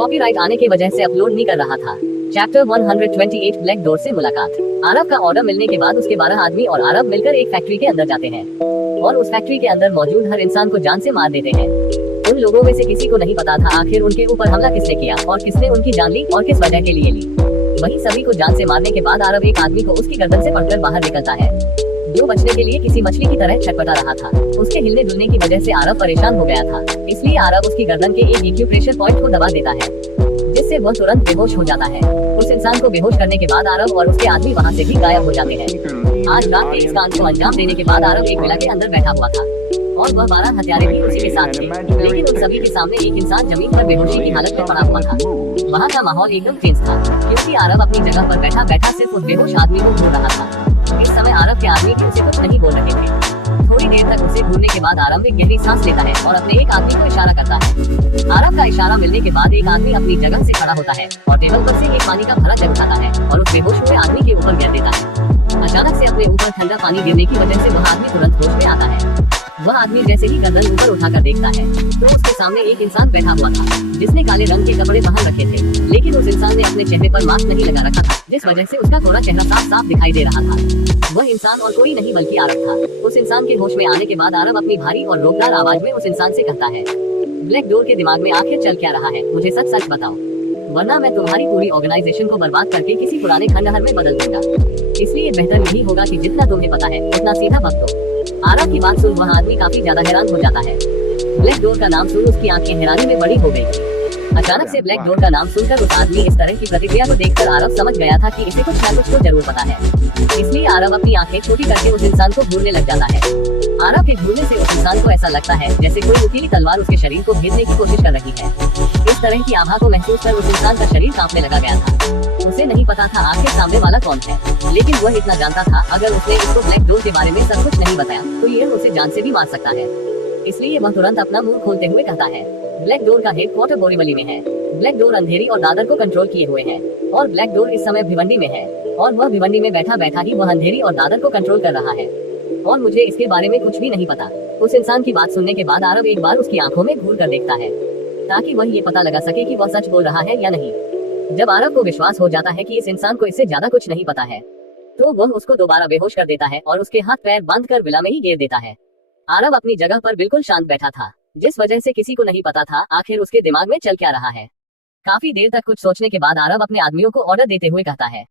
Copyright आने की वजह से अपलोड नहीं कर रहा था। चैप्टर 128 ब्लैक डोर से मुलाकात। आरव का ऑर्डर मिलने के बाद उसके 12 आदमी और आरव मिलकर एक फैक्ट्री के अंदर जाते हैं और उस फैक्ट्री के अंदर मौजूद हर इंसान को जान से मार देते हैं। उन लोगों में से किसी को नहीं पता था आखिर उनके ऊपर हमला किसने किया और किसने उनकी जान ली और किस वजह के लिए ली। वहीं सभी को जान से मारने के बाद आरव एक आदमी को उसकी गर्दन से पकड़कर बाहर निकलता है, जो बचने के लिए किसी मछली की तरह छटपटा रहा था। उसके हिलने डुलने की वजह से आरव परेशान हो गया था, इसलिए आरव उसकी गर्दन के एक एक्यूप्रेशर पॉइंट को दबा देता है, जिससे वह तुरंत बेहोश हो जाता है। उस इंसान को बेहोश करने के बाद आरव और उसके आदमी वहाँ से भी गायब हो जाते हैं। आज रात के इस कांड को अंजाम देने के बाद आरव एक विला के अंदर बैठा हुआ था और वह 12 हत्यारे भी उसी के साथ थे, लेकिन उन सभी के सामने एक इंसान जमीन पर बेहोशी की हालत में पड़ा हुआ था। वहाँ का माहौल एकदम टेंस था, क्योंकि आरव अपनी जगह पर बैठा बैठा सिर्फ उस बेहोश आदमी को ढूंढ रहा था। इस समय आरव के आदमी भी उसे कुछ नहीं बोल रहे थे। थोड़ी देर तक उसे ढूंढने के बाद आरव एक गहरी सांस लेता है और अपने एक आदमी को इशारा करता है। आरव का इशारा मिलने के बाद एक आदमी अपनी जगह से खड़ा होता है और टेबल पर से एक पानी का भरा जग उठाता है और उस बेहोश हुए आदमी के ऊपर गिर देता है। अचानक से अपने ऊपर ठंडा पानी गिरने की वजह से वह आदमी तुरंत होश में आता है। वह आदमी जैसे ही गर्दन ऊपर उठाकर देखता है तो उसके सामने एक इंसान बैठा हुआ था, जिसने काले रंग के कपड़े पहन रखे थे, लेकिन उस इंसान ने अपने चेहरे पर मास्क नहीं लगा रखा था, जिस वजह से उसका थोड़ा चेहरा साफ साफ दिखाई दे रहा था। वह इंसान और कोई नहीं बल्कि आरव था। उस इंसान के होश में आने के बाद आरव अपनी भारी और रोकदार आवाज में उस इंसान से कहता है, ब्लैक डोर के दिमाग में आखिर चल क्या रहा है, मुझे सच सच बताओ, वरना मैं तुम्हारी पूरी ऑर्गेनाइजेशन को बर्बाद करके किसी पुराने खंडहर में बदल दूंगा। इसलिए बेहतर यही होगा कि जितना तुम्हें पता है उतना सीधा बक दो। आरव की बात सुन वह आदमी काफी ज्यादा हैरान हो जाता है। ब्लैक डोर का नाम सुन उसकी आंखें हैरानी में बड़ी हो गई। अचानक से ब्लैक डोर का नाम सुनकर उस आदमी इस तरह की प्रतिक्रिया को देखकर आरव समझ गया था कि इसे कुछ न कुछ तो जरूर पता है। इसलिए आरव अपनी आंखें छोटी करके उस इंसान को ढूंढने लग जाता है। आरव के ढूंढने से उस इंसान को ऐसा लगता है जैसे कोई नुकीली तलवार उसके शरीर को भेदने की कोशिश कर रही है। इस तरह की आभा को महसूस कर उस इंसान का शरीर कांपने लगा गया था। उसे नहीं पता था आखिर सामने वाला कौन है, लेकिन वह इतना जानता था अगर उसने इसको ब्लैक डोर के बारे में सब कुछ नहीं बताया तो ये उसे जान से भी मार सकता है। इसलिए वह तुरंत अपना मुंह खोलते हुए कहता है, ब्लैक डोर का हेडक्वार्टर बोरीवली में है। ब्लैक डोर अंधेरी और दादर को कंट्रोल किए हुए है और ब्लैक डोर इस समय भिवंडी में है और वह भिवंडी में बैठा बैठा ही वह अंधेरी और दादर को कंट्रोल कर रहा है और मुझे इसके बारे में कुछ भी नहीं पता। उस इंसान की बात सुनने के बाद आरव एक बार उसकी आंखों में घूर कर देखता है ताकि वह ये पता लगा सके कि वह सच बोल रहा है या नहीं। जब आरव को विश्वास हो जाता है कि इस इंसान को इससे ज्यादा कुछ नहीं पता है तो वह उसको दोबारा बेहोश कर देता है और उसके हाथ पैर बांधकर विला में ही गिर देता है। आरव अपनी जगह पर बिल्कुल शांत बैठा था, जिस वजह से किसी को नहीं पता था आखिर उसके दिमाग में चल क्या रहा है। काफी देर तक कुछ सोचने के बाद आरव अपने आदमियों को ऑर्डर देते हुए कहता है,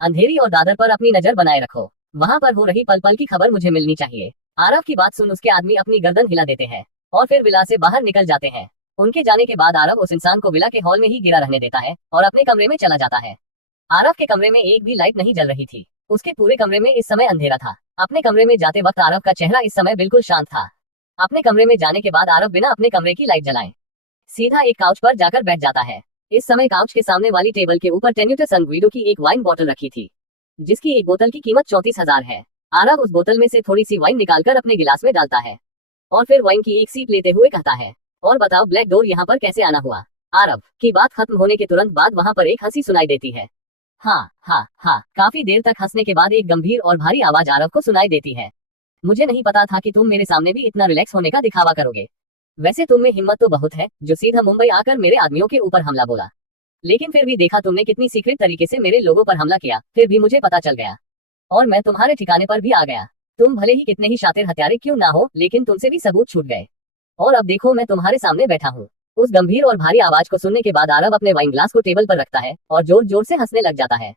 अंधेरी और दादर पर अपनी नजर बनाए रखो, वहाँ पर हो रही पल पल की खबर मुझे मिलनी चाहिए। आरव की बात सुन उसके आदमी अपनी गर्दन हिला देते हैं और फिर विला से बाहर निकल जाते हैं। उनके जाने के बाद आरव उस इंसान को विला के हॉल में ही गिरा रहने देता है और अपने कमरे में चला जाता है। आरव के कमरे में एक भी लाइट नहीं जल रही थी, उसके पूरे कमरे में इस समय अंधेरा था। अपने कमरे में जाते वक्त आरव का चेहरा इस समय बिल्कुल शांत था। अपने कमरे में जाने के बाद आरव बिना अपने कमरे की लाइट जलाए सीधा एक काउच पर जाकर बैठ जाता है। इस समय काउच के सामने वाली टेबल के ऊपर टेन्यूटर सनग्वीडो की एक वाइन बोतल रखी थी, जिसकी एक बोतल की कीमत 34,000 है। आरव उस बोतल में से थोड़ी सी वाइन निकालकर अपने गिलास में डालता है और फिर वाइन की एक सीप लेते हुए कहता है, और बताओ ब्लैक डोर यहाँ पर कैसे आना हुआ। आरव की बात खत्म होने के तुरंत बाद वहाँ पर एक हंसी सुनाई देती है। हाँ हाँ हाँ। काफी देर तक हंसने के बाद एक गंभीर और भारी आवाज आरव को सुनाई देती है, मुझे नहीं पता था कि तुम मेरे सामने भी इतना रिलैक्स होने का दिखावा करोगे। वैसे तुम में हिम्मत तो बहुत है जो सीधा मुंबई आकर मेरे आदमियों के ऊपर हमला बोला, लेकिन फिर भी देखा तुमने कितनी सीक्रेट तरीके से मेरे लोगों पर हमला किया, फिर भी मुझे पता चल गया और मैं तुम्हारे ठिकाने पर भी आ गया। तुम भले ही कितने ही शातिर हत्यारे क्यों ना हो, लेकिन तुमसे भी सबूत छूट गए और अब देखो मैं तुम्हारे सामने बैठा हूँ। उस गंभीर और भारी आवाज को सुनने के बाद आरव अपने वाइन ग्लास को टेबल पर रखता है और जोर जोर से हंसने लग जाता है।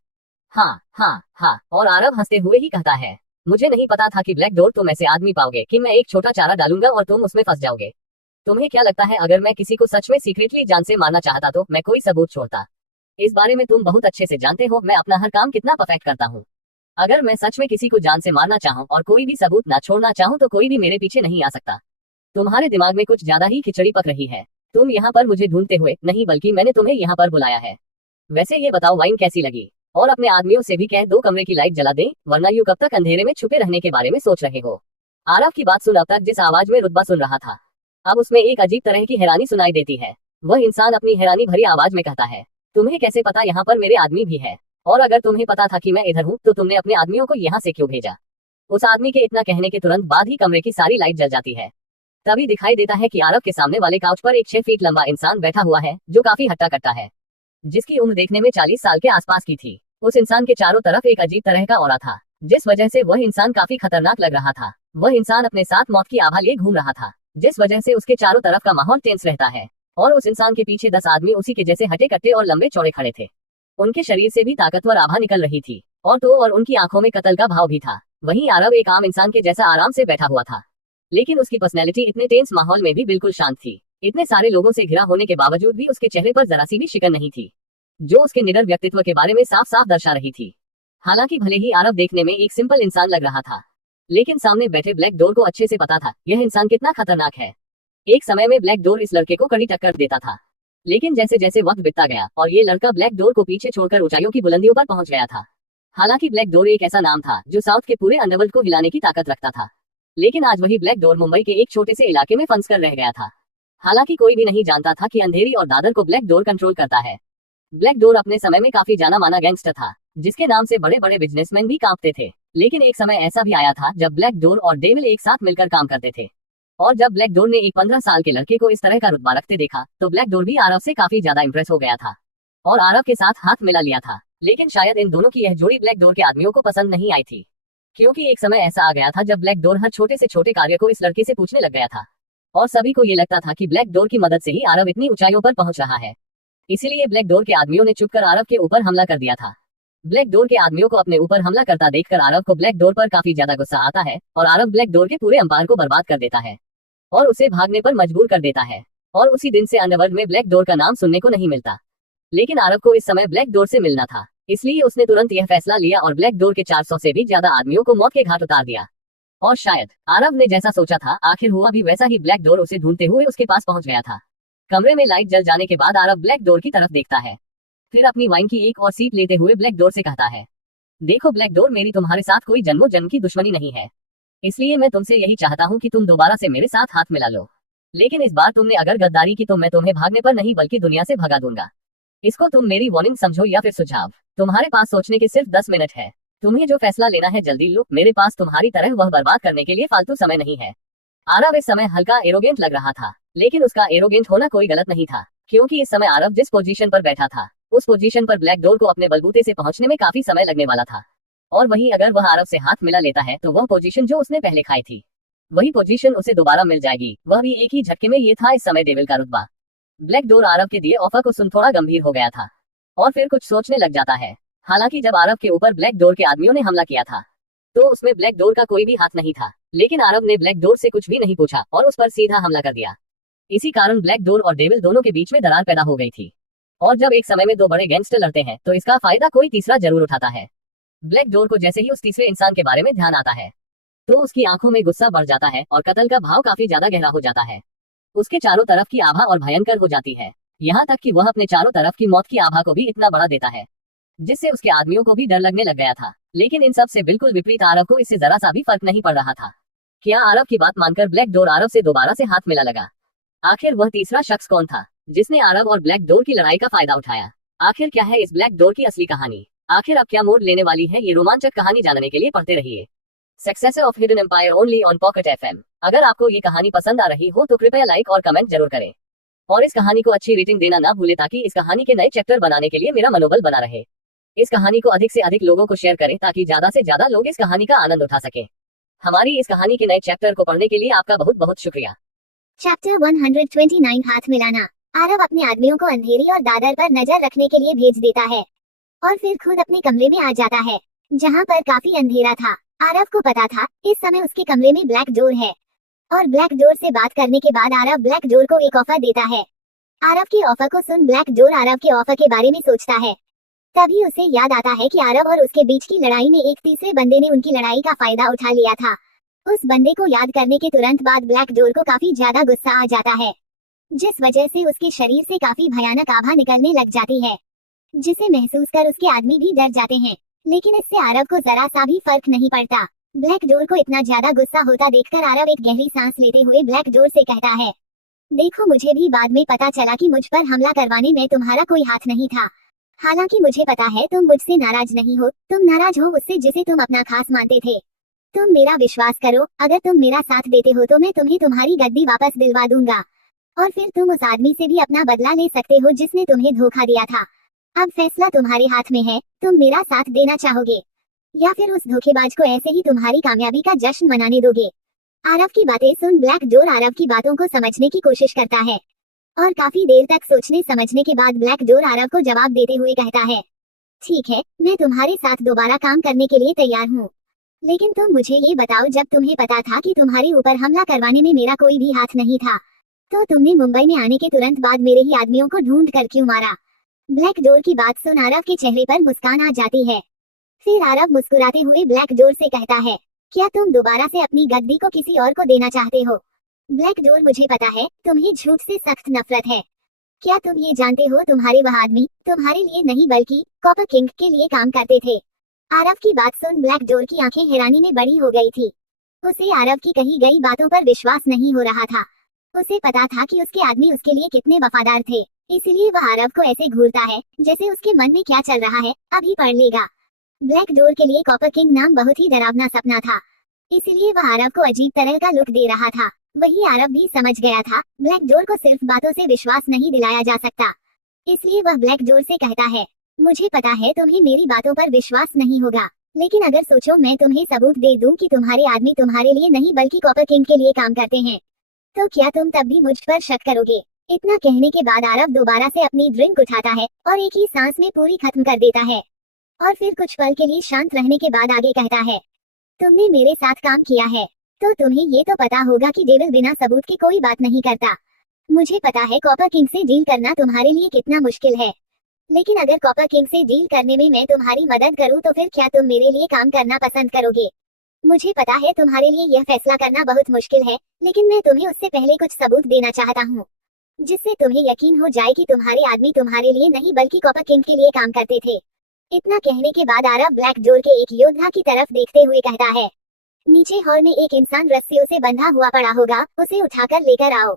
हाँ हाँ हाँ। और आरव हंसते हुए ही कहता है, मुझे नहीं पता था कि ब्लैक डोर तुम ऐसे आदमी पाओगे कि मैं एक छोटा चारा डालूंगा और तुम उसमें फंस जाओगे। तुम्हें क्या लगता है अगर मैं किसी को सच में सीक्रेटली जान से मारना चाहता तो मैं कोई सबूत छोड़ता? इस बारे में तुम बहुत अच्छे से जानते हो मैं अपना हर काम कितना परफेक्ट करता हूँ। अगर मैं सच में किसी को जान से मारना चाहूँ और कोई भी सबूत ना छोड़ना चाहूँ तो कोई भी मेरे पीछे नहीं आ सकता। तुम्हारे दिमाग में कुछ ज्यादा ही खिचड़ी पक रही है। तुम यहाँ पर मुझे ढूंढते हुए नहीं बल्कि मैंने तुम्हें यहाँ पर बुलाया है। वैसे ये बताओ वाइन कैसी लगी, और अपने आदमियों से भी कह दो कमरे की लाइट जला दें, वरना यूं कब तक अंधेरे में छुपे रहने के बारे में सोच रहे हो। आरव की बात सुन अब तक जिस आवाज में रुतबा सुन रहा था अब उसमें एक अजीब तरह की हैरानी सुनाई देती है। वह इंसान अपनी हैरानी भरी आवाज में कहता है, तुम्हें कैसे पता यहाँ पर मेरे आदमी भी है, और अगर तुम्हें पता था कि मैं इधर हूँ तो तुमने अपने आदमियों को यहाँ से क्यों भेजा? उस आदमी के इतना कहने के तुरंत बाद ही कमरे की सारी लाइट जल जाती है। तभी दिखाई देता है कि आरव के सामने वाले काउच पर एक 6 फीट लंबा इंसान बैठा हुआ है, जो काफी हट्टा कट्टा है, जिसकी उम्र देखने में 40 साल के आसपास की थी। उस इंसान के चारों तरफ एक अजीब तरह का ऑरा था, जिस वजह से वह इंसान काफी खतरनाक लग रहा था। वह इंसान अपने साथ मौत की आभा लिए घूम रहा था, जिस वजह से उसके चारों तरफ का माहौल टेंस रहता है। और उस इंसान के पीछे 10 आदमी उसी के जैसे हटे कट्टे और लंबे चौड़े खड़े थे। उनके शरीर से भी ताकतवर आभा निकल रही थी, और उनकी आंखों में कत्ल का भाव भी था। वहीं आरव एक आम इंसान के जैसा आराम से बैठा हुआ था, लेकिन उसकी पर्सनैलिटी इतने टेंस माहौल में भी बिल्कुल शांत थी। इतने सारे लोगों से घिरा होने के बावजूद भी उसके चेहरे पर जरा सी भी शिकन नहीं थी, जो उसके निडर व्यक्तित्व के बारे में साफ साफ दर्शा रही थी। हालांकि भले ही आरव देखने में एक सिंपल इंसान लग रहा था, लेकिन सामने बैठे ब्लैक डोर को अच्छे से पता था यह इंसान कितना खतरनाक है। एक समय में ब्लैक डोर इस लड़के को कड़ी टक्कर देता था, लेकिन जैसे जैसे वक्त बीतता गया और ये लड़का ब्लैक डोर को पीछे छोड़कर ऊंचाइयों की बुलंदियों पर पहुंच गया था। हालांकि ब्लैक डोर एक ऐसा नाम था जो साउथ के पूरे अंडरवर्ल्ड को हिलाने की ताकत रखता था, लेकिन आज वही ब्लैक डोर मुंबई के एक छोटे से इलाके में फंस कर रह गया था। हालांकि कोई भी नहीं जानता था कि अंधेरी और दादर को ब्लैक डोर कंट्रोल करता है। ब्लैक डोर अपने समय में काफी जाना माना गैंगस्टर था, जिसके नाम से बड़े बड़े बिजनेसमैन भी कांपते थे। लेकिन एक समय ऐसा भी आया था जब ब्लैक डोर और डेविल एक साथ मिलकर काम करते थे, और जब ब्लैक डोर ने एक 15 साल के लड़के को इस तरह का रुतबा रखते देखा तो ब्लैक डोर भी आरव से काफी ज्यादा इंप्रेस हो गया था और आरव के साथ हाथ मिला लिया था। लेकिन शायद इन दोनों की यह जोड़ी ब्लैक डोर के आदमियों को पसंद नहीं आई थी, क्योंकि एक समय ऐसा आ गया था जब ब्लैक डोर हर छोटे से छोटे कार्य को इस लड़के से पूछने लग गया था, और सभी को ये लगता था कि ब्लैक डोर की मदद से ही आरव इतनी ऊंचाइयों पर पहुंच रहा है। इसीलिए ब्लैक डोर के आदमियों ने चुपकर आरव के ऊपर हमला कर दिया था। ब्लैक डोर के आदमियों को अपने ऊपर हमला करता देखकर आरव को ब्लैक डोर पर काफी ज्यादा गुस्सा आता है, और आरव ब्लैक डोर के पूरे अंपायर को बर्बाद कर देता है और उसे भागने पर मजबूर कर देता है। और उसी दिन से अंडरवर्ल्ड में ब्लैक डोर का नाम सुनने को नहीं मिलता। लेकिन आरव को इस समय ब्लैक डोर से मिलना था, इसलिए उसने तुरंत यह फैसला लिया और ब्लैक डोर के 400 से भी ज्यादा आदमियों को मौत के घाट उतार दिया। और शायद आरव ने जैसा सोचा था आखिर हुआ भी वैसा ही। ब्लैक डोर उसे ढूंढते हुए उसके पास पहुंच गया था। कमरे में लाइट जल जाने के बाद आरव ब्लैक डोर की तरफ देखता है, फिर अपनी वाइन की एक और सीप लेते हुए ब्लैक डोर से कहता है, देखो ब्लैक डोर, मेरी तुम्हारे साथ कोई जन्मों जन्म की दुश्मनी नहीं है, इसलिए मैं तुमसे यही चाहता हूँ कि तुम दोबारा से मेरे साथ हाथ मिला लो। लेकिन इस बार तुमने अगर गद्दारी की तो मैं तुम्हें भागने पर नहीं बल्कि दुनिया से भगा दूंगा। इसको तुम मेरी वार्निंग समझो या फिर सुझाव। तुम्हारे पास सोचने के सिर्फ 10 मिनट है। तुम्हें जो फैसला लेना है जल्दी लो, मेरे पास तुम्हारी तरह वह बर्बाद करने के लिए फालतू समय नहीं है। आरव इस समय हल्का एरोगेंट लग रहा था, लेकिन उसका एरोगेंट होना कोई गलत नहीं था, क्योंकि इस समय आरव जिस पोजीशन पर बैठा था उस पोजीशन पर ब्लैक डोर को अपने बलबूते से पहुंचने में काफी समय लगने वाला था। और वहीं अगर वह आरव से हाथ मिला लेता है तो वह पोजीशन जो उसने पहले खाई थी वही पोजीशन उसे दोबारा मिल जाएगी, वह भी एक ही झटके में। ये था इस समय डेविल का रुतबा। ब्लैक डोर आरव के दिए ऑफर को सुन थोड़ा गंभीर हो गया था और फिर कुछ सोचने लग जाता है। हालांकि जब आरव के ऊपर ब्लैक डोर के आदमियों ने हमला किया था तो उसमें ब्लैक डोर का कोई भी हाथ नहीं था, लेकिन आरव ने ब्लैक डोर से कुछ भी नहीं पूछा और उस पर सीधा हमला कर दिया। इसी कारण ब्लैक डोर और डेविल दोनों के बीच में दरार पैदा हो गई थी। और जब एक समय में दो बड़े गैंगस्टर लड़ते हैं तो इसका फायदा कोई तीसरा जरूर उठाता है। ब्लैक डोर को जैसे ही उस तीसरे इंसान के बारे में ध्यान आता है तो उसकी आंखों में गुस्सा बढ़ जाता है और कत्ल का भाव काफी ज्यादा गहरा हो जाता है। उसके चारों तरफ की आभा और भयंकर हो जाती है, यहाँ तक कि वह अपने चारों तरफ की मौत की आभा को भी इतना बढ़ा देता है जिससे उसके आदमियों को भी डर लगने लग गया था। लेकिन इन सब से बिल्कुल विपरीत आरव को इससे जरा सा भी फर्क नहीं पड़ रहा था। क्या आरव की बात मानकर ब्लैक डोर आरव से दोबारा से हाथ मिला लगा? आखिर वह तीसरा शख्स कौन था जिसने आरव और ब्लैक डोर की लड़ाई का फायदा उठाया? आखिर क्या है इस ब्लैक डोर की असली कहानी? आखिर अब क्या मोड़ लेने वाली है? ये रोमांचक कहानी जानने के लिए पढ़ते रहिए successor of hidden empire only on pocket FM। अगर आपको ये कहानी पसंद आ रही हो तो कृपया लाइक और कमेंट जरूर करें और इस कहानी को अच्छी रेटिंग देना ना भूले ताकि इस कहानी के नए चैप्टर बनाने के लिए मेरा मनोबल बना रहे। इस कहानी को अधिक से अधिक लोगों को शेयर करें ताकि ज्यादा से ज्यादा लोग इस कहानी का आनंद उठा सके। हमारी इस कहानी के नए चैप्टर को पढ़ने के लिए आपका बहुत बहुत शुक्रिया। चैप्टर 129 हाथ मिलाना। आरव अपने आदमियों को अंधेरी और दादर पर नजर रखने के लिए भेज देता है और फिर खुद अपने कमरे में आ जाता है जहां पर काफी अंधेरा था। आरव को पता था इस समय उसके कमरे में ब्लैक डोर है और ब्लैक डोर से बात करने के बाद आरव ब्लैक डोर को एक ऑफर देता है। आरव के ऑफर को सुन ब्लैक डोर आरव के ऑफर के बारे में सोचता है। तभी उसे याद आता है कि आरव और उसके बीच की लड़ाई में एक तीसरे बंदे ने उनकी लड़ाई का फायदा उठा लिया था। उस बंदे को याद करने के तुरंत बाद ब्लैक डोर को काफी ज्यादा गुस्सा आ जाता है, जिस वजह से उसके शरीर से काफी भयानक आभा निकलने लग जाती है, जिसे महसूस कर उसके आदमी भी डर जाते हैं। लेकिन इससे आरव को जरा सा भी फर्क नहीं पड़ता। ब्लैक डोर को इतना ज्यादा गुस्सा होता देखकर आरव एक गहरी सांस लेते हुए ब्लैक डोर से कहता है, देखो मुझे भी बाद में पता चला कि मुझ पर हमला करवाने में तुम्हारा कोई हाथ नहीं था। हालांकि मुझे पता है तुम मुझसे नाराज नहीं हो, तुम नाराज हो उससे जिसे तुम अपना खास मानते थे। तुम मेरा विश्वास करो, अगर तुम मेरा साथ देते हो तो मैं तुम्हें तुम्हारी गद्दी वापस दिलवा दूंगा और फिर तुम उस आदमी से भी अपना बदला ले सकते हो जिसने तुम्हें धोखा दिया था। अब फैसला तुम्हारे हाथ में है, तुम मेरा साथ देना चाहोगे या फिर उस धोखेबाज को ऐसे ही तुम्हारी कामयाबी का जश्न मनाने दोगे। आरव की बातें सुन ब्लैक डोर आरव की बातों को समझने की कोशिश करता है और काफी देर तक सोचने समझने के बाद ब्लैक डोर आरव को जवाब देते हुए कहता है, ठीक है, मैं तुम्हारे साथ दोबारा काम करने के लिए तैयार हूँ, लेकिन तुम मुझे ये बताओ, जब तुम्हें पता था कि तुम्हारे ऊपर हमला करवाने में मेरा कोई भी हाथ नहीं था, तो तुमने मुंबई में आने के तुरंत बाद मेरे ही आदमियों को ढूंढ कर क्यों मारा। ब्लैक डोर की बात सुन आरव के चेहरे पर मुस्कान आ जाती है। फिर आरव मुस्कुराते हुए ब्लैक डोर से कहता है, क्या तुम दोबारा से अपनी गद्दी को किसी और को देना चाहते हो। ब्लैक डोर, मुझे पता है तुम्हें झूठ से सख्त नफरत है। क्या तुम ये जानते हो तुम्हारे वह आदमी तुम्हारे लिए नहीं बल्कि कॉपर किंग के लिए काम करते थे। आरव की बात सुन ब्लैक डोर की आंखें हैरानी में बड़ी हो गई थी। उसे आरव की कही गई बातों पर विश्वास नहीं हो रहा था। उसे पता था कि उसके आदमी उसके लिए कितने वफादार थे, इसलिए वह आरव को ऐसे घूरता है जैसे उसके मन में क्या चल रहा है अभी पढ़ लेगा। ब्लैक डोर के लिए कॉपर किंग नाम बहुत ही डरावना सपना था, इसलिए वह आरव को अजीब तरह का लुक दे रहा था। वही आरव भी समझ गया था ब्लैक डोर को सिर्फ बातों से विश्वास नहीं दिलाया जा सकता, इसलिए वह ब्लैक डोर से कहता है, मुझे पता है तुम्हें मेरी बातों पर विश्वास नहीं होगा, लेकिन अगर सोचो मैं तुम्हें सबूत दे दूं कि तुम्हारे आदमी तुम्हारे लिए नहीं बल्कि कॉपर किंग के लिए काम करते हैं, तो क्या तुम तब भी मुझ पर शक करोगे। इतना कहने के बाद आरव दोबारा से अपनी ड्रिंक उठाता है और एक ही सांस में पूरी खत्म कर देता है और फिर कुछ पल के लिए शांत रहने के बाद आगे कहता है, तुमने मेरे साथ काम किया है तो तुम्हें ये तो पता होगा कि डेविल बिना सबूत के कोई बात नहीं करता। मुझे पता है कॉपर किंग से डील करना तुम्हारे लिए कितना मुश्किल है, लेकिन अगर कॉपर किंग से डील करने में मैं तुम्हारी मदद करूं तो फिर क्या तुम मेरे लिए काम करना पसंद करोगे। मुझे पता है तुम्हारे लिए यह फैसला करना बहुत मुश्किल है, लेकिन मैं तुम्हें उससे पहले कुछ सबूत देना चाहता हूँ जिससे तुम्हें यकीन हो जाए कि तुम्हारे आदमी तुम्हारे लिए नहीं बल्कि कॉपर किंग के लिए काम करते थे। इतना कहने के बाद आरव ब्लैक डोर के एक योद्धा की तरफ देखते हुए कहता है, नीचे हॉल में एक इंसान रस्सियों से बंधा हुआ पड़ा होगा, उसे उठाकर लेकर आओ।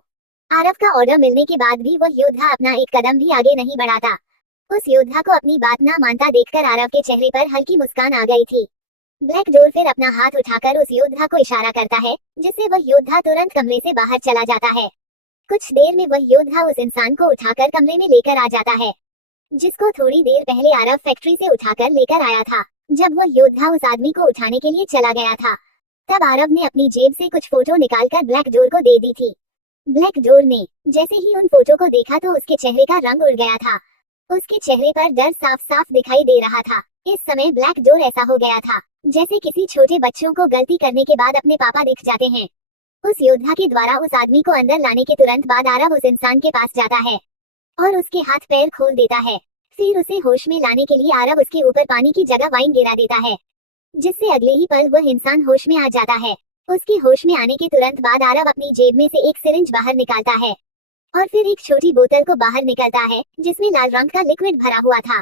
आरव का ऑर्डर मिलने के बाद भी वह योद्धा अपना एक कदम भी आगे नहीं बढ़ाता। उस योद्धा को अपनी बात ना मानता देखकर आरव के चेहरे पर हल्की मुस्कान आ गई थी। ब्लैक डोर फिर अपना हाथ उठाकर उस योद्धा को इशारा करता है, जिससे वह योद्धा तुरंत कमरे से बाहर चला जाता है। कुछ देर में वह योद्धा उस इंसान को उठाकर कमरे में लेकर आ जाता है, जिसको थोड़ी देर पहले आरव फैक्ट्री से उठाकर लेकर आया था। जब वह योद्धा उस आदमी को उठाने के लिए चला गया था, तब आरव ने अपनी जेब से कुछ फोटो निकालकर ब्लैक डोर को दे दी थी। ब्लैक डोर ने जैसे ही उन फोटो को देखा तो उसके चेहरे का रंग उड़ गया था। उसके चेहरे पर डर साफ साफ दिखाई दे रहा था। इस समय ब्लैक डोर ऐसा हो गया था जैसे किसी छोटे बच्चों को गलती करने के बाद अपने पापा दिख जाते हैं। उस योद्धा के द्वारा उस आदमी को अंदर लाने के तुरंत बाद आरव उस इंसान के पास जाता है और उसके हाथ पैर खोल देता है। फिर उसे होश में लाने के लिए आरव उसके ऊपर पानी की जगह वाइन गिरा देता है, जिससे अगले ही पल वह इंसान होश में आ जाता है। उसके होश में आने के तुरंत बाद आरव अपनी जेब में से एक सिरिंज बाहर निकालता है और फिर एक छोटी बोतल को बाहर निकालता है जिसमें लाल रंग का लिक्विड भरा हुआ था।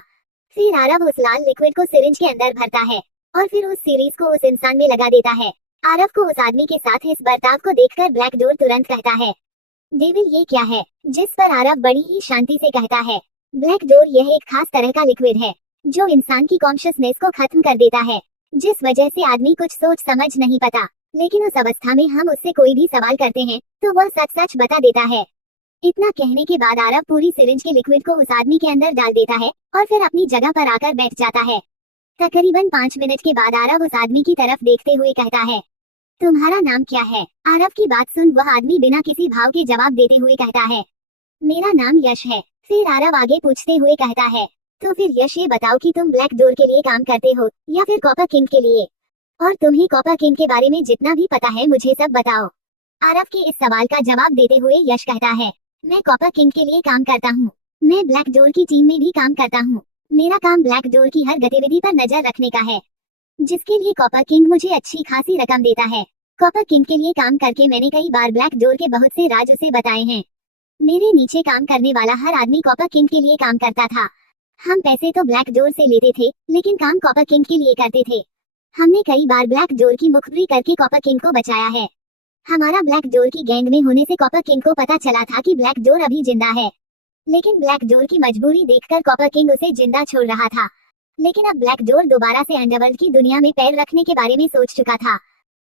फिर आरव उस लाल लिक्विड को सिरिंज के अंदर भरता है और फिर उस सीरीज को उस इंसान में लगा देता है। आरव को उस आदमी के साथ इस बर्ताव को देखकर ब्लैक डोर तुरंत कहता है, डेविल ये क्या है, जिस पर आरव बड़ी ही शांति से कहता है, ब्लैक डोर यह एक खास तरह का लिक्विड है जो इंसान की कॉन्शियसनेस को खत्म कर देता है, जिस वजह से आदमी कुछ सोच समझ नहीं पाता, लेकिन उस अवस्था में हम उससे कोई भी सवाल करते हैं तो वह सच सच बता देता है। इतना कहने के बाद आरव पूरी सिरिंज के लिक्विड को उस आदमी के अंदर डाल देता है और फिर अपनी जगह पर आकर बैठ जाता है। तकरीबन 5 मिनट के बाद आरव उस आदमी की तरफ देखते हुए कहता है, तुम्हारा नाम क्या है। आरव की बात सुन वह आदमी बिना किसी भाव के जवाब देते हुए कहता है, मेरा नाम यश है। फिर आरव आगे पूछते हुए कहता है, तो फिर यश ये बताओ कि तुम ब्लैक डोर के लिए काम करते हो या फिर कॉपर किंग के लिए, और तुम्हें कॉपर किंग के बारे में जितना भी पता है मुझे सब बताओ। आरव के इस सवाल का जवाब देते हुए यश कहता है, मैं कॉपर किंग के लिए काम करता हूँ। मैं ब्लैक डोर की टीम में भी काम करता हूँ। मेरा काम ब्लैक डोर की हर गतिविधि पर नजर रखने का है, जिसके लिए कॉपर किंग मुझे अच्छी खासी रकम देता है। कॉपर किंग के लिए काम करके मैंने कई बार ब्लैक डोर के बहुत से राज उसे बताए हैं। मेरे नीचे काम करने वाला हर आदमी कॉपर किंग के लिए काम करता था। हम पैसे तो ब्लैक डोर से लेते थे, लेकिन काम कॉपर किंग के लिए करते थे। हमने कई बार ब्लैक डोर की मुखबिरी करके कॉपर किंग को बचाया है। हमारा ब्लैक डोर की गैंग में होने से कॉपर किंग को पता चला था कि ब्लैक डोर अभी जिंदा है, लेकिन ब्लैक डोर की मजबूरी देखकर कॉपर किंग उसे जिंदा छोड़ रहा था। लेकिन अब ब्लैक डोर दोबारा से अंडरवर्ल्ड की दुनिया में पैर रखने के बारे में सोच चुका था।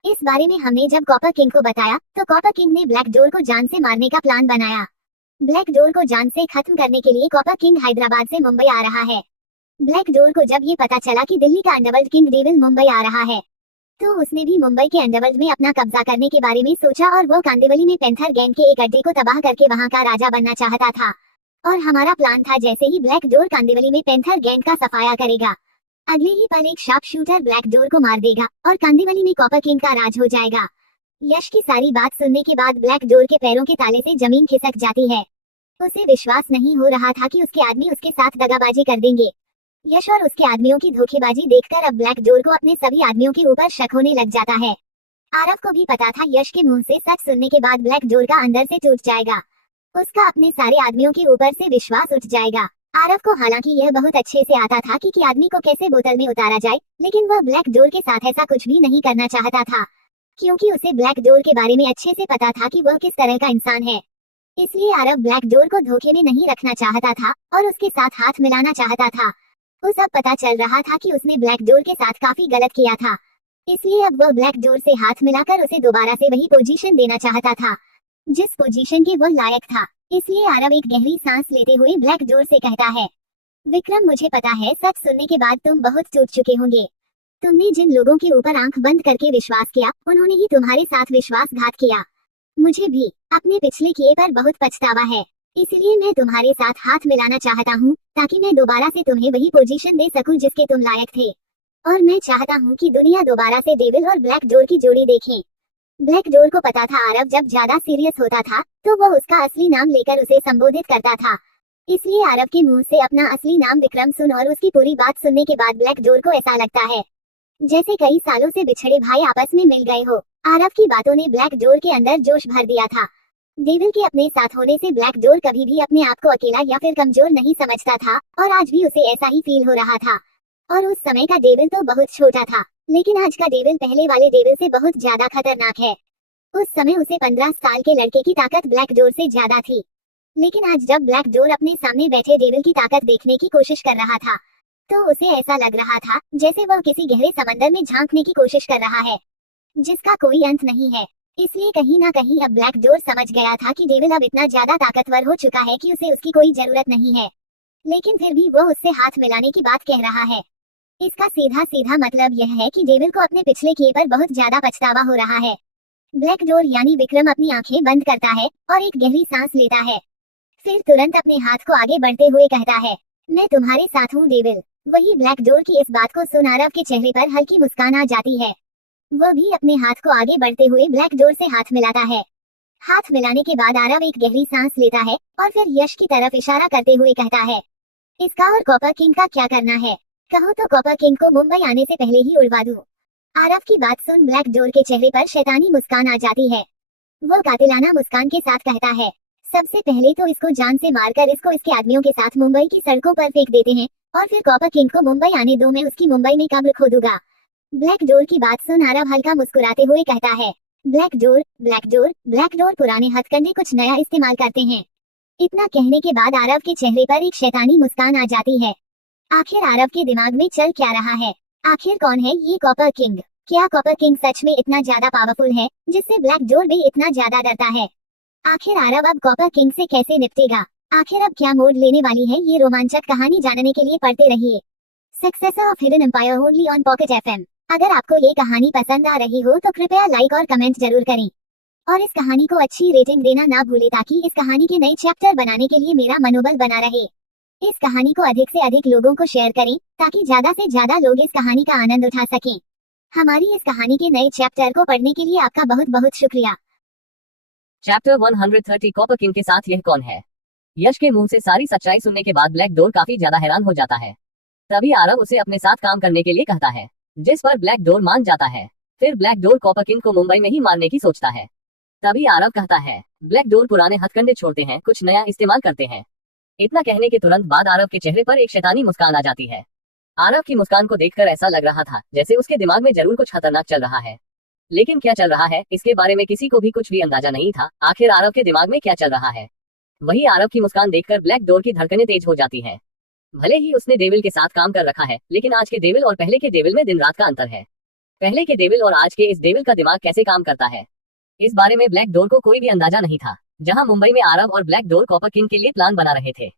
इस बारे में हमने जब कॉपर किंग को बताया तो कॉपर किंग ने ब्लैक डोर को जान से मारने का प्लान बनाया। ब्लैक डोर को जान से खत्म करने के लिए कॉपर किंग हैदराबाद से मुंबई आ रहा है। ब्लैक डोर को जब ये पता चला कि दिल्ली का अंडरवर्ल्ड किंग डेविल मुंबई आ रहा है तो उसने भी मुंबई के अंडरवर्ल्ड में अपना कब्जा करने के बारे में सोचा और वो कांदिवली में पैंथर गैंग के एक अड्डे को तबाह करके वहां का राजा बनना चाहता था। और हमारा प्लान था जैसे ही ब्लैक डोर कांदिवली में पैंथर गैंग का सफाया करेगा, अगले ही पल एक शार्प शूटर ब्लैक डोर को मार देगा और कांदिवली में कॉपर किंग का राज हो जाएगा। यश की सारी बात सुनने के बाद ब्लैक डोर के पैरों के ताले से जमीन खिसक जाती है। उसे विश्वास नहीं हो रहा था कि उसके आदमी उसके साथ दगाबाजी कर देंगे। यश और उसके आदमियों की धोखेबाजी देखकर अब ब्लैक डोर को अपने सभी आदमियों के ऊपर शक होने लग जाता है। आरव को भी पता था यश के मुंह से सच सुनने के बाद ब्लैक डोर का अंदर से टूट जाएगा, उसका अपने सारे आदमियों के ऊपर से विश्वास उठ जाएगा। आरव को हालांकि यह बहुत अच्छे से आता था कि आदमी को कैसे बोतल में उतारा जाए, लेकिन वह ब्लैक डोर के साथ ऐसा कुछ भी नहीं करना चाहता था क्योंकि उसे ब्लैक डोर के बारे में अच्छे से पता था कि वह किस तरह का इंसान है। इसलिए आरव ब्लैक डोर को धोखे में नहीं रखना चाहता था और उसके साथ हाथ मिलाना चाहता था। उसे अब पता चल रहा था कि उसने ब्लैक डोर के साथ काफी गलत किया था, इसलिए अब वह ब्लैक डोर से हाथ मिलाकर उसे दोबारा से वही पोजीशन देना चाहता था जिस पोजीशन के वह लायक था। इसलिए आरव एक गहरी सांस लेते हुए ब्लैक डोर से कहता है, विक्रम मुझे पता है सच सुनने के बाद तुम बहुत टूट चुके होंगे। तुमने जिन लोगों के ऊपर आंख बंद करके विश्वास किया उन्होंने ही तुम्हारे साथ विश्वासघात किया। मुझे भी अपने पिछले किए पर बहुत पछतावा है, इसलिए मैं तुम्हारे साथ हाथ मिलाना चाहता हूँ ताकि मैं दोबारा से तुम्हें वही पोजीशन दे सकूं जिसके तुम लायक थे। और मैं चाहता हूँ कि दुनिया दोबारा से डेविल और ब्लैक डोर की जोड़ी देखे। ब्लैक डोर को पता था आरव जब ज्यादा सीरियस होता था तो वह उसका असली नाम लेकर उसे संबोधित करता था, इसलिए आरव के मुंह से अपना असली नाम विक्रम सुन और उसकी पूरी बात सुनने के बाद ब्लैक डोर को ऐसा लगता है जैसे कई सालों से बिछड़े भाई आपस में मिल गए हो। आरव की बातों ने ब्लैक डोर के अंदर जोश भर दिया था। डेविल के अपने साथ होने से ब्लैक डोर कभी भी अपने आप को अकेला या फिर कमजोर नहीं समझता था और आज भी उसे ऐसा ही फील हो रहा था। और उस समय का डेविल तो बहुत छोटा था, लेकिन आज का डेविल पहले वाले डेविल से बहुत ज्यादा खतरनाक है। उस समय उसे 15 साल के लड़के की ताकत ब्लैक डोर से ज्यादा थी, लेकिन आज जब ब्लैक डोर अपने सामने बैठे डेविल की ताकत देखने की कोशिश कर रहा था तो उसे ऐसा लग रहा था जैसे वह किसी गहरे समंदर में झांकने की कोशिश कर रहा है जिसका कोई अंत नहीं है। इसलिए कहीं ना कहीं अब ब्लैक डोर समझ गया था कि डेविल अब इतना ज्यादा ताकतवर हो चुका है कि उसे उसकी कोई जरूरत नहीं है, लेकिन फिर भी वो उससे हाथ मिलाने की बात कह रहा है। इसका सीधा सीधा मतलब यह है कि डेविल को अपने पिछले किए पर बहुत ज्यादा पछतावा हो रहा है। ब्लैक डोर यानी विक्रम अपनी आंखें बंद करता है और एक गहरी सांस लेता है, फिर तुरंत अपने हाथ को आगे बढ़ते हुए कहता है, मैं तुम्हारे साथ हूँ डेविल। वही ब्लैक डोर की इस बात को सुन आरव के चेहरे पर हल्की मुस्कान आ जाती है। वह भी अपने हाथ को आगे बढ़ते हुए ब्लैक डोर से हाथ मिलाता है। हाथ मिलाने के बाद आरव एक गहरी सांस लेता है और फिर यश की तरफ इशारा करते हुए कहता है, इसका और कॉपर किंग का क्या करना है? कहो तो कॉपर किंग को मुंबई आने से पहले ही उड़वा दूं। आरव की बात सुन ब्लैक डोर के चेहरे पर शैतानी मुस्कान आ जाती है। वो कातिलाना मुस्कान के साथ कहता है, सबसे पहले तो इसको जान से मारकर इसको इसके आदमियों के साथ मुंबई की सड़कों पर फेंक देते हैं और फिर कॉपर किंग को मुंबई आने दो, मैं उसकी मुंबई में कब्र खोदूंगा। ब्लैक डोर की बात सुन आरव हल्का मुस्कुराते हुए कहता है, black door black door black door पुराने हथकंडे कुछ नया इस्तेमाल करते हैं। इतना कहने के बाद आरव के चेहरे पर एक शैतानी मुस्कान आ जाती है। आखिर आरव के दिमाग में चल क्या रहा है? आखिर कौन है ये कॉपर किंग? क्या कॉपर किंग सच में इतना ज्यादा पावरफुल है जिससे ब्लैक डोर भी इतना ज्यादा डरता है? आखिर आरव अब कॉपर किंग से कैसे निपटेगा? आखिर अब क्या मोड़ लेने वाली है ये रोमांचक कहानी जानने के लिए पढ़ते रहिए successor of hidden empire only on Pocket FM. अगर आपको ये कहानी पसंद आ रही हो तो कृपया लाइक और कमेंट जरूर करें और इस कहानी को अच्छी रेटिंग देना ना भूलें ताकि इस कहानी के नए चैप्टर बनाने के लिए मेरा मनोबल बना रहे। इस कहानी को अधिक से अधिक लोगों को शेयर करें ताकि ज्यादा से ज्यादा लोग इस कहानी का आनंद उठा सकें। हमारी इस कहानी के नए चैप्टर को पढ़ने के लिए आपका बहुत बहुत शुक्रिया। चैप्टर 130 कॉपर किंग के साथ यह कौन है? यश के मुंह से सारी सच्चाई सुनने के बाद ब्लैक डोर काफी ज्यादा हैरान हो जाता है। तभी आरव उसे अपने साथ काम करने के लिए कहता है, जिस पर ब्लैक डोर मान जाता है। फिर ब्लैक डोर कॉपर किंग को मुंबई में ही मारने की सोचता है। तभी आरव कहता है, ब्लैक डोर पुराने हथकंडे छोड़ते हैं, कुछ नया इस्तेमाल करते हैं। इतना कहने के तुरंत बाद आरव के चेहरे पर एक शैतानी मुस्कान आ जाती है। आरव की मुस्कान को देखकर ऐसा लग रहा था जैसे उसके दिमाग में जरूर कुछ खतरनाक चल रहा है, लेकिन क्या चल रहा है इसके बारे में किसी को भी कुछ भी अंदाजा नहीं था। आखिर आरव के दिमाग में क्या चल रहा है? वही आरव की मुस्कान देखकर ब्लैक डोर की धड़कनें तेज हो जाती हैं। भले ही उसने डेविल के साथ काम कर रखा है, लेकिन आज के डेविल और पहले के डेविल में दिन रात का अंतर है। पहले के डेविल और आज के इस डेविल का दिमाग कैसे काम करता है, इस बारे में ब्लैक डोर को कोई भी अंदाजा नहीं था। जहां मुंबई में आरव और ब्लैक डोर कॉपर किंग के लिए प्लान बना रहे थे,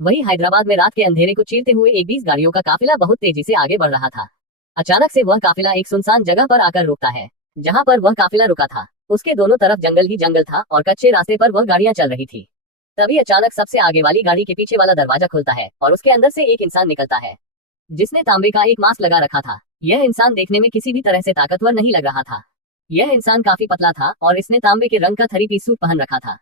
वहीं हैदराबाद में रात के अंधेरे को चीरते हुए एक 20 गाड़ियों का काफिला बहुत तेजी से आगे बढ़ रहा था। अचानक से वह काफिला एक सुनसान जगह पर आकर रुकता है। जहां पर वह काफिला रुका था उसके दोनों तरफ जंगल ही जंगल था और कच्चे रास्ते पर वह गाड़ियां चल रही थी। तभी अचानक सबसे आगे वाली गाड़ी के पीछे वाला दरवाजा खुलता है और उसके अंदर से एक इंसान निकलता है, जिसने तांबे का एक मास्क लगा रखा था। यह इंसान देखने में किसी भी तरह से ताकतवर नहीं लग रहा था। यह इंसान काफी पतला था और इसने तांबे के रंग का 3-पीस सूट पहन रखा था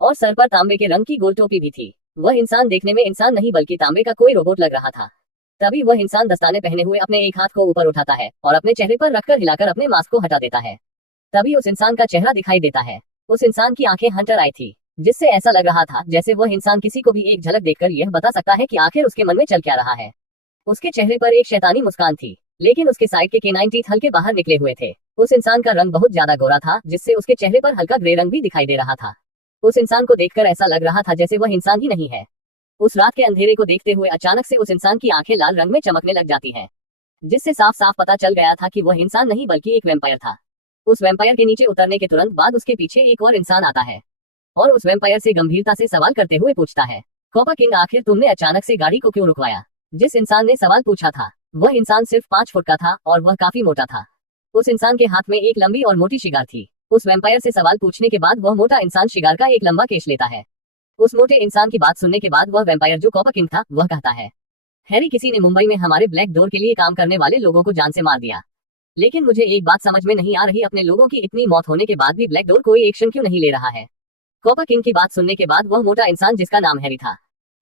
और सर पर तांबे के रंग की गोल टोपी भी थी। वह इंसान देखने में इंसान नहीं बल्कि तांबे का कोई रोबोट लग रहा था। तभी वह इंसान दस्ताने पहने हुए अपने एक हाथ को ऊपर उठाता है और अपने चेहरे पर रखकर हिलाकर अपने मास्क को हटा देता है। तभी उस इंसान का चेहरा दिखाई देता है। उस इंसान की आंखें हंटर आई थी, जिससे ऐसा लग रहा था जैसे वह इंसान किसी को भी एक झलक देखकर यह बता सकता है कि आखिर उसके मन में चल क्या रहा है। उसके चेहरे पर एक शैतानी मुस्कान थी, लेकिन उसके साइड के केनाइन टीथ हल्के बाहर निकले हुए थे। उस इंसान का रंग बहुत ज्यादा गोरा था, जिससे उसके चेहरे पर हल्का ग्रे रंग भी दिखाई दे रहा था। उस इंसान को देखकर ऐसा लग रहा था जैसे वह इंसान ही नहीं है। उस रात के अंधेरे को देखते हुए अचानक से उस इंसान की आंखें लाल रंग में चमकने लग जाती हैं, जिससे साफ साफ पता चल गया था कि वह इंसान नहीं बल्कि एक वैम्पायर था। उस वैम्पायर के नीचे उतरने के तुरंत बाद उसके पीछे एक और इंसान आता है और उस वैम्पायर से गंभीरता से सवाल करते हुए पूछता है, कॉपर किंग, आखिर तुमने अचानक से गाड़ी को क्यों रुकवाया? जिस इंसान ने सवाल पूछा था वह इंसान सिर्फ 5 फुट का था और वह काफी मोटा था। उस इंसान के हाथ में एक लंबी और मोटी शिगार थी। उस वैम्पायर से सवाल पूछने के बाद वह मोटा इंसान शिगार का एक लंबा केश लेता है। उस मोटे इंसान की बात सुनने के बाद वह वैम्पायर जो कॉपर किंग था वह कहता है, हैरी, किसी ने मुंबई में हमारे ब्लैक डोर के लिए काम करने वाले लोगों को जान से मार दिया। लेकिन मुझे एक बात समझ में नहीं आ रही, अपने लोगों की इतनी मौत होने के बाद भी ब्लैक डोर कोई एक्शन क्यों नहीं ले रहा है? कॉपर किंग की बात सुनने के बाद वह मोटा इंसान जिसका नाम हैरी था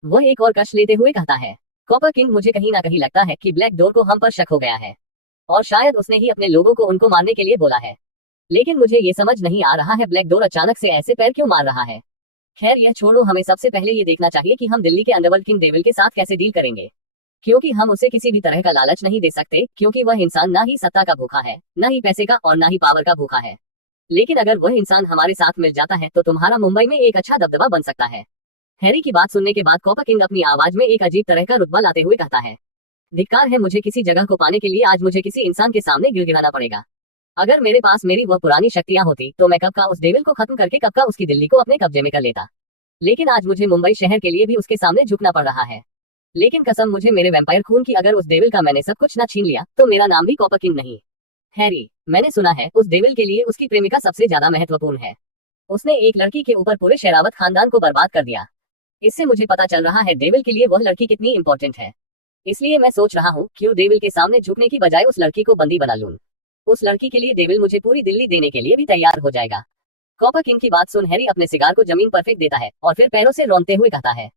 वह एक और कश लेते हुए कहता है, कॉपर किंग, मुझे कहीं ना कहीं लगता है कि ब्लैक डोर को हम पर शक हो गया है और शायद उसने ही अपने लोगों को उनको मारने के लिए बोला है। लेकिन मुझे ये समझ नहीं आ रहा है ब्लैक डोर अचानक से ऐसे पैर क्यों मार रहा है। खैर यह छोड़ो, हमें सबसे पहले ये देखना चाहिए कि हम दिल्ली के अंडरवर्ल्ड किंग डेविल के साथ कैसे डील करेंगे, क्योंकि हम उसे किसी भी तरह का लालच नहीं दे सकते, क्योंकि वह इंसान ना ही सत्ता का भूखा है, ना ही पैसे का और ना ही पावर का भूखा है। लेकिन अगर वह इंसान हमारे साथ मिल जाता है तो तुम्हारा मुंबई में एक अच्छा दबदबा बन सकता है। हैरी की बात सुनने के बाद कॉपर किंग अपनी आवाज में एक अजीब तरह का रुतबा लाते हुए कहता है, धिक्कार है, मुझे किसी जगह को पाने के लिए आज मुझे किसी इंसान के सामने गिड़गिड़ाना पड़ेगा। अगर मेरे पास मेरी वह पुरानी शक्तियां होती तो मैं कब का उस डेविल को खत्म करके कब का उसकी दिल्ली को अपने कब्जे में कर लेता। लेकिन आज मुझे मुंबई शहर के लिए भी उसके सामने झुकना पड़ रहा है। लेकिन कसम मुझे मेरे वैम्पायर खून की, अगर उस डेविल का मैंने सब कुछ ना छीन लिया तो मेरा नाम भी कॉपर किंग नहीं। हैरी, मैंने सुना है उस डेविल के लिए उसकी प्रेमिका सबसे ज्यादा महत्वपूर्ण है। उसने एक लड़की के ऊपर पूरे शेरावत खानदान को बर्बाद कर दिया। इससे मुझे पता चल रहा है डेविल के लिए वह लड़की कितनी इंपॉर्टेंट है। इसलिए मैं सोच रहा हूँ क्यों डेविल के सामने झुकने की बजाय उस लड़की को बंदी बना लूं। उस लड़की के लिए डेविल मुझे पूरी दिल्ली देने के लिए भी तैयार हो जाएगा। कॉपर किंग की बात सुन हैरी अपने सिगार को जमीन पर फेंक देता है और फिर पैरों से रौंदते हुए कहता है,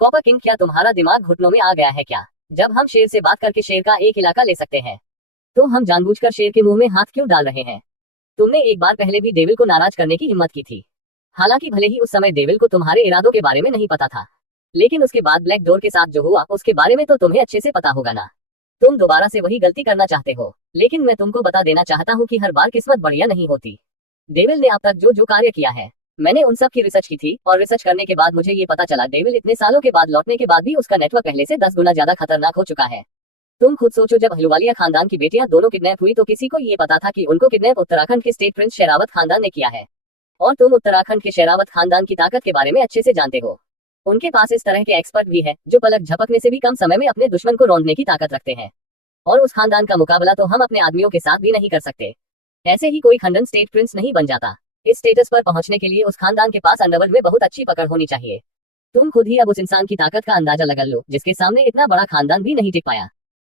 कॉपर किंग, क्या तुम्हारा दिमाग घुटनों में आ गया है क्या? जब हम शेर से बात करके शेर का एक इलाका ले सकते हैं तो हम जानबूझकर शेर के मुंह में हाथ क्यों डाल रहे हैं? तुमने एक बार पहले भी डेविल को नाराज करने की हिम्मत की थी। हालांकि भले ही उस समय डेविल को तुम्हारे इरादों के बारे में नहीं पता था, लेकिन उसके बाद ब्लैक डोर के साथ जो हुआ उसके बारे में तो तुम्हें अच्छे से पता होगा ना। तुम दोबारा से वही गलती करना चाहते हो, लेकिन मैं तुमको बता देना चाहता हूँ कि हर बार किस्मत बढ़िया नहीं होती। डेविल ने अब तक जो जो कार्य किया है मैंने उन सब की रिसर्च की थी और रिसर्च करने के बाद मुझे ये पता चला डेविल इतने सालों के बाद लौटने के बाद भी उसका नेटवर्क पहले से 10 गुना ज्यादा खतरनाक हो चुका है। तुम खुद सोचो, जब अहलुवालिया खानदान की बेटियां दोनों किडनैप हुई तो किसी को ये पता था कि उनको किडनैप उत्तराखंड के स्टेट प्रिंस शेरावत खानदान ने किया है। और तुम उत्तराखंड के शेरावत खानदान की ताकत के बारे में अच्छे से जानते हो। उनके पास इस तरह के एक्सपर्ट भी है जो पलक झपकने से भी कम समय में अपने दुश्मन को रौंदने की ताकत रखते हैं। और उस खानदान का मुकाबला तो हम अपने आदमियों के साथ भी नहीं कर सकते। ऐसे ही कोई खंडन स्टेट प्रिंस नहीं बन जाता। इस स्टेटस पर पहुंचने के लिए उस खानदान के पास अंडरवर्ल्ड में बहुत अच्छी पकड़ होनी चाहिए। तुम खुद ही अब उस इंसान की ताकत का अंदाजा लगा लो जिसके सामने इतना बड़ा खानदान भी नहीं टिक पाया।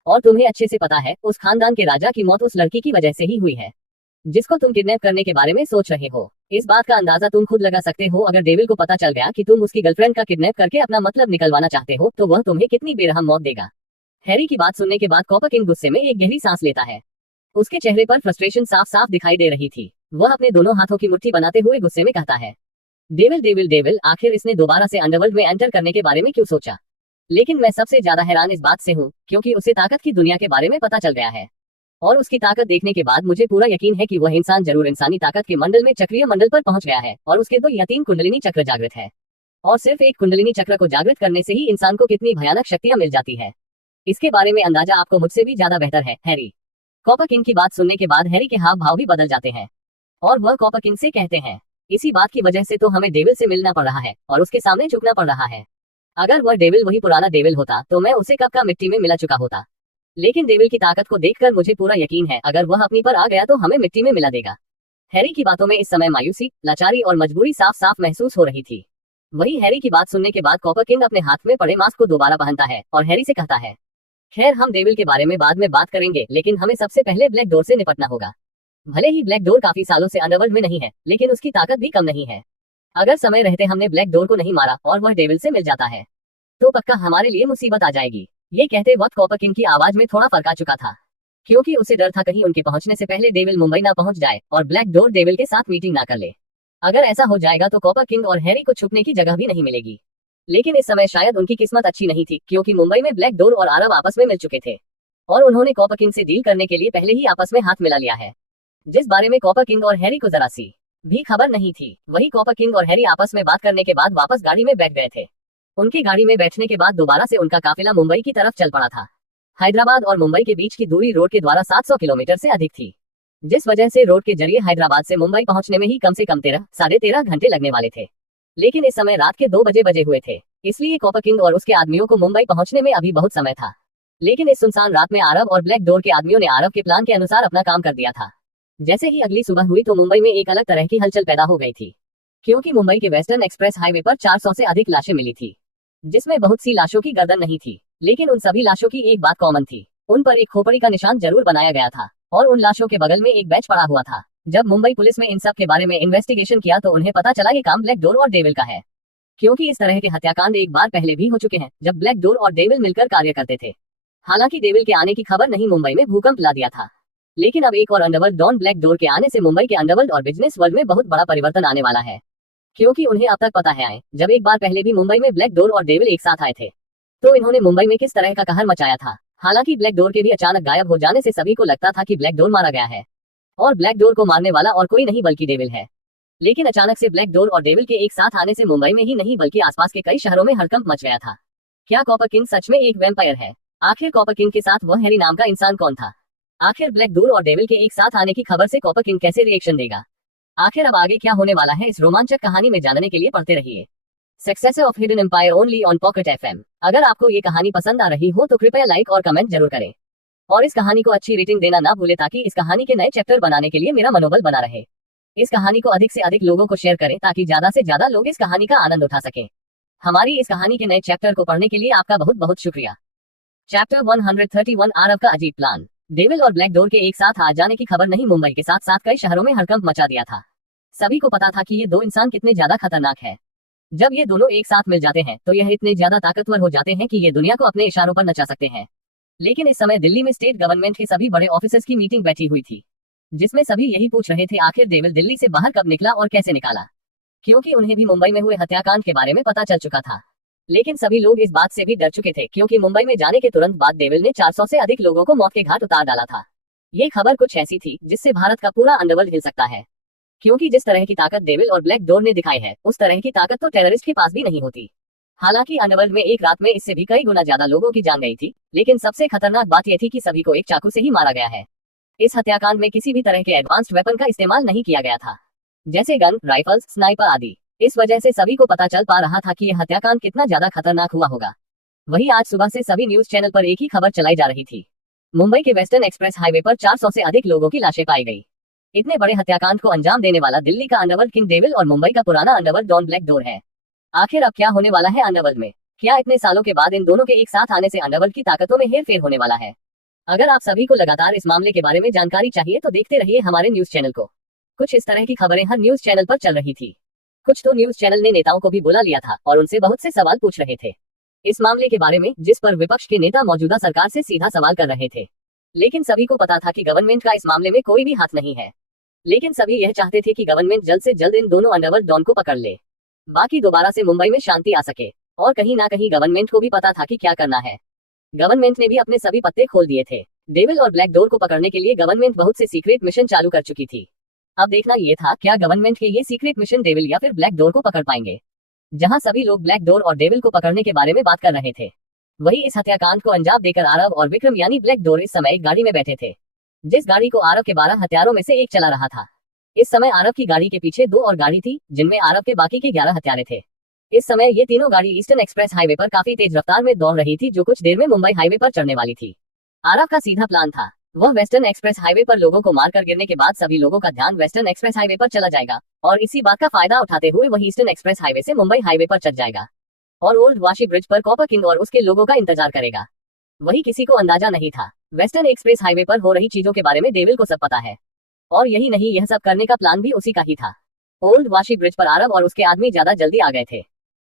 और तुम्हें अच्छे से पता है उस खानदान के राजा की मौत उस लड़की की वजह से ही हुई है जिसको तुम किडनैप करने के बारे में सोच रहे हो। इस बात का अंदाजा तुम खुद लगा सकते हो। अगर डेविल को पता चल गया कि तुम उसकी गर्लफ्रेंड का किडनैप करके अपना मतलब निकलवाना चाहते हो तो वह तुम्हें कितनी बेरहम मौत देगा। हैरी की बात सुनने के बाद कॉपर किंग गुस्से में एक गहरी सांस लेता है। उसके चेहरे पर फ्रस्ट्रेशन साफ साफ दिखाई दे रही थी। वह अपने दोनों हाथों की मुट्ठी बनाते हुए गुस्से में कहता है, डेविल डेविल डेविल, आखिर इसने दोबारा से अंडरवर्ल्ड में एंटर करने के बारे में क्यों सोचा? लेकिन मैं सबसे ज्यादा हैरान इस बात से हूँ क्योंकि उसे ताकत की दुनिया के बारे में पता चल गया है और उसकी ताकत देखने के बाद मुझे पूरा यकीन है कि वह इंसान जरूर इंसानी ताकत के मंडल में चक्रीय मंडल पर पहुंच गया है और उसके 2 या 3 कुंडलिनी चक्र जागृत है। और सिर्फ एक कुंडलिनी चक्र को जागृत करने से ही इंसान को कितनी भयानक शक्तियां मिल जाती है, इसके बारे में अंदाजा आपको मुझसे भी ज्यादा बेहतर है हैरी। कॉपर किंग की बात सुनने के बाद हैरी के हाव भाव भी बदल जाते हैं और वह कॉपर किंग से कहते हैं, इसी बात की वजह से तो हमें डेविल से मिलना पड़ रहा है और उसके सामने झुकना पड़ रहा है। अगर वह डेविल वही पुराना डेविल होता तो मैं उसे कब का मिट्टी में मिला चुका होता। लेकिन डेविल की ताकत को देखकर मुझे पूरा यकीन है, अगर वह अपनी पर आ गया तो हमें मिट्टी में मिला देगा। हैरी की बातों में इस समय मायूसी, लाचारी और मजबूरी साफ साफ महसूस हो रही थी। वही हैरी की बात सुनने के बाद कॉपर किंग अपने हाथ में पड़े मास्क को दोबारा पहनता है और हैरी से कहता है, खैर हम डेविल के बारे में बाद में बात करेंगे, लेकिन हमें सबसे पहले ब्लैक डोर से निपटना होगा। भले ही ब्लैक डोर काफी सालों से अंडरवर्ल्ड में नहीं है, लेकिन उसकी ताकत भी कम नहीं है। अगर समय रहते हमने ब्लैक डोर को नहीं मारा और वह डेविल से मिल जाता है तो पक्का हमारे लिए मुसीबत आ जाएगी। ये कहते वक्त कॉपर किंग की आवाज में थोड़ा फर्क आ चुका था, क्योंकि उसे डर था कहीं उनके पहुंचने से पहले डेविल मुंबई ना पहुंच जाए और ब्लैक डोर डेविल के साथ मीटिंग ना कर ले। अगर ऐसा हो जाएगा तो कॉपर किंग और हैरी को छुपने की जगह भी नहीं मिलेगी। लेकिन इस समय शायद उनकी किस्मत अच्छी नहीं थी, क्योंकि मुंबई में ब्लैक डोर और आरव आपस में मिल चुके थे और उन्होंने कॉपर किंग से डील करने के लिए पहले ही आपस में हाथ मिला लिया है, जिस बारे में कॉपर किंग और हैरी को जरा सी भी खबर नहीं थी। वही कॉपर किंग और हैरी आपस में बात करने के बाद वापस गाड़ी में बैठ गए थे। उनकी गाड़ी में बैठने के बाद दोबारा से उनका काफिला मुंबई की तरफ चल पड़ा था। हैदराबाद और मुंबई के बीच की दूरी रोड के द्वारा 700 किलोमीटर से अधिक थी, जिस वजह से रोड के जरिए हैदराबाद से मुंबई पहुंचने में ही कम से कम 13-13.5 घंटे लगने वाले थे। लेकिन इस समय रात के 2 बजे हुए थे, इसलिए कॉपर किंग और उसके आदमियों को मुंबई पहुंचने में अभी बहुत समय था। लेकिन इस सुनसान रात में आरव और ब्लैक डोर के आदमियों ने आरव के प्लान के अनुसार अपना काम कर दिया था। जैसे ही अगली सुबह हुई तो मुंबई में एक अलग तरह की हलचल पैदा हो गई थी, क्योंकि मुंबई के वेस्टर्न एक्सप्रेस हाईवे पर 400 से अधिक लाशें मिली थी, जिसमें बहुत सी लाशों की गर्दन नहीं थी। लेकिन उन सभी लाशों की एक बात कॉमन थी, उन पर एक खोपड़ी का निशान जरूर बनाया गया था और उन लाशों के बगल में एक बैच पड़ा हुआ था। जब मुंबई पुलिस में इन सब के बारे में इन्वेस्टिगेशन किया तो उन्हें पता चला ये काम ब्लैक डोर और डेविल का है, क्योंकि इस तरह के हत्याकांड एक बार पहले भी हो चुके हैं जब ब्लैक डोर और डेविल मिलकर कार्य करते थे। हालांकि डेविल के आने की खबर नहीं मुंबई में भूकंप ला दिया था, लेकिन अब एक और अंडरवर्ल्ड डॉन ब्लैक डोर के आने से मुंबई के अंडरवर्ल्ड और बिजनेस वर्ल्ड में बहुत बड़ा परिवर्तन आने वाला है, क्योंकि उन्हें अब तक पता है जब एक बार पहले भी मुंबई में ब्लैक डोर और डेविल एक साथ आए थे तो इन्होंने मुंबई में किस तरह का कहर मचाया था। हालांकि ब्लैक डोर के भी अचानक गायब हो जाने से सभी को लगता था कि ब्लैक डोर मारा गया है और ब्लैक डोर को मारने वाला और कोई नहीं बल्कि डेविल है। लेकिन अचानक से ब्लैक डोर और डेविल के एक साथ आने से मुंबई में ही नहीं बल्कि आसपास के कई शहरों में हड़कंप मच गया था। क्या कॉपर किंग सच में एक वैम्पायर है? आखिर कॉपर किंग के साथ वह हैरी नाम का इंसान कौन था? आखिर ब्लैक डोर और डेविल के एक साथ आने की खबर से कॉपर किंग कैसे रिएक्शन देगा? आखिर अब आगे क्या होने वाला है, इस रोमांचक कहानी में जानने के लिए पढ़ते रहिए successor of hidden empire only on Pocket FM. अगर आपको ये कहानी पसंद आ रही हो तो कृपया लाइक और कमेंट जरूर करें और इस कहानी को अच्छी रेटिंग देना ना भूले, ताकि इस कहानी के नए चैप्टर बनाने के लिए मेरा मनोबल बना रहे। इस कहानी को अधिक से अधिक लोगों को शेयर करें ताकि ज्यादा से ज्यादा लोग इस कहानी का आनंद उठा सकें। हमारी इस कहानी के नए चैप्टर को पढ़ने के लिए आपका बहुत बहुत शुक्रिया। चैप्टर 131 आरव का अजीब प्लान। डेविल और ब्लैक डोर के एक साथ आ जाने की खबर नहीं मुंबई के साथ साथ कई शहरों में हड़कंप मचा दिया था। सभी को पता था कि ये दो इंसान कितने ज्यादा खतरनाक है। जब ये दोनों एक साथ मिल जाते हैं तो यह इतने ज्यादा ताकतवर हो जाते हैं कि ये दुनिया को अपने इशारों पर नचा सकते हैं। लेकिन इस समय दिल्ली में स्टेट गवर्नमेंट के सभी बड़े ऑफिसर्स की मीटिंग बैठी हुई थी, जिसमें सभी यही पूछ रहे थे आखिर डेविल दिल्ली से बाहर कब निकला और कैसे निकाला, क्योंकि उन्हें भी मुंबई में हुए हत्याकांड के बारे में पता चल चुका था। लेकिन सभी लोग इस बात से भी डर चुके थे, क्योंकि मुंबई में जाने के तुरंत बाद डेविल ने 400 से अधिक लोगों को मौत के घाट उतार डाला था। ये खबर कुछ ऐसी थी जिससे भारत का पूरा अंडरवर्ल्ड हिल सकता है, क्योंकि जिस तरह की ताकत डेविल और ब्लैक डोर ने दिखाई है उस तरह की ताकत तो टेररिस्ट के पास भी नहीं होती। हालांकि अंडरवर्ल्ड में एक रात में इससे भी कई गुना ज्यादा लोगों की जान गई थी, लेकिन सबसे खतरनाक बात यह थी कि सभी को एक चाकू से ही मारा गया है। इस हत्याकांड में किसी भी तरह के एडवांस्ड वेपन का इस्तेमाल नहीं किया गया था, जैसे गन, राइफल्स, स्नाइपर आदि। इस वजह से सभी को पता चल पा रहा था कि यह हत्याकांड कितना ज्यादा खतरनाक हुआ होगा। वही आज सुबह से सभी न्यूज चैनल पर एक ही खबर चलाई जा रही थी, मुंबई के वेस्टर्न एक्सप्रेस हाईवे पर 400 से अधिक लोगों की लाशें पाई गई। इतने बड़े हत्याकांड को अंजाम देने वाला दिल्ली का अंडरवर्ल्ड किंग डेविल और मुंबई का पुराना अंडरवर्ल्ड डॉन ब्लैक डोर है। आखिर अब क्या होने वाला है अंडरवर्ल्ड में? क्या इतने सालों के बाद इन दोनों के एक साथ आने से अंडरवर्ल्ड की ताकतों में हेरफेर होने वाला है? अगर आप सभी को लगातार इस मामले के बारे में जानकारी चाहिए तो देखते रहिए हमारे न्यूज चैनल को। कुछ इस तरह की खबरें हर न्यूज चैनल पर चल रही थी। कुछ तो न्यूज चैनल ने नेताओं को भी बुला लिया था और उनसे बहुत से सवाल पूछ रहे थे इस मामले के बारे में, जिस पर विपक्ष के नेता मौजूदा सरकार से सीधा सवाल कर रहे थे। लेकिन सभी को पता था कि गवर्नमेंट का इस मामले में कोई भी हाथ नहीं है। लेकिन सभी यह चाहते थे कि गवर्नमेंट जल्द से जल्द इन दोनों अंडरवर्ल्ड डॉन को पकड़ ले, बाकी दोबारा से मुंबई में शांति आ सके। और कहीं ना कहीं गवर्नमेंट को भी पता था कि क्या करना है। गवर्नमेंट ने भी अपने सभी पत्ते खोल दिए थे। डेविल और ब्लैक डोर को पकड़ने के लिए गवर्नमेंट बहुत से सीक्रेट मिशन चालू कर चुकी थी। अब देखना ये था क्या गवर्नमेंट के ये सीक्रेट मिशन डेविल या फिर ब्लैक डोर को पकड़ पाएंगे। जहां सभी लोग ब्लैक डोर और डेविल को पकड़ने के बारे में बात कर रहे थे, वही इस हत्याकांड को अंजाम देकर आरव और विक्रम यानी ब्लैक डोर इस समय एक गाड़ी में बैठे थे, जिस गाड़ी को आरव के 12 हत्यारों में से एक चला रहा था। इस समय आरव की गाड़ी के पीछे 2 और गाड़ी थी, जिनमें आरव के बाकी के 11 हत्यारे थे। इस समय ये तीनों गाड़ी ईस्टर्न एक्सप्रेस हाईवे पर काफी तेज रफ्तार में दौड़ रही थी, जो कुछ देर में मुंबई हाईवे पर चढ़ने वाली थी। आरव का सीधा प्लान था, वह वेस्टर्न एक्सप्रेस हाईवे पर लोगों को मारकर गिरने के बाद सभी लोगों का ध्यान वेस्टर्न एक्सप्रेस हाईवे पर चला जाएगा और इसी बात का फायदा उठाते हुए वह ईस्टर्न एक्सप्रेस हाईवे से मुंबई हाईवे पर चढ़ जाएगा और ओल्ड वाशी ब्रिज पर कॉपर किंग और उसके लोगों का इंतजार करेगा। वही किसी को अंदाजा नहीं था, वेस्टर्न एक्सप्रेस हाईवे पर हो रही चीजों के बारे में डेविल को सब पता है। और यही नहीं, यह सब करने का प्लान भी उसी का ही था। ओल्ड वाशी ब्रिज पर आरव और उसके आदमी ज्यादा जल्दी आ गए थे,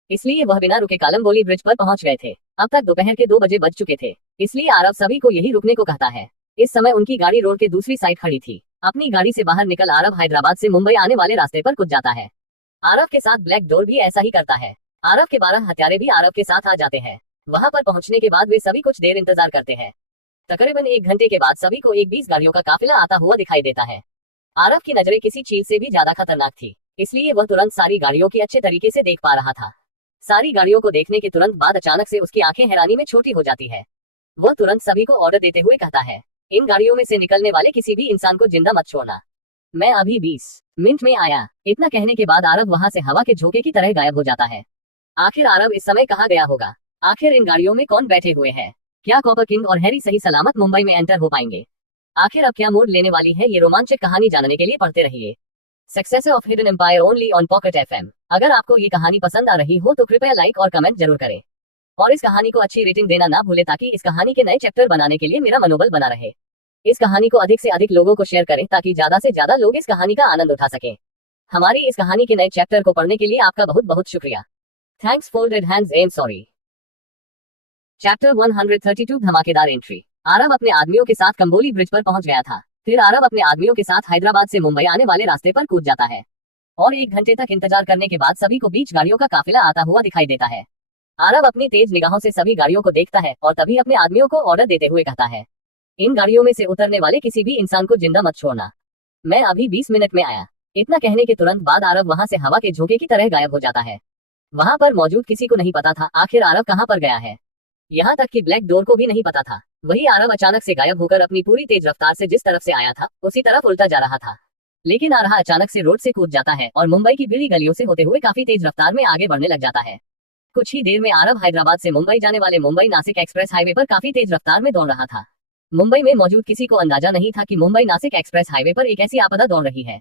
इसलिए वह बिना रुके कालमबोली ब्रिज पर पहुंच गए थे। अब तक दोपहर के 2 बजे बज चुके थे, इसलिए आरव सभी को यही रुकने को कहता है। इस समय उनकी गाड़ी रोड के दूसरी साइड खड़ी थी। अपनी गाड़ी से बाहर निकल आरव हैदराबाद से मुंबई आने वाले रास्ते पर कूद जाता है। आरव के साथ ब्लैक डोर भी ऐसा ही करता है। आरव के 12 हत्यारे भी आरव के साथ आ जाते हैं। वहां पर पहुंचने के बाद वे सभी कुछ देर इंतजार करते हैं। तकरीबन 1 घंटे के बाद सभी को एक 20 गाड़ियों का काफिला आता हुआ दिखाई देता है। आरव की नजरें किसी चीज से भी ज्यादा खतरनाक थी, इसलिए वह तुरंत सारी गाड़ियों की अच्छे तरीके से देख पा रहा था। सारी गाड़ियों को देखने के तुरंत बाद अचानक से उसकी आंखें हैरानी में छोटी हो जाती है। वह तुरंत सभी को ऑर्डर देते हुए कहता है, इन गाड़ियों में से निकलने वाले किसी भी इंसान को जिंदा मत छोड़ना। मैं अभी 20 मिनट में आया। इतना कहने के बाद आरव वहां से हवा के झोंके की तरह गायब हो जाता है। आखिर आरव इस समय कहाँ गया होगा? आखिर इन गाड़ियों में कौन बैठे हुए हैं? क्या कॉपर किंग और हैरी सही सलामत मुंबई में एंटर हो पाएंगे? आखिर अब क्या मोड़ लेने वाली है ये रोमांचक कहानी जानने के लिए पढ़ते रहिए successor of hidden empire only on Pocket FM. अगर आपको ये कहानी पसंद आ रही हो तो कृपया लाइक और कमेंट जरूर करें और इस कहानी को अच्छी रेटिंग देना ना भूले, ताकि इस कहानी के नए चैप्टर बनाने के लिए मेरा मनोबल बना रहे। इस कहानी को अधिक से अधिक लोगों को शेयर करें ताकि ज्यादा से ज्यादा लोग इस कहानी का आनंद उठा सकें। हमारी इस कहानी के नए चैप्टर को पढ़ने के लिए आपका बहुत बहुत शुक्रिया। Thanks folded hands and sorry. Chapter 132 धमाकेदार एंट्री। आरव अपने आदमियों के साथ कंबोली ब्रिज पर पहुंच गया था। फिर आरव अपने आदमियों के साथ हैदराबाद से मुंबई आने वाले रास्ते पर कूद जाता है और 1 घंटे तक इंतजार करने के बाद सभी को बीच गाड़ियों का काफिला आता हुआ दिखाई देता है। आरव अपनी तेज निगाहों से सभी गाड़ियों को देखता है और तभी अपने आदमियों को ऑर्डर देते हुए कहता है, इन गाड़ियों में से उतरने वाले किसी भी इंसान को जिंदा मत छोड़ना। मैं अभी 20 मिनट में आया। इतना कहने के तुरंत बाद आरव वहां से हवा के झोंके की तरह गायब हो जाता है। वहां पर मौजूद किसी को नहीं पता था आखिर आरव कहां पर गया है। यहाँ तक कि ब्लैक डोर को भी नहीं पता था। वही आरव अचानक से गायब होकर अपनी पूरी तेज रफ्तार से जिस तरफ से आया था उसी तरफ उल्टा जा रहा था। लेकिन आरहा अचानक से रोड से कूद जाता है और मुंबई की भीड़ी गलियों से होते हुए काफी तेज रफ्तार में आगे बढ़ने लग जाता है। कुछ ही देर में आरव हैदराबाद से मुंबई जाने वाले मुंबई नासिक एक्सप्रेस हाईवे पर काफी तेज रफ्तार में दौड़ रहा था। मुंबई में मौजूद किसी को अंदाजा नहीं था कि मुंबई नासिक एक्सप्रेस हाईवे पर एक ऐसी आपदा दौड़ रही है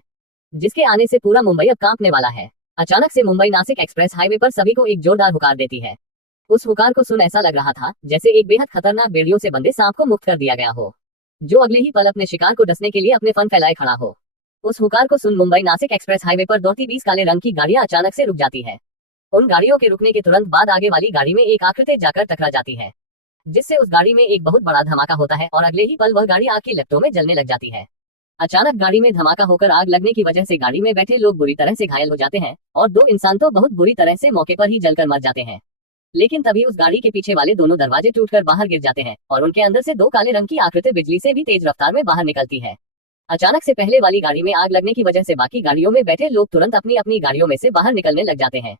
जिसके आने से पूरा मुंबई अब कांपने वाला है। अचानक से मुंबई नासिक एक्सप्रेस हाईवे पर सभी को एक जोरदार हुकार देती है। उस हुकार को सुन ऐसा लग रहा था जैसे एक बेहद खतरनाक बेड़ियों से बंधे सांप को मुक्त कर दिया गया हो, जो अगले ही पल अपने शिकार को डसने के लिए अपने फन फैलाए खड़ा हो। उस हुकार को सुन मुंबई नासिक एक्सप्रेस हाईवे पर दौड़ती 20 काले रंग की गाड़ियां अचानक से रुक जाती है। उन गाड़ियों के रुकने के तुरंत बाद आगे वाली गाड़ी में एक आकृति जाकर टकरा जाती है, जिससे उस गाड़ी में एक बहुत बड़ा धमाका होता है और अगले ही पल वह गाड़ी आग की लपटों में जलने लग जाती है। अचानक गाड़ी में धमाका होकर आग लगने की वजह से गाड़ी में बैठे लोग बुरी तरह से घायल हो जाते हैं और 2 इंसान तो बहुत बुरी तरह से मौके पर ही जलकर मर जाते हैं। लेकिन तभी उस गाड़ी के पीछे वाले दोनों दरवाजे टूटकर बाहर गिर जाते हैं और उनके अंदर से 2 काले रंग की आकृति बिजली से भी तेज रफ्तार में बाहर निकलती है। अचानक से पहले वाली गाड़ी में आग लगने की वजह से बाकी गाड़ियों में बैठे लोग तुरंत अपनी अपनी गाड़ियों में से बाहर निकलने लग जाते हैं।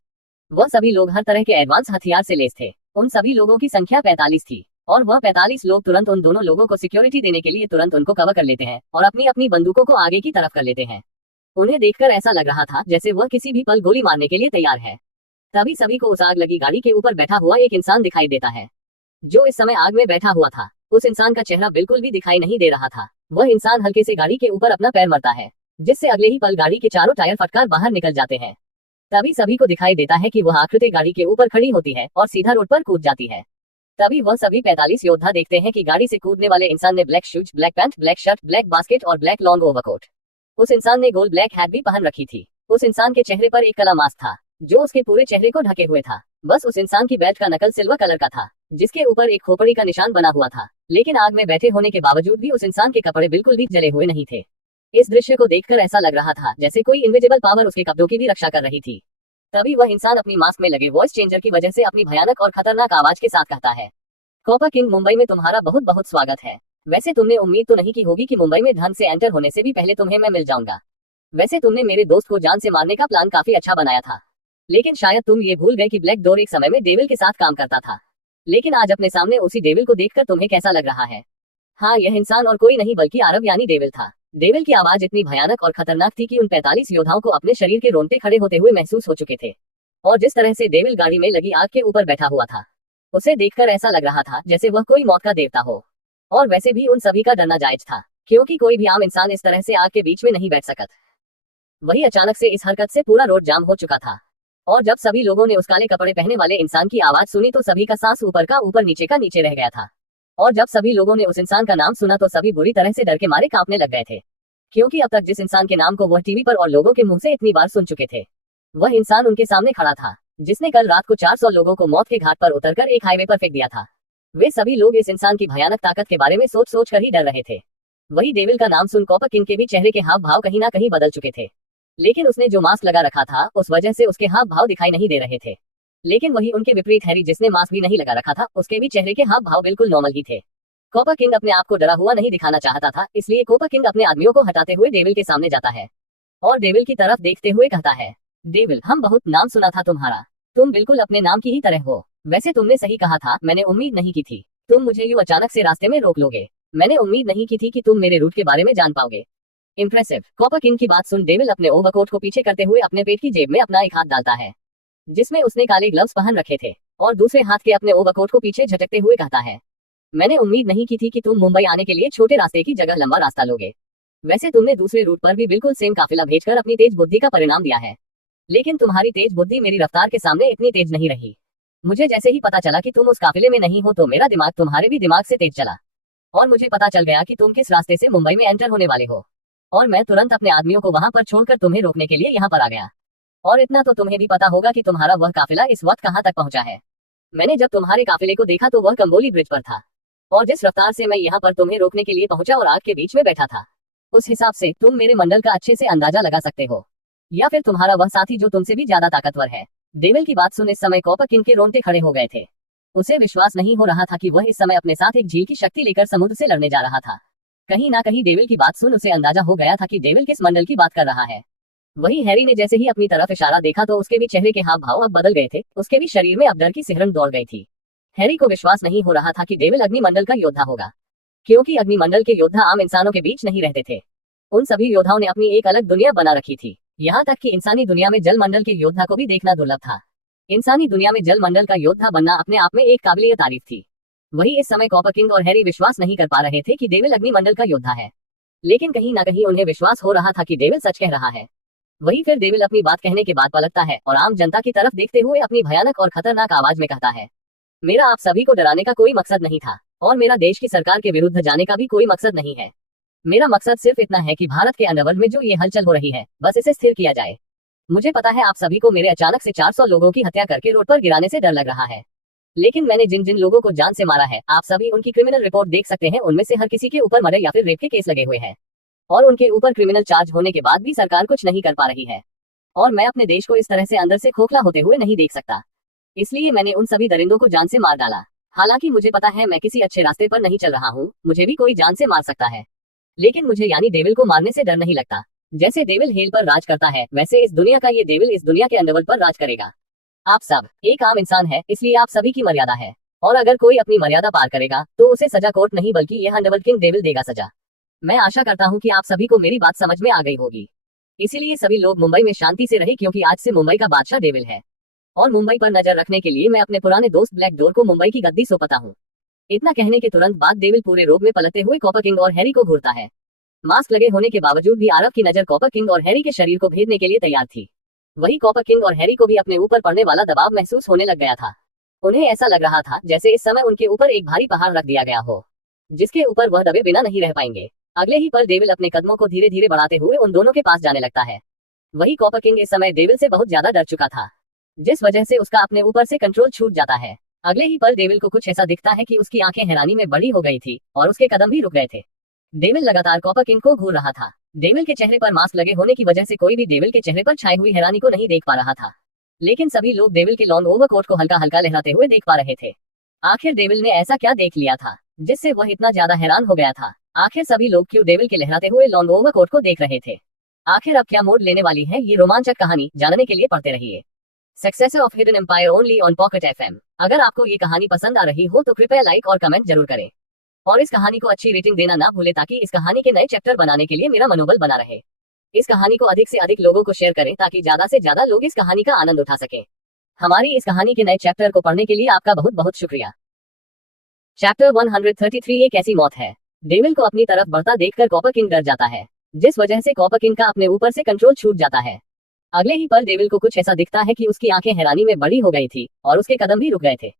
वह सभी लोग हर तरह के एडवांस हथियार से लैस थे। उन सभी लोगों की संख्या 45 थी और वह 45 लोग तुरंत उन दोनों लोगों को सिक्योरिटी देने के लिए तुरंत उनको कवर कर लेते हैं और अपनी अपनी बंदूकों को आगे की तरफ कर लेते हैं। उन्हें देखकर ऐसा लग रहा था जैसे वह किसी भी पल गोली मारने के लिए तैयार है। तभी सभी को उस आग लगी गाड़ी के ऊपर बैठा हुआ एक इंसान दिखाई देता है, जो इस समय आग में बैठा हुआ था। उस इंसान का चेहरा बिल्कुल भी दिखाई नहीं दे रहा था। वह इंसान हल्के से गाड़ी के ऊपर अपना पैर मरता है, जिससे अगले ही पल गाड़ी के चारों टायर फटकार बाहर निकल जाते हैं। तभी सभी को दिखाई देता है कि वह आकृति गाड़ी के ऊपर खड़ी होती है और सीधा रोड पर कूद जाती है। तभी वह सभी 45 योद्धा देखते हैं कि गाड़ी से कूदने वाले इंसान ने black shoes, black pant, black shirt, black basket और ब्लैक लॉन्ग ओवरकोट। उस इंसान ने गोल्ड ब्लैक हैट भी पहन रखी थी। उस इंसान के चेहरे पर एक काला मास्क था जो उसके पूरे चेहरे को ढके हुए था। बस उस इंसान की बेल्ट का नकल सिल्वर कलर का था, जिसके ऊपर एक खोपड़ी का निशान बना हुआ था। लेकिन आग में बैठे होने के बावजूद भी उस इंसान के कपड़े बिल्कुल भी जले हुए नहीं थे। इस दृश्य को देखकर ऐसा लग रहा था जैसे कोई इनविजिबल पावर उसके कपड़ों की भी रक्षा कर रही थी। तभी वह इंसान अपनी मास्क में लगे वॉइस चेंजर की वजह से अपनी भयानक और खतरनाक आवाज के साथ कहता है, कॉपर किंग, मुंबई में तुम्हारा बहुत बहुत स्वागत है। वैसे तुमने उम्मीद तो नहीं की होगी कि मुंबई में ढंग से एंटर होने से भी पहले तुम्हें मैं मिल जाऊंगा। वैसे तुमने मेरे दोस्त को जान से मारने का प्लान काफी अच्छा बनाया था, लेकिन शायद तुम ये भूल गए कि ब्लैक डोर एक समय में डेविल के साथ काम करता था। लेकिन आज अपने सामने उसी डेविल को देखकर तुम्हें कैसा लग रहा है? हाँ, यह इंसान और कोई नहीं बल्कि आरव यानी डेविल था। डेविल की आवाज इतनी भयानक और खतरनाक थी कि उन 45 योद्धाओं को अपने शरीर के रोंगटे खड़े होते हुए महसूस हो चुके थे। और जिस तरह से डेविल गाड़ी में लगी आग के ऊपर बैठा हुआ था, उसे देखकर ऐसा लग रहा था जैसे वह कोई मौत का देवता हो। और वैसे भी उन सभी का डरना जायज था, क्योंकि कोई भी आम इंसान इस तरह से आग के बीच में नहीं बैठ सकता। वही अचानक से इस हरकत से पूरा रोड जाम हो चुका था। और जब सभी लोगों ने उस काले कपड़े पहने वाले इंसान की आवाज सुनी तो सभी का सांस ऊपर का ऊपर नीचे का नीचे रह गया था। और जब सभी लोगों ने उस इंसान का नाम सुना तो सभी बुरी तरह से डर के मारे कांपने लग गए थे, क्योंकि अब तक जिस इंसान के नाम को वह टीवी पर और लोगों के मुंह से इतनी बार सुन चुके थे, वह इंसान उनके सामने खड़ा था, जिसने कल रात को 400 लोगों को मौत के घाट पर उतरकर एक हाईवे पर फेंक दिया था। वे सभी लोग इस इंसान की भयानक ताकत के बारे में सोच सोच कर ही डर रहे थे। वही डेविल का नाम सुन कॉपर किंग के भी चेहरे के हाव भाव कहीं ना कहीं बदल चुके थे, लेकिन उसने जो मास्क लगा रखा था उस वजह से उसके हाव भाव दिखाई नहीं दे रहे थे। लेकिन वही उनके विपरीत हैरी, जिसने मास्क भी नहीं लगा रखा था, उसके भी चेहरे के हाव भाव बिल्कुल नॉर्मल ही थे। कॉपर किंग अपने आप को डरा हुआ नहीं दिखाना चाहता था, इसलिए कॉपर किंग अपने आदमियों को हटाते हुए डेविल के सामने जाता है और डेविल की तरफ देखते हुए कहता है, डेविल, हम बहुत नाम सुना था तुम्हारा, तुम बिल्कुल अपने नाम की ही तरह हो। वैसे तुमने सही कहा था, मैंने उम्मीद नहीं की थी तुम मुझे यूं अचानक से रास्ते में रोक लोगे। मैंने उम्मीद नहीं की थी कि तुम मेरे रूट के बारे में जान पाओगे। इम्प्रेसिव। कॉपर किंग की बात सुन डेविल अपने ओवरकोट को पीछे करते हुए अपने पेट की जेब में अपना एक हाथ डालता है, जिसमें उसने काले ग्लव्स पहन रखे थे, और दूसरे हाथ के अपने ओवरकोट को पीछे झटकते हुए कहता है, मैंने उम्मीद नहीं की थी कि तुम मुंबई आने के लिए छोटे रास्ते की जगह लंबा रास्ता लोगे। वैसे तुमने दूसरे रूट पर भी बिल्कुल सेम काफिला भेजकर अपनी तेज बुद्धि का परिणाम दिया है, लेकिन तुम्हारी तेज बुद्धि मेरी रफ्तार के सामने इतनी तेज नहीं रही। मुझे जैसे ही पता चला कि तुम उस काफिले में नहीं हो तो मेरा दिमाग तुम्हारे भी दिमाग से तेज चला, और मुझे पता चल गया कि तुम किस रास्ते से मुंबई में एंटर होने वाले हो, और मैं तुरंत अपने आदमियों को वहां पर छोड़कर तुम्हें रोकने के लिए यहाँ पर आ गया। और इतना तो तुम्हें भी पता होगा कि तुम्हारा वह काफिला इस वक्त कहाँ तक पहुंचा है। मैंने जब तुम्हारे काफिले को देखा तो वह कंबोली ब्रिज पर था, और जिस रफ्तार से मैं यहाँ पर तुम्हें रोकने के लिए पहुंचा और आग के बीच में बैठा था, उस हिसाब से तुम मेरे मंडल का अच्छे से अंदाजा लगा सकते हो, या फिर तुम्हारा वह साथी जो तुमसे भी ज्यादा ताकतवर है। डेविल की बात सुन इस समय कॉपर किंग के रोंगटे खड़े हो गए थे। उसे विश्वास नहीं हो रहा था कि वह इस समय अपने साथ एक झील की शक्ति लेकर समुद्र से लड़ने जा रहा था। कहीं ना कहीं डेविल की बात सुन उसे अंदाजा हो गया था कि डेविल किस मंडल की बात कर रहा है। वही हैरी ने जैसे ही अपनी तरफ इशारा देखा तो उसके भी चेहरे के हाव भाव अब बदल गए थे, उसके भी शरीर में अब डर की सिहरन दौड़ गई थी। हैरी को विश्वास नहीं हो रहा था कि डेविल अग्निमंडल का योद्धा होगा, क्योंकि अग्निमंडल के योद्धा आम इंसानों के बीच नहीं रहते थे। उन सभी योद्धाओं ने अपनी एक अलग दुनिया बना रखी थी, यहाँ तक कि इंसानी दुनिया में जल मंडल के योद्धा को भी देखना दुर्लभ था। इंसानी दुनिया में जल मंडल का योद्धा बनना अपने आप में एक काबिलियत तारीफ थी। वही इस समय कॉपर किंग और हैरी विश्वास नहीं कर पा रहे थे कि डेविल अग्निमंडल का योद्धा है, लेकिन कहीं ना कहीं उन्हें विश्वास हो रहा था कि डेविल सच कह रहा है। वही फिर डेविल अपनी बात कहने के बाद पलटता है और आम जनता की तरफ देखते हुए अपनी भयानक और खतरनाक आवाज में कहता है, मेरा आप सभी को डराने का कोई मकसद नहीं था, और मेरा देश की सरकार के विरुद्ध जाने का भी कोई मकसद नहीं है। मेरा मकसद सिर्फ इतना है कि भारत के अंडरवर्ल्ड में जो ये हलचल हो रही है, बस इसे स्थिर किया जाए। मुझे पता है आप सभी को मेरे अचानक से 400 लोगों की हत्या करके रोड पर गिराने से डर लग रहा है, लेकिन मैंने जिन जिन लोगों को जान से मारा है, आप सभी उनकी क्रिमिनल रिपोर्ट देख सकते हैं। उनमें से हर किसी के ऊपर मर्डर या फिर रेप के केस लगे हुए हैं, और उनके ऊपर क्रिमिनल चार्ज होने के बाद भी सरकार कुछ नहीं कर पा रही है। और मैं अपने देश को इस तरह से अंदर से खोखला होते हुए नहीं देख सकता, इसलिए मैंने उन सभी दरिंदों को जान से मार डाला। हालांकि मुझे पता है मैं किसी अच्छे रास्ते पर नहीं चल रहा हूँ, मुझे भी कोई जान से मार सकता है, लेकिन मुझे यानी डेविल को मारने से डर नहीं लगता। जैसे डेविल हेल पर राज करता है, वैसे इस दुनिया का ये डेविल इस दुनिया के अंडरवर्ल्ड पर राज करेगा। आप सब एक आम इंसान है, इसलिए आप सभी की मर्यादा है, और अगर कोई अपनी मर्यादा पार करेगा तो उसे सजा कोर्ट नहीं बल्कि यह अंडरवर्ल्ड किंग डेविल देगा सजा। मैं आशा करता हूँ कि आप सभी को मेरी बात समझ में आ गई होगी। इसीलिए सभी लोग मुंबई में शांति से रहे, क्योंकि आज से मुंबई का बादशाह डेविल है, और मुंबई पर नजर रखने के लिए मैं अपने पुराने दोस्त ब्लैक डोर को मुंबई की गद्दी सौंपता हूँ। इतना कहने के तुरंत बाद डेविल पूरे रोब में पलटते हुए कॉपर किंग और हैरी को घूरता है। मास्क लगे होने के बावजूद भी आरव की नजर कॉपर किंग और हैरी के शरीर को भेदने के लिए तैयार थी। वही कॉपर किंग और हैरी को भी अपने ऊपर पड़ने वाला दबाव महसूस होने लग गया था। उन्हें ऐसा लग रहा था जैसे इस समय उनके ऊपर एक भारी पहाड़ रख दिया गया हो, जिसके ऊपर वह दबे बिना नहीं रह पाएंगे। अगले ही पल डेविल अपने कदमों को धीरे धीरे बढ़ाते हुए उन दोनों के पास जाने लगता है। वही कॉपर किंग इस समय डेविल से बहुत ज्यादा डर चुका था, जिस वजह से उसका अपने ऊपर से कंट्रोल छूट जाता है। अगले ही पल डेविल को कुछ ऐसा दिखता है कि उसकी आंखें हैरानी में बड़ी हो गई थी और उसके कदम भी रुक गए थे। डेविल लगातार कॉपर किंग को घूर रहा था। डेविल के चेहरे पर मास्क लगे होने की वजह से कोई भी डेविल के चेहरे पर छाई हुई हैरानी को नहीं देख पा रहा था, लेकिन सभी लोग डेविल के लॉन्ग ओवरकोट को हल्का हल्का लहराते हुए देख पा रहे थे। आखिर डेविल ने ऐसा क्या देख लिया था जिससे वह इतना ज्यादा हैरान हो गया था? आखिर सभी लोग क्यों डेविल के लहराते हुए लॉन्ग ओवरकोट को देख रहे थे? आखिर अब क्या मोड़ लेने वाली है ये रोमांचक कहानी? जानने के लिए पढ़ते रहिए successor of hidden empire only on pocket FM। अगर आपको ये कहानी पसंद आ रही हो तो कृपया लाइक और कमेंट जरूर करें। और इस कहानी को अच्छी रेटिंग देना ना भूले ताकि इस कहानी के नए चैप्टर बनाने के लिए मेरा मनोबल बना रहे। इस कहानी को अधिक से अधिक लोगों को शेयर करें ताकि ज्यादा से ज्यादा लोग इस कहानी का आनंद उठा सकें। हमारी इस कहानी के नए चैप्टर को पढ़ने के लिए आपका बहुत बहुत शुक्रिया। चैप्टर 133 एक ऐसी मौत है। डेविल को अपनी तरफ बढ़ता देखकर कॉपर किंग डर जाता है, जिस वजह से कॉपर किंग का अपने ऊपर से कंट्रोल छूट जाता है। अगले ही पल डेविल को कुछ ऐसा दिखता है कि उसकी आंखें हैरानी में बड़ी हो गई थी और उसके कदम भी रुक गए थे।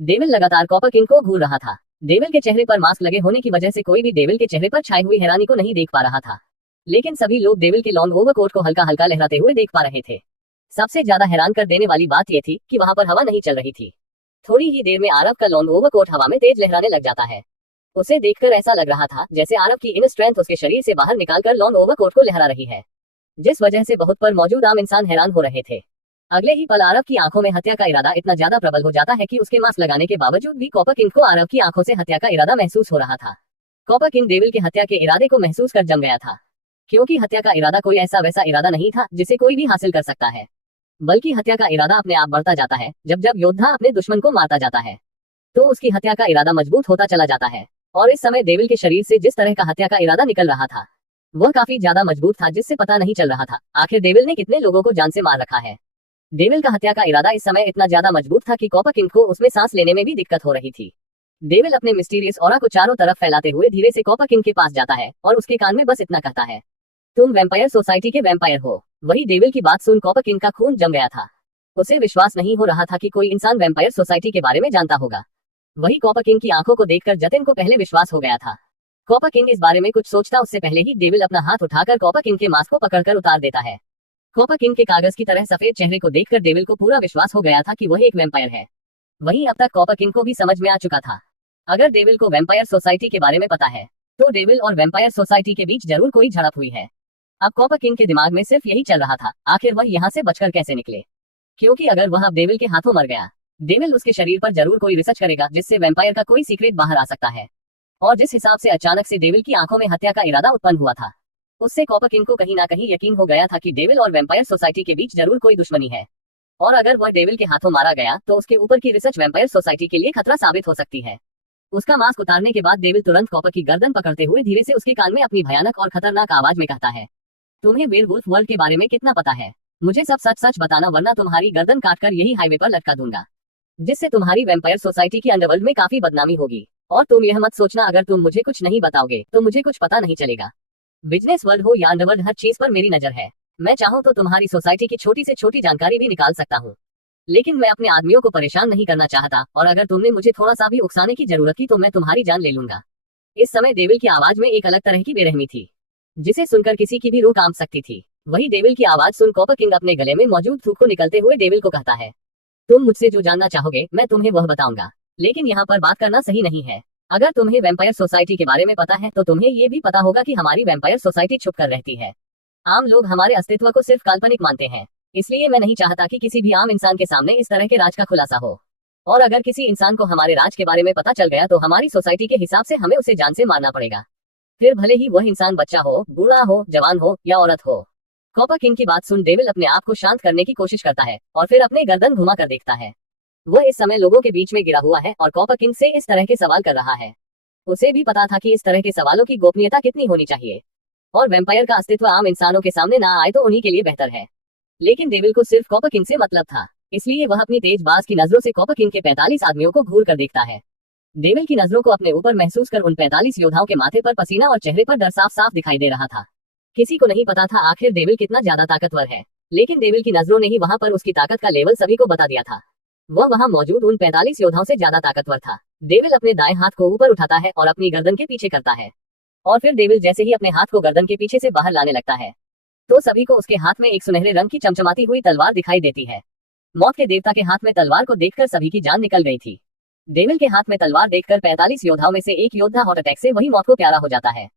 डेविल लगातार कॉपर किंग को घूर रहा था। डेविल के चेहरे पर मास्क लगे होने की वजह से कोई भी डेविल के चेहरे पर छाई हुई हैरानी को नहीं देख पा रहा था, लेकिन सभी लोग डेविल के लॉन्ग ओवरकोट को हल्का हल्का लहराते हुए देख पा रहे थे। सबसे ज्यादा हैरान कर देने वाली बात यह थी कि वहां पर हवा नहीं चल रही थी। थोड़ी ही देर में आरव का लॉन्ग ओवरकोट हवा में तेज लहराने लग जाता है। उसे देखकर ऐसा लग रहा था जैसे आरव की इनर स्ट्रेंथ उसके शरीर से बाहर निकालकर लॉन्ग ओवरकोट को लहरा रही है, जिस वजह से बहुत पर मौजूद आम इंसान हैरान हो रहे थे। अगले ही पल आरव की आंखों में हत्या का इरादा इतना ज्यादा प्रबल हो जाता है कि उसके मास्क लगाने के बावजूद भी कॉपर किंग को आरव की आंखों से हत्या का इरादा महसूस हो रहा था। कॉपर किंग डेविल के हत्या के इरादे को महसूस कर जम गया था, क्योंकि हत्या का इरादा कोई ऐसा वैसा इरादा नहीं था जिसे कोई भी हासिल कर सकता है, बल्कि हत्या का इरादा अपने आप बढ़ता जाता है। जब जब योद्धा अपने दुश्मन को मारता जाता है तो उसकी हत्या का इरादा मजबूत होता चला जाता है। और इस समय डेविल के शरीर से जिस तरह का हत्या का इरादा निकल रहा था वह काफी ज्यादा मजबूत था, जिससे पता नहीं चल रहा था आखिर डेविल ने कितने लोगों को जान से मार रखा है। डेविल का हत्या का इरादा इस समय इतना ज्यादा मजबूत था कि कॉपर किंग को उसमें सांस लेने में भी दिक्कत हो रही थी। डेविल अपने मिस्टीरियस ऑरा को चारों तरफ फैलाते हुए धीरे से कॉपर किंग के पास जाता है और उसके कान में बस इतना कहता है, तुम वैम्पायर सोसाइटी के वैम्पायर हो। वही डेविल की बात सुन कॉपर किंग का खून जम गया था। उसे विश्वास नहीं हो रहा था कि कोई इंसान वैम्पायर सोसाइटी के बारे में जानता होगा। वही कॉपर किंग की आंखों को देखकर जतिन को पहले विश्वास हो गया था। कॉपर किंग इस बारे में कुछ सोचता उससे पहले ही डेविल अपना हाथ उठाकर कॉपर किंग के मास्क को पकड़कर उतार देता है। कॉपर किंग के कागज की तरह सफेद चेहरे को देखकर डेविल को पूरा विश्वास हो गया था कि वह एक वैम्पायर है। वहीं अब तक कॉपर किंग को भी समझ में आ चुका था, अगर डेविल को वैम्पायर सोसाइटी के बारे में पता है तो डेविल और वैम्पायर सोसाइटी के बीच जरूर कोई झड़प हुई है। अब कॉपर किंग के दिमाग में सिर्फ यही चल रहा था, आखिर वह यहाँ से बचकर कैसे निकले, क्योंकि अगर वह अब डेविल के हाथों मर गया, डेविल उसके शरीर पर जरूर कोई रिसर्च करेगा जिससे वैम्पायर का कोई सीक्रेट बाहर आ सकता है। और जिस हिसाब से अचानक से डेविल की आंखों में हत्या का इरादा उत्पन्न हुआ था, उससे कॉपर किंग को कहीं ना कहीं यकीन हो गया था कि डेविल और वैम्पायर सोसाइटी के बीच जरूर कोई दुश्मनी है। और अगर वह डेविल के हाथों मारा गया तो उसके ऊपर की रिसर्च वैम्पायर सोसाइटी के लिए खतरा साबित हो सकती है। उसका मास्क उतारने के बाद डेविल तुरंत कॉपर की गर्दन पकड़ते हुए धीरे से उसके कान में अपनी भयानक और खतरनाक आवाज में कहता है, तुम्हें वेयरवुल्फ वर्ल्ड के बारे में कितना पता है? मुझे सब सच सच बताना वरना तुम्हारी गर्दन काटकर यही हाईवे पर लटका दूंगा, जिससे तुम्हारी वैम्पायर सोसाइटी की अंडरवर्ल्ड में काफी बदनामी होगी। और तुम यह मत सोचना अगर तुम मुझे कुछ नहीं बताओगे तो मुझे कुछ पता नहीं चलेगा। बिजनेस वर्ल्ड हो या अंडरवर्ल्ड, हर चीज पर मेरी नजर है। मैं चाहूँ तो तुम्हारी सोसाइटी की छोटी से छोटी जानकारी भी निकाल सकता हूँ, लेकिन मैं अपने आदमियों को परेशान नहीं करना चाहता। और अगर तुमने मुझे थोड़ा सा भी उकसाने की जरूरत की तो मैं तुम्हारी जान ले लूंगा। इस समय डेविल की आवाज में एक अलग तरह की बेरहमी थी, जिसे सुनकर किसी की भी रूह कांप सकती थी। वही डेविल की आवाज सुन कॉपर किंग अपने गले में मौजूद थूक को निकलते हुए डेविल को कहता है, तुम मुझसे जो जानना चाहोगे मैं तुम्हें वह बताऊंगा, लेकिन यहाँ पर बात करना सही नहीं है। अगर तुम्हें वैम्पायर सोसाइटी के बारे में पता है तो तुम्हें ये भी पता होगा कि हमारी वैम्पायर सोसाइटी छुप कर रहती है। आम लोग हमारे अस्तित्व को सिर्फ काल्पनिक मानते हैं, इसलिए मैं नहीं चाहता कि किसी भी आम इंसान के सामने इस तरह के राज का खुलासा हो। और अगर किसी इंसान को हमारे राज के बारे में पता चल गया तो हमारी सोसाइटी के हिसाब से हमें उसे जान से मारना पड़ेगा, फिर भले ही वह इंसान बच्चा हो, बूढ़ा हो, जवान हो या औरत हो। कॉपर किंग की बात सुन डेविल अपने आप को शांत करने की कोशिश करता है और फिर अपने गर्दन घुमा कर देखता है। वह इस समय लोगों के बीच में गिरा हुआ है और कॉपर किंग से इस तरह के सवाल कर रहा है। उसे भी पता था कि इस तरह के सवालों की गोपनीयता कितनी होनी चाहिए और वैम्पायर का अस्तित्व आम इंसानों के सामने ना आए तो उन्हीं के लिए बेहतर है। लेकिन डेविल को सिर्फ कॉपर किंग से मतलब था, इसलिए वह अपनी तेज बाज की नजरों से कॉपर किंग के 45 आदमियों को घूर कर देखता है। डेविल की नजरों को अपने ऊपर महसूस कर उन 45 योद्धाओं के माथे पर पसीना और चेहरे पर डर साफ साफ दिखाई दे रहा था। किसी को नहीं पता था आखिर डेविल कितना ज्यादा ताकतवर है, लेकिन डेविल की नजरों ने ही वहां पर उसकी ताकत का लेवल सभी को बता दिया था। वह वहां मौजूद उन 45 योद्धाओं से ज्यादा ताकतवर था। डेविल अपने दाएं हाथ को ऊपर उठाता है और अपनी गर्दन के पीछे करता है, और फिर डेविल जैसे ही अपने हाथ को गर्दन के पीछे से बाहर लाने लगता है तो सभी को उसके हाथ में एक सुनहरे रंग की चमचमाती हुई तलवार दिखाई देती है। मौत के देवता के हाथ में तलवार को देखकर सभी की जान निकल गई थी। डेविल के हाथ में तलवार देखकर 45 योद्धाओं में से एक योद्धा हार्ट अटैक से वही मौत को प्यारा हो जाता है।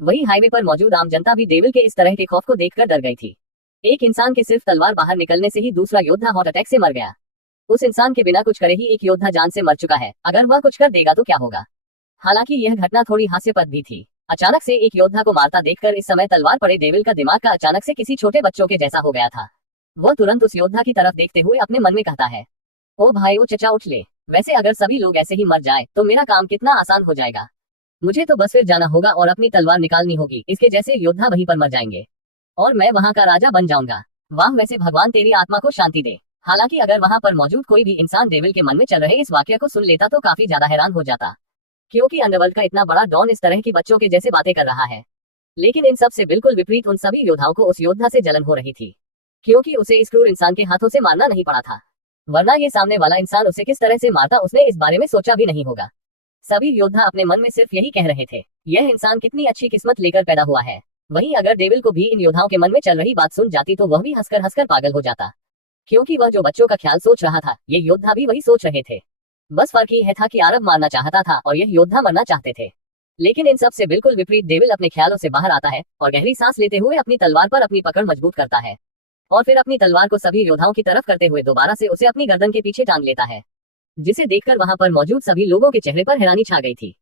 वही हाईवे पर मौजूद आम जनता भी डेविल के इस तरह के खौफ को देखकर डर गई थी। एक इंसान के सिर्फ तलवार बाहर निकलने से ही दूसरा योद्धा हार्ट अटैक से मर गया। उस इंसान के बिना कुछ करे ही एक योद्धा जान से मर चुका है, अगर वह कुछ कर देगा तो क्या होगा। हालांकि यह घटना थोड़ी हास्यास्पद भी थी। अचानक से एक योद्धा को मारता देखकर इस समय तलवार पड़े डेविल का दिमाग का अचानक से किसी छोटे बच्चों के जैसा हो गया था। वह तुरंत उस योद्धा की तरफ देखते हुए अपने मन में कहता है, ओ भाई ओ चचा उठ ले, वैसे अगर सभी लोग ऐसे ही मर जाए तो मेरा काम कितना आसान हो जाएगा। मुझे तो बस फिर जाना होगा और अपनी तलवार निकालनी होगी, इसके जैसे योद्धा वहीं पर मर जाएंगे और मैं वहां का राजा बन जाऊंगा। वाह, वैसे भगवान तेरी आत्मा को शांति दे। हालांकि अगर वहां पर मौजूद कोई भी इंसान डेविल के मन में चल रहे इस वाक्य को सुन लेता तो काफी ज्यादा हैरान हो जाता, क्योंकि अंडरवर्ल्ड का इतना बड़ा डॉन इस तरह की बच्चों के जैसे बातें कर रहा है। लेकिन इन सब से बिल्कुल विपरीत उन सभी योद्धाओं को उस योद्धा से जलन हो रही थी, क्योंकि उसे इस क्रूर इंसान के हाथों से मारना नहीं पड़ा था, वरना ये सामने वाला इंसान उसे किस तरह से मारता उसने इस बारे में सोचा भी नहीं होगा। सभी योद्धा अपने मन में सिर्फ यही कह रहे थे, यह इंसान कितनी अच्छी किस्मत लेकर पैदा हुआ है। वहीं अगर डेविल को भी इन योद्धाओं के मन में चल रही बात सुन जाती तो वह भी हंसकर हंसकर पागल हो जाता, क्योंकि वह जो बच्चों का ख्याल सोच रहा था ये योद्धा भी वही सोच रहे थे। बस फर्क ये था कि आरव मारना चाहता था और यह योद्धा मरना चाहते थे। लेकिन इन सब से बिल्कुल विपरीत डेविल अपने ख्यालों से बाहर आता है और गहरी सांस लेते हुए अपनी तलवार पर अपनी पकड़ मजबूत करता है और फिर अपनी तलवार को सभी योद्धाओं की तरफ करते हुए दोबारा से उसे अपनी गर्दन के पीछे टांग लेता है, जिसे देखकर वहां पर मौजूद सभी लोगों के चेहरे पर हैरानी छा गई थी।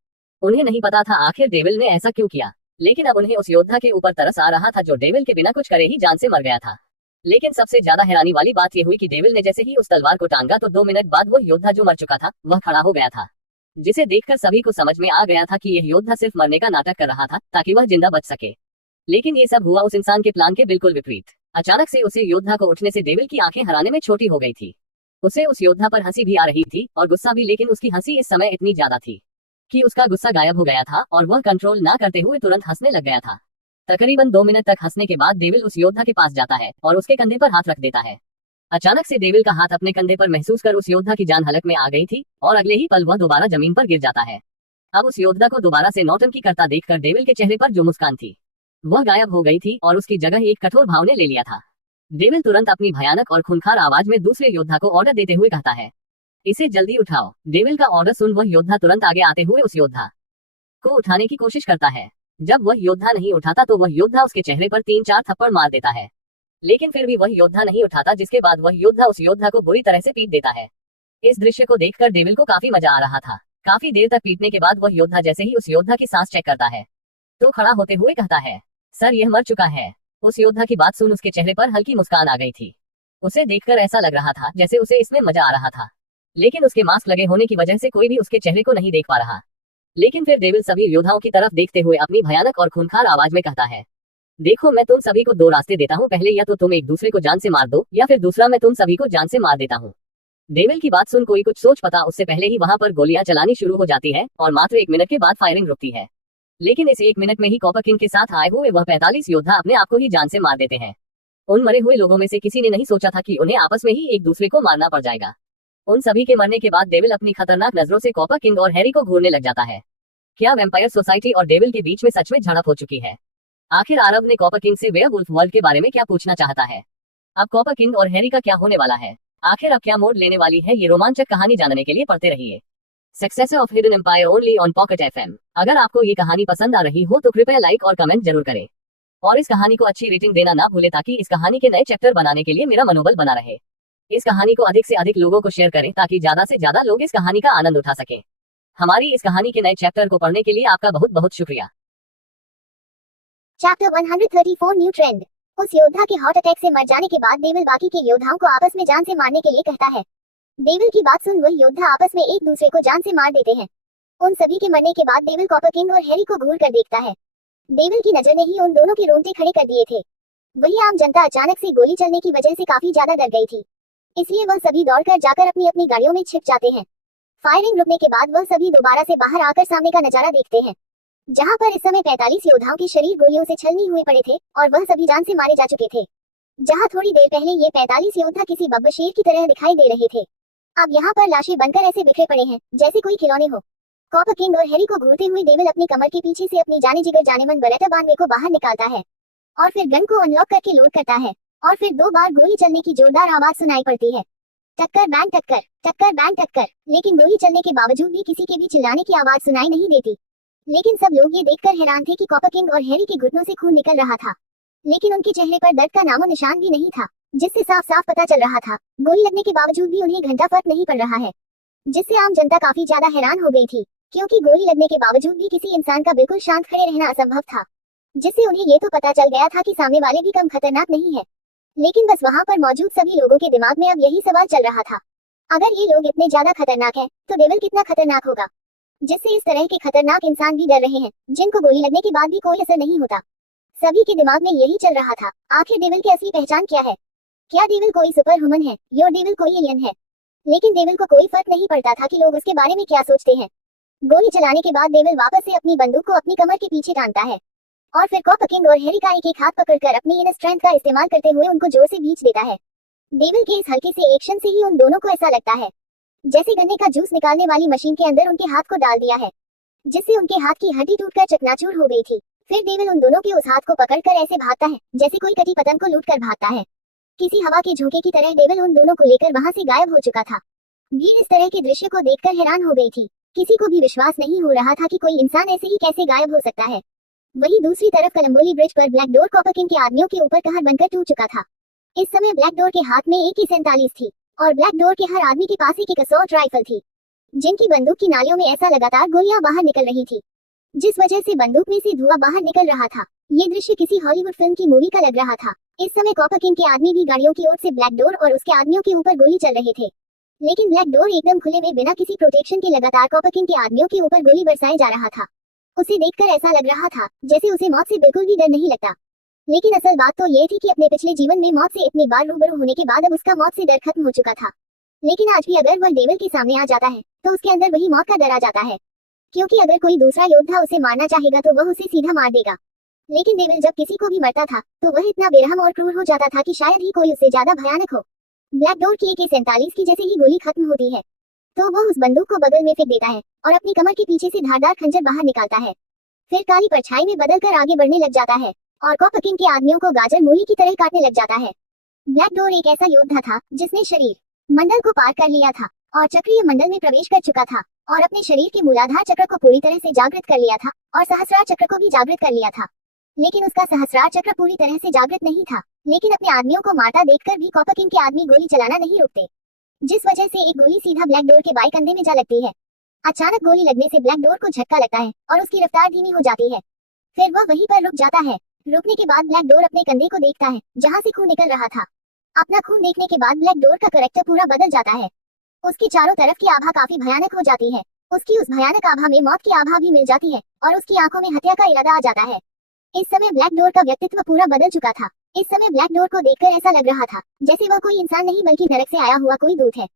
उन्हें नहीं पता था आखिर डेविल ने ऐसा क्यों किया, लेकिन अब उन्हें उस योद्धा के ऊपर तरस आ रहा था जो डेविल के बिना कुछ करे ही जान से मर गया था। लेकिन सबसे ज्यादा हैरानी वाली बात यह हुई कि डेविल ने जैसे ही उस तलवार को टांगा तो 2 मिनट बाद वह योद्धा जो मर चुका था वह खड़ा हो गया था, जिसे देखकर सभी को समझ में आ गया था कि यह योद्धा सिर्फ मरने का नाटक कर रहा था ताकि वह जिंदा बच सके। लेकिन ये सब हुआ उस इंसान के प्लान के बिल्कुल विपरीत। अचानक से उसे योद्धा को उठने से डेविल की आंखें हराने में छोटी हो गई थी। उसे उस योद्धा पर हंसी भी आ रही थी और गुस्सा भी, लेकिन उसकी हंसी इस समय इतनी ज्यादा थी कि उसका गुस्सा गायब हो गया था और वह कंट्रोल ना करते हुए तुरंत हंसने लग गया था। तकरीबन 2 मिनट तक हंसने के बाद डेविल उस योद्धा के पास जाता है और उसके कंधे पर हाथ रख देता है। अचानक से डेविल का हाथ अपने कंधे पर महसूस कर उस योद्धा की जान हलक में आ गई थी और अगले ही पल वह दोबारा जमीन पर गिर जाता है। अब उस योद्धा को दोबारा से नौटंकी करता देखकर डेविल के चेहरे पर जो मुस्कान थी वह गायब हो गई थी और उसकी जगह एक कठोर भाव ने ले लिया था। डेविल तुरंत अपनी भयानक और खूंखार आवाज में दूसरे योद्धा को ऑर्डर देते हुए कहता है, इसे जल्दी उठाओ। डेविल का ऑर्डर सुन वह योद्धा तुरंत आगे आते हुए उस योद्धा को उठाने की कोशिश करता है। जब वह योद्धा नहीं उठाता तो वह योद्धा उसके चेहरे पर 3-4 थप्पड़ मार देता है, लेकिन फिर भी वह योद्धा नहीं उठाता, जिसके बाद वह योद्धा उस योद्धा को बुरी तरह से पीट देता है। इस दृश्य को देखकर डेविल को काफी मजा आ रहा था। काफी देर तक पीटने के बाद वह योद्धा जैसे ही उस योद्धा की सांस चेक करता है तो खड़ा होते हुए कहता है, सर यह मर चुका है। उस योद्धा की बात सुन उसके चेहरे पर हल्की मुस्कान आ गई थी। उसे देखकर ऐसा लग रहा था जैसे उसे इसमें मजा आ रहा था, लेकिन उसके मास्क लगे होने की वजह से कोई भी उसके चेहरे को नहीं देख पा रहा। लेकिन फिर डेविल सभी योद्धाओं की तरफ देखते हुए अपनी भयानक और खूंखार आवाज में कहता है, देखो मैं तुम सभी को 2 रास्ते देता हूँ, पहले या तो तुम एक दूसरे को जान से मार दो या फिर दूसरा मैं तुम सभी को जान से मार देता हूँ। डेविल की बात सुन कोई कुछ सोच पता उससे पहले ही वहां पर गोलियां चलानी शुरू हो जाती है और मात्र 1 मिनट के बाद फायरिंग रुकती है। लेकिन इस 1 मिनट में ही कॉपर किंग के साथ आए हुए वह 45 योद्धा अपने आप को ही जान से मार देते हैं। उन मरे हुए लोगों में से किसी ने नहीं सोचा था कि उन्हें आपस में ही एक दूसरे को मारना पड़ जाएगा। उन सभी के मरने के बाद डेविल अपनी खतरनाक नजरों से कॉपर किंग और हैरी को घूरने लग जाता है। क्या वैम्पायर सोसाइटी और डेविल के बीच में सच में झड़प हो चुकी है? आखिर आरव ने कॉपर किंग से वेयरवुल्फ वर्ल्ड के बारे में क्या पूछना चाहता है? अब कॉपर किंग और हैरी का क्या होने वाला है? आखिर अब क्या मोड़ लेने वाली है ये रोमांचक कहानी जानने के लिए पढ़ते रहिए successor of hidden empire only on Pocket FM. अगर आपको ये कहानी पसंद आ रही हो तो कृपया लाइक और कमेंट जरूर करें और इस कहानी को अच्छी रेटिंग देना ना भूले ताकि इस कहानी के नए चैप्टर बनाने के लिए मेरा मनोबल बना रहे। इस कहानी को अधिक से अधिक लोगों को शेयर करें ताकि ज्यादा से ज्यादा लोग इस कहानी का आनंद उठा सके। हमारी इस कहानी के नए चैप्टर को पढ़ने के लिए आपका बहुत बहुत शुक्रिया। Chapter 134 new trend. उस योद्धा के हार्ट अटैक से मर जाने के बाद डेविल बाकी के योद्धाओं को आपस में जान से मारने के लिए कहता है। डेविल की बात सुन वह योद्धा आपस में एक दूसरे को जान से मार देते हैं। उन सभी के मरने के बाद डेविल कॉपर किंग और हैरी को घूर कर देखता है। डेविल की नजर ने ही उन दोनों के रोंगटे खड़े कर दिए थे। वही आम जनता अचानक से गोली चलने की वजह से काफी ज्यादा डर गई थी, इसलिए वह सभी दौड़कर जाकर अपनी अपनी गाड़ियों में छिप जाते हैं। फायरिंग रुकने के बाद वह सभी दोबारा से बाहर आकर सामने का नजारा देखते हैं, जहां पर इस समय 45 योद्धाओं के शरीर गोलियों से छलनी हुए पड़े थे और वह सभी जान से मारे जा चुके थे। जहां थोड़ी देर पहले ये 45 योद्धा किसी बब्बर शेर की तरह दिखाई दे रहे थे, अब यहाँ पर लाशें बनकर ऐसे बिखरे पड़े हैं जैसे कोई खिलौने हो। कॉपर किंग और हैरी को घूरते हुए डेविल अपनी कमर के पीछे से अपनी जाने जिगर जानेमन बरेटा 92 को बाहर निकालता है और फिर गन को अनलॉक करके लोड करता है और फिर 2 बार गोली चलने की जोरदार आवाज सुनाई पड़ती है। टक्कर बैंग टक्कर, टक्कर बैंग टक्कर। लेकिन गोली चलने के बावजूद भी किसी के भी चिल्लाने की आवाज सुनाई नहीं देती। लेकिन सब लोग ये देखकर हैरान थे कि कॉपर किंग और हैरी के घुटनों से खून निकल रहा था, लेकिन उनके चेहरे पर दर्द का नामो निशान भी नहीं था, जिससे साफ साफ पता चल रहा था गोली लगने के बावजूद भी उन्हें घंटा फर्क नहीं पड़ रहा है, जिससे आम जनता काफी ज्यादा हैरान हो गई थी, क्योंकि गोली लगने के बावजूद भी किसी इंसान का बिल्कुल शांत खड़े रहना असंभव था, जिससे उन्हें ये तो पता चल गया था कि सामने वाले भी कम खतरनाक नहीं है। लेकिन बस वहाँ पर मौजूद सभी लोगों के दिमाग में अब यही सवाल चल रहा था, अगर ये लोग इतने ज्यादा खतरनाक हैं, तो डेविल कितना खतरनाक होगा। जिससे इस तरह के खतरनाक इंसान भी डर रहे हैं, जिनको गोली लगने के बाद भी कोई असर नहीं होता। सभी के दिमाग में यही चल रहा था, आखिर डेविल की असली पहचान क्या है? क्या डेविल कोई सुपर ह्यूमन है या डेविल कोई एलियन है? लेकिन डेविल को कोई फर्क नहीं पड़ता था कि लोग उसके बारे में क्या सोचते हैं। गोली चलाने के बाद डेविल वापस से अपनी बंदूक को अपनी कमर के पीछे टांगता है और फिर कॉपर किंग और हैरी का एक हाथ पकड़कर अपनी इनर स्ट्रेंथ का इस्तेमाल करते हुए उनको जोर से खींच देता है। डेविल के इस हल्के से एक्शन से ही उन दोनों को ऐसा लगता है जैसे गन्ने का जूस निकालने वाली मशीन के अंदर उनके हाथ को डाल दिया है, जिससे उनके हाथ की हड्डी टूटकर चकनाचूर हो गई थी। फिर डेविल उन दोनों के उस हाथ को पकड़कर ऐसे भागता है जैसे कोई कटी पतंग को लूटकर भागता है। किसी हवा के झोंके की तरह डेविल उन दोनों को लेकर वहां से गायब हो चुका था। भीड़ इस तरह के दृश्य को देखकर हैरान हो गई थी। किसी को भी विश्वास नहीं हो रहा था कि कोई इंसान ऐसे ही कैसे गायब हो सकता है। वहीं दूसरी तरफ कलम्बोली ब्रिज पर ब्लैक डोर कॉपर किंग के आदमियों के ऊपर कहर बनकर टूट चुका था। इस समय ब्लैक डोर के हाथ में AK-47 थी और ब्लैक डोर के हर आदमी के पास एक असॉल्ट राइफल थी, जिनकी बंदूक की नालियों में ऐसा लगातार गोलियां बाहर निकल रही थी, जिस वजह से बंदूक में से धुआं बाहर निकल रहा था। ये दृश्य किसी हॉलीवुड फिल्म की मूवी का लग रहा था। इस समय कॉपर किंग के आदमी भी गाड़ियों की ओर से ब्लैक डोर और उसके आदमियों के ऊपर गोली चल रहे थे, लेकिन ब्लैक डोर एकदम खुले में बिना किसी प्रोटेक्शन के लगातार कॉपर किंग के आदमियों के ऊपर गोली बरसाए जा रहा था। उसे देखकर ऐसा लग रहा था जैसे उसे मौत से बिल्कुल भी डर नहीं लगता। लेकिन असल बात तो ये थी कि अपने पिछले जीवन में मौत से इतनी बार रूबरू होने के बाद अब उसका मौत से डर खत्म हो चुका था। लेकिन आज भी अगर वह डेविल के सामने आ जाता है तो उसके अंदर वही मौत का डर आ जाता है, क्योंकि अगर कोई दूसरा योद्धा उसे मारना चाहेगा तो वह उसे सीधा मार देगा। लेकिन डेविल जब किसी को भी मरता था तो वह इतना बेरहम और क्रूर हो जाता था कि शायद ही कोई उससे ज्यादा भयानक हो। ब्लैक डोर की AK-47 की जैसे ही गोली खत्म होती है तो वह उस बंदूक को बगल में फेंक देता है और अपनी कमर के पीछे से धारदार खंजर बाहर निकालता है। फिर काली परछाई में बदलकर आगे बढ़ने लग जाता है और कॉपर किंग के आदमियों को गाजर मूली की तरह काटने लग जाता है। ब्लैक डोर एक ऐसा योद्धा था जिसने शरीर मंडल को पार कर लिया था और चक्रीय मंडल में प्रवेश कर चुका था और अपने शरीर के मूलाधार चक्र को पूरी तरह से जागृत कर लिया था और सहस्रार चक्र को भी जागृत कर लिया था। लेकिन उसका सहस्रार चक्र पूरी तरह से जागृत नहीं था। लेकिन अपने आदमियों को मारता देखकर भी कॉपर किंग के आदमी गोली चलाना नहीं रुकते, जिस वजह से एक गोली सीधा ब्लैक डोर के बाएं कंधे में जा लगती है। अचानक गोली लगने से ब्लैक डोर को झटका लगता है और उसकी रफ्तार धीमी हो जाती है। फिर वह वहीं पर रुक जाता है। रुकने के बाद ब्लैक डोर अपने कंधे को देखता है जहां से खून निकल रहा था। अपना खून देखने के बाद ब्लैक डोर का करैक्टर पूरा बदल जाता है। उसकी चारों तरफ की आभा काफी भयानक हो जाती है। उसकी उस भयानक आभा में मौत की आभा भी मिल जाती है और उसकी आंखों में हत्या का इरादा आ जाता है। इस समय ब्लैक डोर का व्यक्तित्व पूरा बदल चुका था। इस समय ब्लैक डोर को देखकर ऐसा लग रहा था जैसे वह कोई इंसान नहीं बल्कि नरक से आया हुआ कोई दूत है।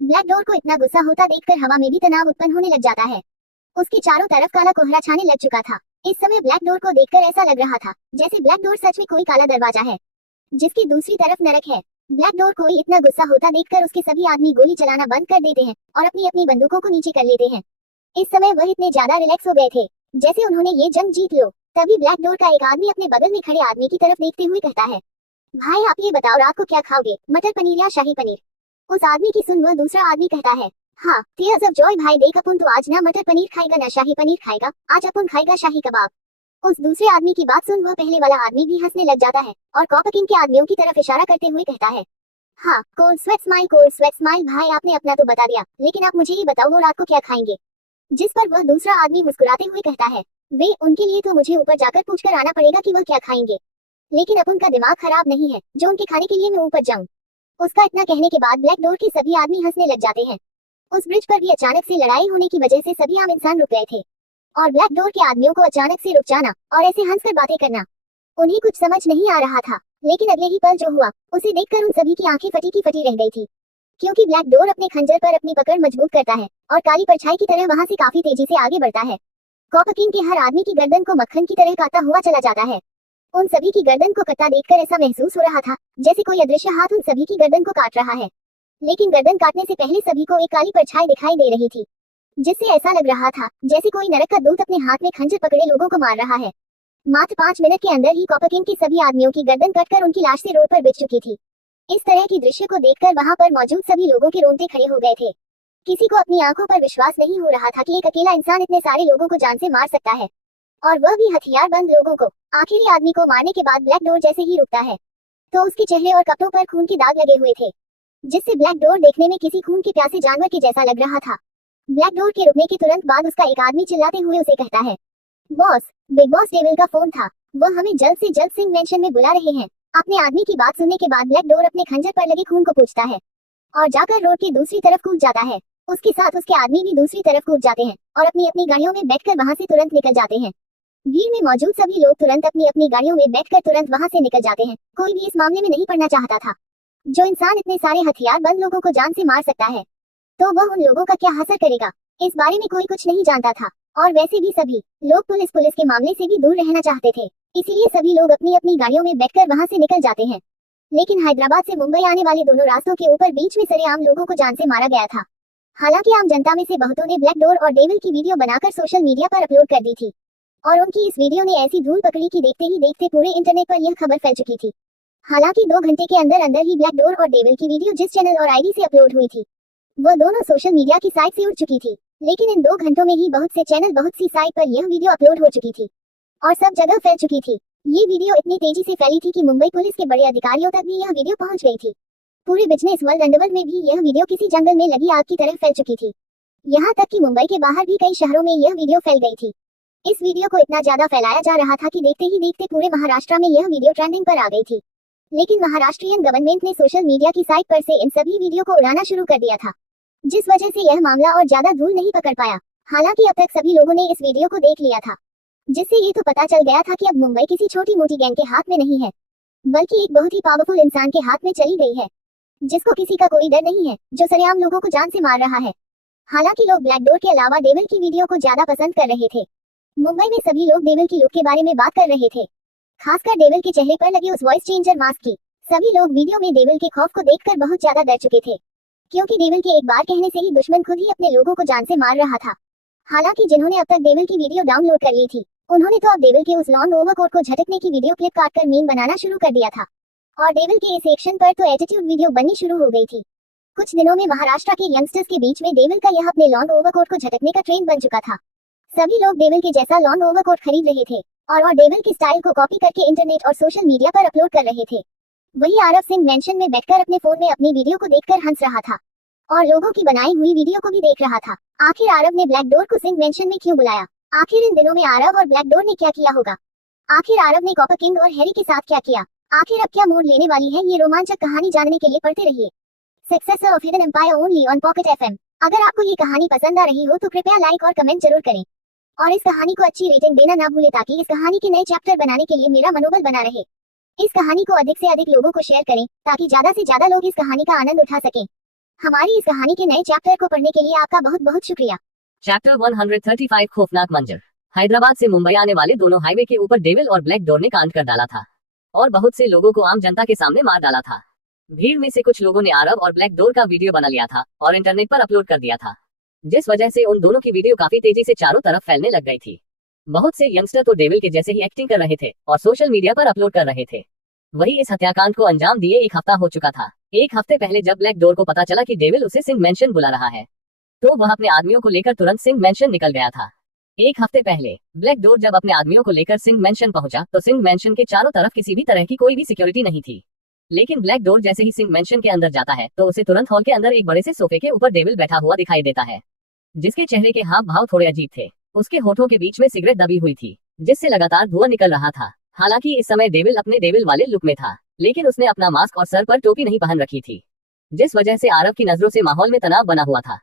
ब्लैक डोर को इतना गुस्सा होता देखकर हवा में भी तनाव उत्पन्न होने लग जाता है। उसके चारों तरफ काला कोहरा छाने लग चुका था। इस समय ब्लैक डोर को देखकर ऐसा लग रहा था जैसे ब्लैक डोर सच में कोई काला दरवाजा है जिसकी दूसरी तरफ नरक है। ब्लैक डोर को इतना गुस्सा होता देखकर उसके सभी आदमी गोली चलाना बंद कर देते हैं और अपनी अपनी बंदूकों को नीचे कर लेते हैं। इस समय वह इतने ज्यादा रिलैक्स हो गए थे जैसे उन्होंने ये जंग जीत लो। तभी ब्लैक डोर का एक आदमी अपने बगल में खड़े आदमी की तरफ देखते हुए कहता है, भाई आप ये बताओ रात को क्या खाओगे, मटर पनीर या शाही पनीर? उस आदमी की सुन वह दूसरा आदमी कहता है, हाँ टीयर्स ऑफ जॉय भाई, देख अपन तो आज ना मटर पनीर खाएगा ना शाही पनीर खाएगा, आज अपन खाएगा शाही कबाब। उस दूसरे आदमी की बात सुन वह पहले वाला आदमी भी हंसने लग जाता है और कॉपर किंग के आदमियों की तरफ इशारा करते हुए कहता है, हाँ कोल्ड स्वेट स्माइल भाई, आपने अपना तो बता दिया, लेकिन आप मुझे ये बताओ वो रात को क्या खाएंगे? जिस पर वह दूसरा आदमी मुस्कुराते हुए कहता है, वे उनके लिए तो मुझे ऊपर जाकर पूछकर आना पड़ेगा कि वह क्या खाएंगे, लेकिन अब उनका दिमाग खराब नहीं है जो उनके खाने के लिए मैं ऊपर जाऊं। उसका इतना कहने के बाद ब्लैक डोर के सभी आदमी हंसने लग जाते हैं। उस ब्रिज पर भी अचानक से लड़ाई होने की वजह से सभी आम इंसान रुक गए थे और ब्लैक डोर के आदमियों को अचानक से रुक जाना और ऐसे हंसकर बातें करना उन्हें कुछ समझ नहीं आ रहा था। लेकिन अगले ही पल जो हुआ उसे देखकर उन सभी की आंखें फटी की फटी रह गई थी, क्योंकि ब्लैक डोर अपने खंजर पर अपनी पकड़ मजबूत करता है और काली परछाई की तरह वहां से काफी तेजी से आगे बढ़ता है। कॉपर किंग के हर आदमी की गर्दन को मक्खन की तरह काटता हुआ चला जाता है। उन सभी की गर्दन को कटता देखकर ऐसा महसूस हो रहा था जैसे कोई अदृश्य हाथ उन सभी की गर्दन को काट रहा है। लेकिन गर्दन काटने से पहले सभी को एक काली परछाई दिखाई दे रही थी, जिससे ऐसा लग रहा था जैसे कोई नरक का दूत अपने हाथ में खंजर पकड़े लोगों को मार रहा है। मात्र 5 मिनट के अंदर ही कॉपर किंग के सभी आदमियों की गर्दन कटकर उनकी लाश से रोड पर बिछ चुकी थी। इस तरह की दृश्य को देखकर वहां पर मौजूद सभी लोगों के रोंगटे खड़े हो गए थे। किसी को अपनी आंखों पर विश्वास नहीं हो रहा था कि एक अकेला इंसान इतने सारे लोगों को जान से मार सकता है, और वह भी हथियार बंद लोगों को। आखिरी आदमी को मारने के बाद ब्लैक डोर जैसे ही रुकता है तो उसके चेहरे और कपड़ों पर खून के दाग लगे हुए थे, जिससे ब्लैक डोर देखने में किसी खून के प्यासे जानवर के जैसा लग रहा था। ब्लैक डोर के रुकने के तुरंत बाद उसका एक आदमी चिल्लाते हुए उसे कहता है, बॉस, बिग बॉस डेविल का फोन था, वह हमें जल्द से जल्द सिंह मैंशन में बुला रहे हैं। अपने आदमी की बात सुनने के बाद ब्लैक डोर अपने खंजर पर लगे खून को पूछता है और जाकर रोड की दूसरी तरफ कूद जाता है। उसके साथ उसके आदमी भी दूसरी तरफ कूद जाते हैं और अपनी अपनी गाड़ियों में बैठकर वहां से तुरंत निकल जाते हैं। भीड़ में मौजूद सभी लोग तुरंत अपनी अपनी गाड़ियों में बैठकर तुरंत वहां से निकल जाते हैं। कोई भी इस मामले में नहीं पड़ना चाहता था। जो इंसान इतने सारे हथियार बंद लोगों को जान से मार सकता है, तो वह उन लोगों का क्या असर करेगा, इस बारे में कोई कुछ नहीं जानता था। और वैसे भी सभी लोग पुलिस के मामले से भी दूर रहना चाहते थे, इसीलिए सभी लोग अपनी अपनी गाड़ियों में बैठकर वहां से निकल जाते हैं। लेकिन हैदराबाद से मुंबई आने वाले दोनों रास्तों के ऊपर बीच में सरेआम लोगों को जान से मारा गया था। हालांकि आम जनता में से बहुतों ने ब्लैक डोर और डेविल की वीडियो बनाकर सोशल मीडिया पर अपलोड कर दी थी और उनकी इस वीडियो ने ऐसी धूल पकड़ी कि देखते ही देखते पूरे इंटरनेट पर यह खबर फैल चुकी थी। हालांकि 2 घंटे के अंदर अंदर ही ब्लैक डोर और डेविल की वीडियो जिस चैनल और आईडी से अपलोड हुई थी, वह दोनों सोशल मीडिया की साइट से उड़ चुकी थी। लेकिन इन 2 घंटों में ही बहुत से चैनल बहुत सी साइट पर यह वीडियो अपलोड हो चुकी थी और सब जगह फैल चुकी थी। ये वीडियो इतनी तेजी से फैली थी कि मुंबई पुलिस के बड़े अधिकारियों तक भी यह वीडियो पहुंच गई थी। पूरे बिजनेस वर्ल्ड अंडरवर्ल्ड में भी यह वीडियो किसी जंगल में लगी आग की तरह फैल चुकी थी। यहाँ तक कि मुंबई के बाहर भी कई शहरों में यह वीडियो फैल गई थी। इस वीडियो को इतना ज्यादा फैलाया जा रहा था कि देखते ही देखते पूरे महाराष्ट्र में यह वीडियो ट्रेंडिंग पर आ गई थी। लेकिन महाराष्ट्रियन गवर्नमेंट ने सोशल मीडिया की साइट पर से इन सभी वीडियो को उड़ाना शुरू कर दिया था, जिस वजह से यह मामला और ज्यादा धूल नहीं पकड़ पाया। हालांकि अब तक सभी लोगों ने इस वीडियो को देख लिया था, जिससे ये तो पता चल गया था कि अब मुंबई किसी छोटी मोटी गैंग के हाथ में नहीं है, बल्कि एक बहुत ही पावरफुल इंसान के हाथ में चली गई है, जिसको किसी का कोई डर नहीं है, जो सरेआम लोगों को जान से मार रहा है। हालांकि लोग ब्लैक डोर के अलावा डेविल की वीडियो को ज्यादा पसंद कर रहे थे। मुंबई में सभी लोग डेविल की लुक के बारे में बात कर रहे थे, खासकर डेविल के चेहरे पर लगे उस वॉइस चेंजर मास्क की। सभी लोग वीडियो में डेविल के खौफ को देखकर बहुत ज्यादा डर चुके थे, क्योंकि डेविल के एक बार कहने से ही दुश्मन खुद ही अपने लोगों को जान से मार रहा था। हालांकि जिन्होंने अब तक डेविल की वीडियो डाउनलोड कर ली थी, उन्होंने तो अब डेविल के उस लॉन्ग ओवरकोट को झटकने की वीडियो क्लिप काटकर मीम बनाना शुरू कर दिया था और डेविल के इस एक्शन पर तो एटीट्यूड वीडियो बननी शुरू हो गई थी। कुछ दिनों में महाराष्ट्र के यंगस्टर्स के बीच में डेविल का यह अपने लॉन्ग ओवरकोट को झटकने का ट्रेंड बन चुका था। सभी लोग डेविल के जैसा लॉन्ग ओवरकोट खरीद रहे थे और डेविल की स्टाइल को कॉपी करके इंटरनेट और सोशल मीडिया पर अपलोड कर रहे थे। वही आरव सिंह मेंशन में बैठकर अपने फोन में अपनी वीडियो को देखकर हंस रहा था और लोगों की बनाई हुई वीडियो को भी देख रहा था। आखिर आरव ने ब्लैक डोर को सिंह मेंशन में क्यों बुलाया? आखिर इन दिनों में आरव और ब्लैक डोर ने क्या किया होगा? आखिर आरव ने कॉपर किंग और हैरी के साथ क्या किया? आखिर अब क्या मोड़ लेने वाली है ये रोमांचक कहानी? जानने के लिए पढ़ते रहिए successor of hidden empire only on Pocket FM. अगर आपको ये कहानी पसंद आ रही हो तो कृपया लाइक और कमेंट जरूर करें और इस कहानी को अच्छी रेटिंग देना ना भूलें, ताकि इस कहानी के नए चैप्टर बनाने के लिए मेरा मनोबल बना रहे। इस कहानी को अधिक से अधिक लोगों को शेयर करें, ताकि ज्यादा से ज्यादा लोग इस कहानी का आनंद उठा सकें। हमारी इस कहानी के नए चैप्टर को पढ़ने के लिए आपका बहुत बहुत शुक्रिया। चैप्टर 135 खौफनाक मंजर। हैदराबाद से मुंबई आने वाले दोनों हाईवे के ऊपर डेविल और ब्लैक डोर ने कांड कर डाला था और बहुत से लोगों को आम जनता के सामने मार डाला था। भीड़ में से कुछ लोगों ने आरव और ब्लैक डोर का वीडियो बना लिया था और इंटरनेट पर अपलोड कर दिया था, जिस वजह से उन दोनों की वीडियो काफी तेजी से चारों तरफ फैलने लग गई थी। बहुत से यंगस्टर तो डेविल के जैसे ही एक्टिंग कर रहे थे और सोशल मीडिया पर अपलोड कर रहे थे। वही इस हत्याकांड को अंजाम दिए 1 हफ्ता हो चुका था। 1 हफ्ते पहले जब ब्लैक डोर को पता चला कि डेविल उसे सिंह मेंशन बुला रहा है, तो वह अपने आदमियों को लेकर तुरंत सिंह मेंशन निकल गया था। 1 हफ्ते पहले ब्लैक डोर जब अपने आदमियों को लेकर सिंह मेंशन पहुंचा, तो सिंह मेंशन के चारों तरफ किसी भी तरह की कोई भी सिक्योरिटी नहीं थी। लेकिन ब्लैक डोर जैसे ही सिंह मेंशन के अंदर जाता है, तो उसे तुरंत हॉल के अंदर एक बड़े से सोफे के ऊपर डेविल बैठा हुआ दिखाई देता है, जिसके चेहरे के हाव भाव थोड़े अजीब थे। उसके होठों के बीच में सिगरेट दबी हुई थी, जिससे लगातार धुआं निकल रहा था। हालांकि इस समय डेविल अपने डेविल वाले लुक में था, लेकिन उसने अपना मास्क और सर पर टोपी नहीं पहन रखी थी, जिस वजह से आरव की नजरों से माहौल में तनाव बना हुआ था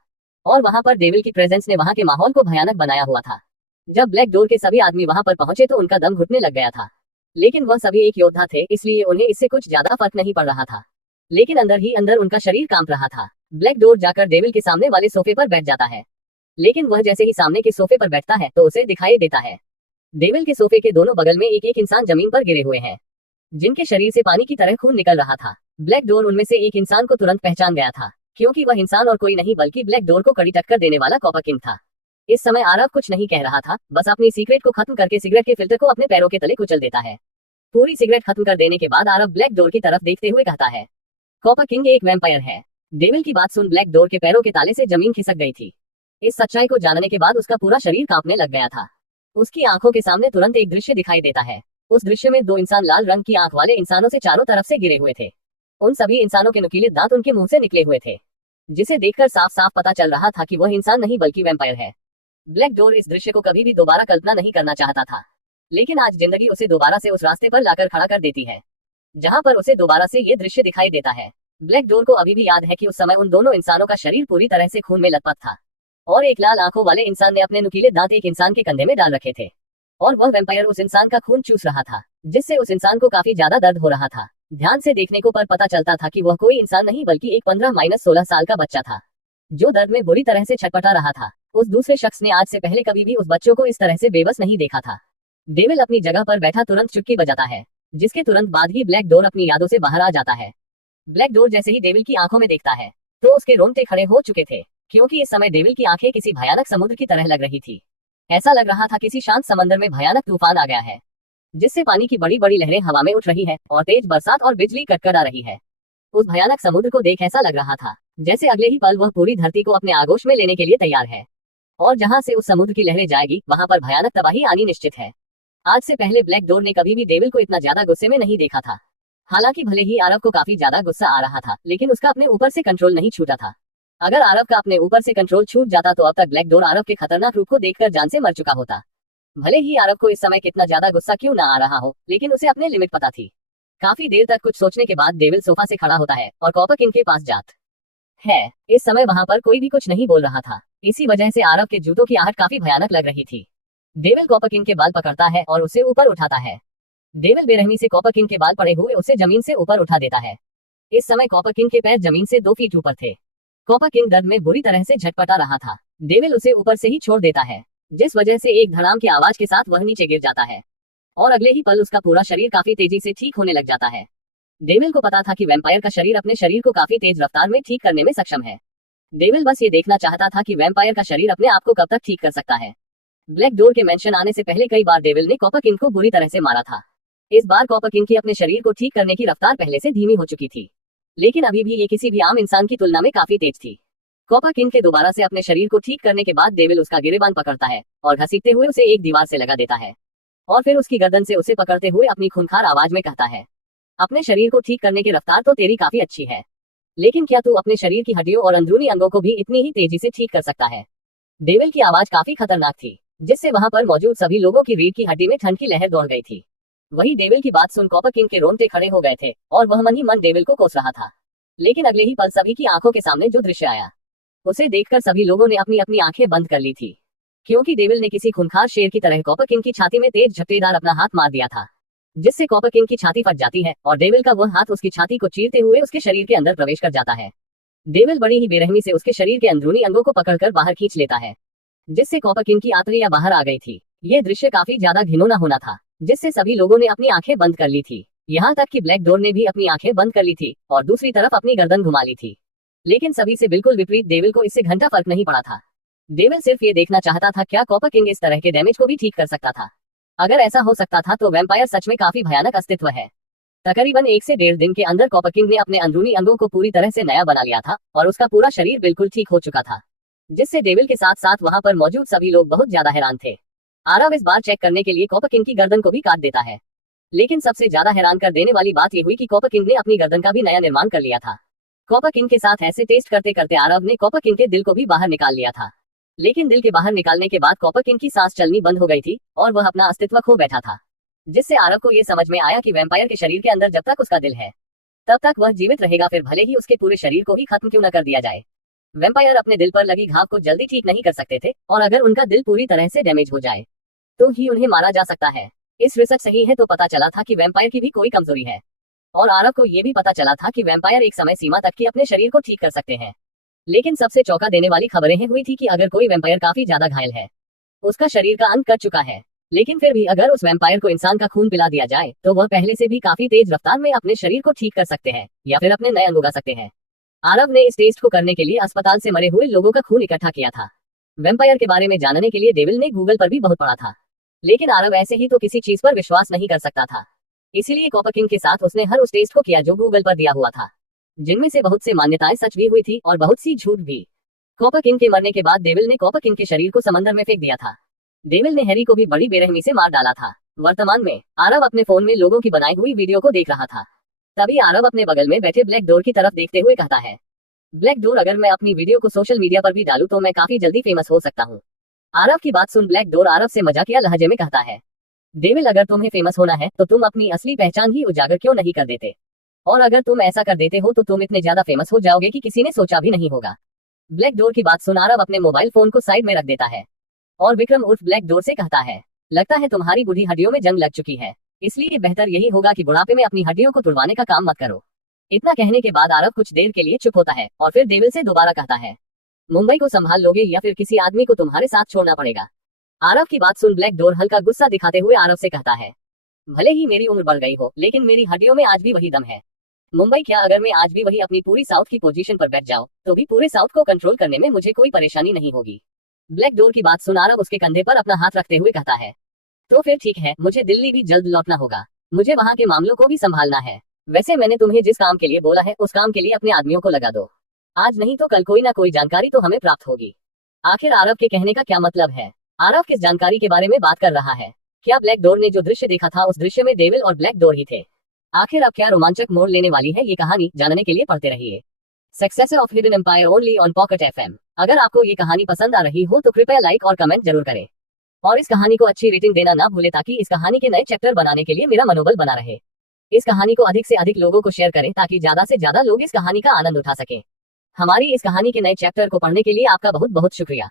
और वहां पर डेविल की प्रेजेंस ने वहां के माहौल को भयानक बनाया हुआ था। जब ब्लैक डोर के सभी आदमी वहां पर पहुंचे तो उनका दम घुटने लग गया था, लेकिन वह सभी एक योद्धा थे, इसलिए उन्हें इससे कुछ ज्यादा फर्क नहीं पड़ रहा था। लेकिन अंदर ही अंदर उनका शरीर कांप रहा था। ब्लैक डोर जाकर डेविल के सामने वाले सोफे पर बैठ जाता है, लेकिन वह जैसे ही सामने के सोफे पर बैठता है तो उसे दिखाई देता है डेविल के सोफे के दोनों बगल में एक एक इंसान जमीन पर गिरे हुए हैं, जिनके शरीर से पानी की तरह खून निकल रहा था। ब्लैक डोर उनमें से एक इंसान को तुरंत पहचान गया था, क्योंकि वह इंसान और कोई नहीं बल्कि ब्लैक डोर को कड़ी टक्कर देने वाला कॉपर किंग था। इस समय आरव कुछ नहीं कह रहा था, बस अपनी सीक्रेट को खत्म करके सिगरेट के फिल्टर को अपने पैरों के तले कुचल देता है। पूरी सिगरेट खत्म कर देने के बाद आरव ब्लैक डोर की तरफ देखते हुए कहता है, कॉपर किंग एक वैम्पायर है। डेविल की बात सुन ब्लैक डोर के पैरों के ताले से जमीन खिसक गई थी। इस सच्चाई को जानने के बाद उसका पूरा शरीर कांपने लग गया था। उसकी आंखों के सामने तुरंत एक दृश्य दिखाई देता है। उस दृश्य में 2 इंसान लाल रंग की आंख वाले इंसानों से चारों तरफ से गिरे हुए थे। उन सभी इंसानों के नुकीले दांत उनके मुंह से निकले हुए थे, जिसे देखकर साफ साफ पता चल रहा था कि वह इंसान नहीं बल्कि वैम्पायर है। ब्लैक डोर इस दृश्य को कभी भी दोबारा कल्पना नहीं करना चाहता था, लेकिन आज जिंदगी उसे दोबारा से उस रास्ते पर लाकर खड़ा कर देती है, जहां पर उसे दोबारा से ये दृश्य दिखाई देता है। ब्लैक डोर को अभी भी याद है कि उस समय उन दोनों इंसानों का शरीर पूरी तरह से खून में लथपथ था और एक लाल आंखों वाले इंसान ने अपने नुकीले दांत एक इंसान के कंधे में डाल रखे थे और वह वैम्पायर उस इंसान का खून चूस रहा था, जिससे उस इंसान को काफी ज्यादा दर्द हो रहा था। ध्यान से देखने को पर पता चलता था कि वह कोई इंसान नहीं बल्कि एक 15-16 साल का बच्चा था जो दर्द में बुरी तरह से छटपटा रहा था। उस दूसरे शख्स ने आज से पहले कभी भी उस बच्चों को इस तरह से बेबस नहीं देखा था। डेविल अपनी जगह पर बैठा तुरंत चुटकी बजाता है, जिसके तुरंत बाद ही ब्लैक डोर अपनी यादों से बाहर आ जाता है। ब्लैक डोर जैसे ही डेविल की आंखों में देखता है तो उसके रोंगटे खड़े हो चुके थे, क्योंकि इस समय डेविल की आंखें किसी भयानक समुद्र की तरह लग रही थी। ऐसा लग रहा था किसी शांत समंदर में भयानक तूफान आ गया है, जिससे पानी की बड़ी बड़ी लहरें हवा में उठ रही है और तेज बरसात और बिजली कड़कड़ा रही है। उस भयानक समुद्र को देख ऐसा लग रहा था जैसे अगले ही पल वह पूरी धरती को अपने आगोश में लेने के लिए तैयार है और जहां से उस समुद्र की लहरें जाएगी वहां पर भयानक तबाही आनी निश्चित है। आज से पहले ब्लैक डोर ने कभी भी डेविल को इतना ज्यादा गुस्से में नहीं देखा था। हालांकि भले ही आरव को काफी ज्यादा गुस्सा आ रहा था, लेकिन उसका अपने ऊपर से कंट्रोल नहीं छूटा था। अगर आरव का अपने ऊपर से कंट्रोल छूट जाता तो अब तक ब्लैक डोर आरव के खतरनाक रूप को देखकर जान से मर चुका होता। भले ही आरव को इस समय कितना ज्यादा गुस्सा क्यों ना आ रहा हो, लेकिन उसे अपने लिमिट पता थी। काफी देर तक कुछ सोचने के बाद डेविल सोफा से खड़ा होता है और कॉपर किंग के पास जाता है। इस समय वहां पर कोई भी कुछ नहीं बोल रहा था, इसी वजह से आरव के जूतों की आहट काफी भयानक लग रही थी। डेविल कॉपर किंग के बाल पकड़ता है और उसे ऊपर उठाता है। डेविल बेरहमी से कॉपर किंग के बाल पड़े हुए उसे जमीन से ऊपर उठा देता है। इस समय कॉपर किंग के पैर जमीन से 2 फीट ऊपर थे। कॉपर किंग दर्द में बुरी तरह से झटपटा रहा था। डेविल उसे ऊपर से ही छोड़ देता है, जिस वजह से एक धड़ाम की आवाज के साथ वह नीचे गिर जाता है और अगले ही पल उसका पूरा शरीर काफी तेजी से ठीक होने लग जाता है। डेविल को पता था कि वैम्पायर का शरीर अपने शरीर को काफी तेज रफ्तार में ठीक करने में सक्षम है। डेविल बस ये देखना चाहता था कि वैम्पायर का शरीर अपने आप को कब तक ठीक कर सकता है। ब्लैक डोर के मेंशन आने से पहले कई बार डेविल ने कॉपर किंग को बुरी तरह से मारा था। इस बार कॉपर किंग की अपने शरीर को ठीक करने की रफ्तार पहले से धीमी हो चुकी थी, लेकिन अभी भी ये किसी भी आम इंसान की तुलना में काफी तेज थी। कॉपर किंग के दोबारा से अपने शरीर को ठीक करने के बाद डेविल उसका गिरेबान पकड़ता है और घसीटते हुए उसे एक दीवार से लगा देता है और फिर उसकी गर्दन से उसे पकड़ते हुए अपनी खूंखार आवाज में कहता है, अपने शरीर को ठीक करने की रफ्तार तो तेरी काफी अच्छी है, लेकिन क्या तू अपने शरीर की हड्डियों और अंदरूनी अंगों को भी इतनी ही तेजी से ठीक कर सकता है? डेविल की आवाज काफी खतरनाक थी, जिससे वहां पर मौजूद सभी लोगों की रीढ़ की हड्डी में ठंड की लहर दौड़ गई थी। वही डेविल की बात सुन कॉपर किंग के रोंगटे खड़े हो गए थे और वह मन ही मन डेविल को कोस रहा था। लेकिन अगले ही पल सभी की आंखों के सामने जो दृश्य आया उसे देखकर सभी लोगों ने अपनी अपनी आंखें बंद कर ली थी, क्योंकि डेविल ने किसी खूंखार शेर की तरह कॉपर किंग की छाती में तेज झपटेदार अपना हाथ मार दिया था, जिससे कॉपर किंग की छाती फट जाती है और डेविल का वह हाथ उसकी छाती को चीरते हुए उसके शरीर के अंदर प्रवेश कर जाता है। डेविल बड़ी ही बेरहमी से उसके शरीर के अंदरूनी अंगों को पकड़कर बाहर खींच लेता है, जिससे कॉपर किंग की आंतड़ियां बाहर आ गई थी। ये दृश्य काफी ज्यादा घिनौना होना था, जिससे सभी लोगों ने अपनी आंखें बंद कर ली थी। यहाँ तक कि ब्लैक डोर ने भी अपनी आंखें बंद कर ली थी और दूसरी तरफ अपनी गर्दन घुमा ली थी। लेकिन सभी से बिल्कुल विपरीत डेविल को इससे घंटा फर्क नहीं पड़ा था। डेविल सिर्फ ये देखना चाहता था क्या कॉपर किंग इस तरह के डैमेज को भी ठीक कर सकता था। अगर ऐसा हो सकता था तो वैम्पायर सच में काफी भयानक अस्तित्व है। तकरीबन 1 से 1.5 दिन के अंदर कॉपर किंग ने अपने अंदरूनी अंगों को पूरी तरह से नया बना लिया था और उसका पूरा शरीर बिल्कुल ठीक हो चुका था, जिससे डेविल के साथ साथ वहां पर मौजूद सभी लोग बहुत ज्यादा हैरान थे। आरव इस बार चेक करने के लिए कॉपर किंग की गर्दन को भी काट देता है, लेकिन सबसे ज्यादा हैरान कर देने वाली बात यह हुई कि कॉपर किंग ने अपनी गर्दन का भी नया निर्माण कर लिया था। कॉपर किंग के साथ ऐसे टेस्ट करते करते आरव ने कॉपर किंग के दिल को भी बाहर निकाल लिया था, लेकिन दिल के बाहर निकालने के बाद कॉपर किंग की सांस चलनी बंद हो गई थी और वह अपना अस्तित्व खो बैठा था, जिससे आरव को यह समझ में आया कि वैम्पायर के शरीर के अंदर जब तक उसका दिल है तब तक वह जीवित रहेगा, फिर भले ही उसके पूरे शरीर को ही खत्म क्यों न कर दिया जाए। वैम्पायर अपने दिल पर लगी घाव को जल्दी ठीक नहीं कर सकते थे और अगर उनका दिल पूरी तरह से डैमेज हो जाए तो ही उन्हें मारा जा सकता है। इस रिसर्च सही है तो पता चला था कि वैम्पायर की भी कोई कमजोरी है और आरव को यह भी पता चला था कि वैम्पायर एक समय सीमा तक ही अपने शरीर को ठीक कर सकते हैं। लेकिन सबसे चौंका देने वाली खबरें हुई थी कि अगर कोई वैम्पायर काफी ज्यादा घायल है, उसका शरीर का अंत कट चुका है, लेकिन फिर भी अगर उस वैम्पायर को इंसान का खून पिला दिया जाए तो वह पहले से भी काफी तेज रफ्तार में अपने शरीर को ठीक कर सकते हैं या फिर अपने नए अंग उगा सकते हैं। आरव ने इस टेस्ट को करने के लिए अस्पताल से मरे हुए लोगों का खून इकट्ठा किया था। वैम्पायर के बारे में जानने के लिए डेविल ने गूगल पर भी बहुत पढ़ा था, लेकिन आरव ऐसे ही तो किसी चीज पर विश्वास नहीं कर सकता था। इसीलिए कॉपर किंग के साथ उसने हर उस टेस्ट को किया जो गूगल पर दिया हुआ था, जिनमें से बहुत से मान्यताएं सच भी हुई थी और बहुत सी झूठ भी। कॉपर किंग के मरने के बाद डेविल ने कॉपर किंग के शरीर को समंदर में फेंक दिया था। डेविल ने हैरी को भी बड़ी बेरहमी से मार डाला था। वर्तमान में आरव अपने फोन में लोगों की बनाई हुई वीडियो को देख रहा था। तभी आरव अपने बगल में बैठे ब्लैक डोर की तरफ देखते हुए कहता है, ब्लैक डोर, अगर मैं अपनी वीडियो को सोशल मीडिया पर भी डालूं तो मैं काफी जल्दी फेमस हो सकता हूँ। आरव की बात सुन ब्लैक डोर आरव से मजाकिया लहजे में कहता है, डेविल, अगर तुम्हें फेमस होना है तो तुम अपनी असली पहचान ही उजागर क्यों नहीं कर देते? और अगर तुम ऐसा कर देते हो तो तुम इतने ज्यादा फेमस हो जाओगे कि किसी ने सोचा भी नहीं होगा। ब्लैक डोर की बात सुन आरव अपने मोबाइल फोन को साइड में रख देता है और विक्रम उर्फ ब्लैक डोर से कहता है, लगता है तुम्हारी बूढ़ी हड्डियों में जंग लग चुकी है, इसलिए बेहतर यही होगा कि बुढ़ापे में अपनी हड्डियों को तुड़वाने का काम मत करो। इतना कहने के बाद आरव कुछ देर के लिए चुप होता है और फिर डेविल से दोबारा कहता है, मुंबई को संभाल लोगे या फिर किसी आदमी को तुम्हारे साथ छोड़ना पड़ेगा। आरव की बात सुन ब्लैक डोर हल्का गुस्सा दिखाते हुए आरव से कहता है, भले ही मेरी उम्र बढ़ गई हो लेकिन मेरी हड्डियों में आज भी वही दम है। मुंबई क्या, अगर मैं आज भी वही अपनी पूरी साउथ की पोजीशन पर बैठ जाऊं तो भी पूरे साउथ को कंट्रोल करने में मुझे कोई परेशानी नहीं होगी। ब्लैक डोर की बात सुन आरव उसके कंधे पर अपना हाथ रखते हुए कहता है, तो फिर ठीक है, मुझे दिल्ली भी जल्द लौटना होगा, मुझे वहाँ के मामलों को भी संभालना है। वैसे मैंने तुम्हें जिस काम के लिए बोला है उस काम के लिए अपने आदमियों को लगा दो, आज नहीं तो कल कोई ना कोई जानकारी तो हमें प्राप्त होगी। आखिर आरव के कहने का क्या मतलब है? आरव किस जानकारी के बारे में बात कर रहा है? क्या ब्लैक डोर ने जो दृश्य देखा था उस दृश्य में डेविल और ब्लैक डोर ही थे? आखिर अब क्या रोमांचक मोड़ लेने वाली है ये कहानी, जानने के लिए पढ़ते रहिए successor of hidden empire only on Pocket FM. अगर आपको ये कहानी पसंद आ रही हो तो कृपया लाइक और कमेंट जरूर करें और इस कहानी को अच्छी रेटिंग देना ना भूले ताकि इस कहानी के नए चैप्टर बनाने के लिए मेरा मनोबल बना रहे। इस कहानी को अधिक से अधिक लोगों को शेयर करें ताकि ज्यादा से ज्यादा लोग इस कहानी का आनंद उठा सकें। हमारी इस कहानी के नए चैप्टर को पढ़ने के लिए आपका बहुत बहुत शुक्रिया।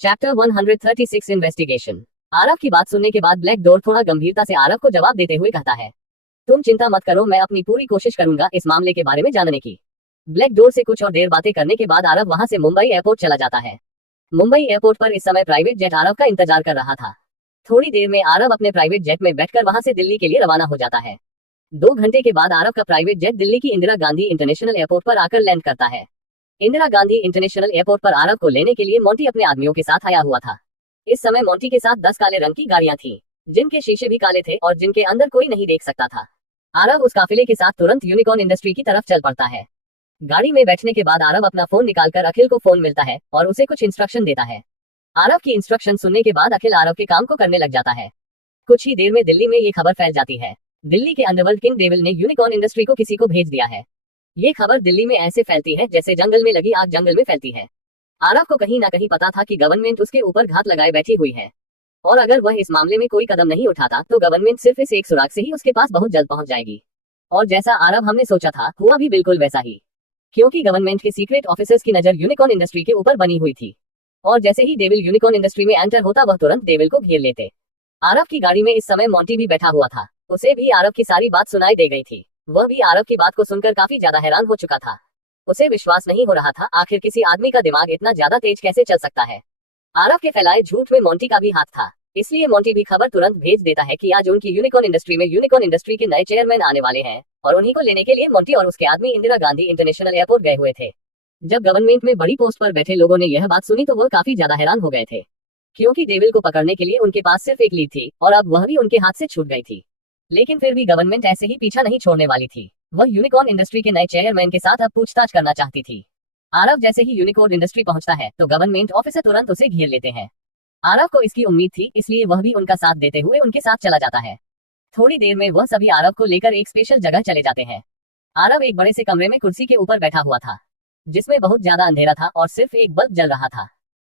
Chapter 136 investigation. आरव की बात सुनने के बाद ब्लैक डोर थोड़ा गंभीरता से आरव को जवाब देते हुए कहता है, तुम चिंता मत करो, मैं अपनी पूरी कोशिश करूंगा इस मामले के बारे में जानने की। ब्लैक डोर से कुछ और देर बातें करने के बाद आरव वहां से मुंबई एयरपोर्ट चला जाता है। मुंबई एयरपोर्ट पर इस समय प्राइवेट जेट आरव का इंतजार कर रहा था। थोड़ी देर में आरव अपने प्राइवेट जेट में बैठकर वहां से दिल्ली के लिए रवाना हो जाता है। 2 घंटे के बाद आरव का प्राइवेट जेट दिल्ली की इंदिरा गांधी इंटरनेशनल एयरपोर्ट पर आकर लैंड करता है। इंदिरा गांधी इंटरनेशनल एयरपोर्ट पर आरव को लेने के लिए मोंटी अपने आदमियों के साथ आया हुआ था। इस समय मोंटी के साथ 10 काले रंग की गाड़ियां थीं, जिनके शीशे भी काले थे और जिनके अंदर कोई नहीं देख सकता था। आरव उस काफिले के साथ तुरंत यूनिकॉर्न इंडस्ट्री की तरफ चल पड़ता है। गाड़ी में बैठने के बाद आरव अपना फोन निकालकर अखिल को फोन मिलता है और उसे कुछ इंस्ट्रक्शन देता है। आरव की इंस्ट्रक्शन सुनने के बाद अखिल आरव के काम को करने लग जाता है। कुछ ही देर में दिल्ली में ये खबर फैल जाती है, दिल्ली के अंडरवर्ल्ड किंग डेविल ने यूनिकॉर्न इंडस्ट्री को किसी को भेज दिया है। ये खबर दिल्ली में ऐसे फैलती है जैसे जंगल में लगी आग जंगल में फैलती है। आरव को कहीं ना कहीं पता था कि गवर्नमेंट उसके ऊपर घात लगाए बैठी हुई है और अगर वह इस मामले में कोई कदम नहीं उठाता तो गवर्नमेंट सिर्फ इस एक सुराग से ही उसके पास बहुत जल्द पहुंच जाएगी। और जैसा आरव हमने सोचा था हुआ भी बिल्कुल वैसा ही, क्योंकि गवर्नमेंट के सीक्रेट ऑफिसर्स की नजर यूनिकॉर्न इंडस्ट्री के ऊपर बनी हुई थी और जैसे ही डेविल यूनिकॉर्न इंडस्ट्री में एंटर होता वह तुरंत डेविल को घेर लेते। आरव की गाड़ी में इस समय मोंटी भी बैठा हुआ था, उसे भी आरव की सारी बात सुनाई दे गई थी। वह भी आरव की बात को सुनकर काफी ज्यादा हैरान हो चुका था। उसे विश्वास नहीं हो रहा था आखिर किसी आदमी का दिमाग इतना ज्यादा तेज कैसे चल सकता है। आरव के फैलाए झूठ में मोंटी का भी हाथ था, इसलिए मोंटी भी खबर तुरंत भेज देता है कि आज उनकी यूनिकॉर्न इंडस्ट्री में यूनिकॉर्न इंडस्ट्री के नए चेयरमैन आने वाले हैं और उन्हीं को लेने के लिए मोंटी और उसके आदमी इंदिरा गांधी इंटरनेशनल एयरपोर्ट गए हुए थे। जब गवर्नमेंट में बड़ी पोस्ट पर बैठे लोगों ने यह बात सुनी तो वह काफी ज्यादा हैरान हो गए थे, क्योंकि डेविल को पकड़ने के लिए उनके पास सिर्फ एक लीड थी और अब वह भी उनके हाथ से छूट गई थी। लेकिन फिर भी गवर्नमेंट ऐसे ही पीछा नहीं छोड़ने वाली थी, वह यूनिकॉर्न इंडस्ट्री के नए चेयरमैन के साथ अब पूछताछ करना चाहती थी। आरव जैसे ही यूनिकॉर्न इंडस्ट्री पहुंचता है तो गवर्नमेंट ऑफिसर तुरंत उसे घेर लेते हैं। आरव को इसकी उम्मीद थी, इसलिए वह भी उनका साथ देते हुए उनके साथ चला जाता है। थोड़ी देर में वह सभी आरव को लेकर एक स्पेशल जगह चले जाते हैं। आरव एक बड़े से कमरे में कुर्सी के ऊपर बैठा हुआ था, जिसमें बहुत ज्यादा अंधेरा था और सिर्फ एक बल्ब जल रहा था,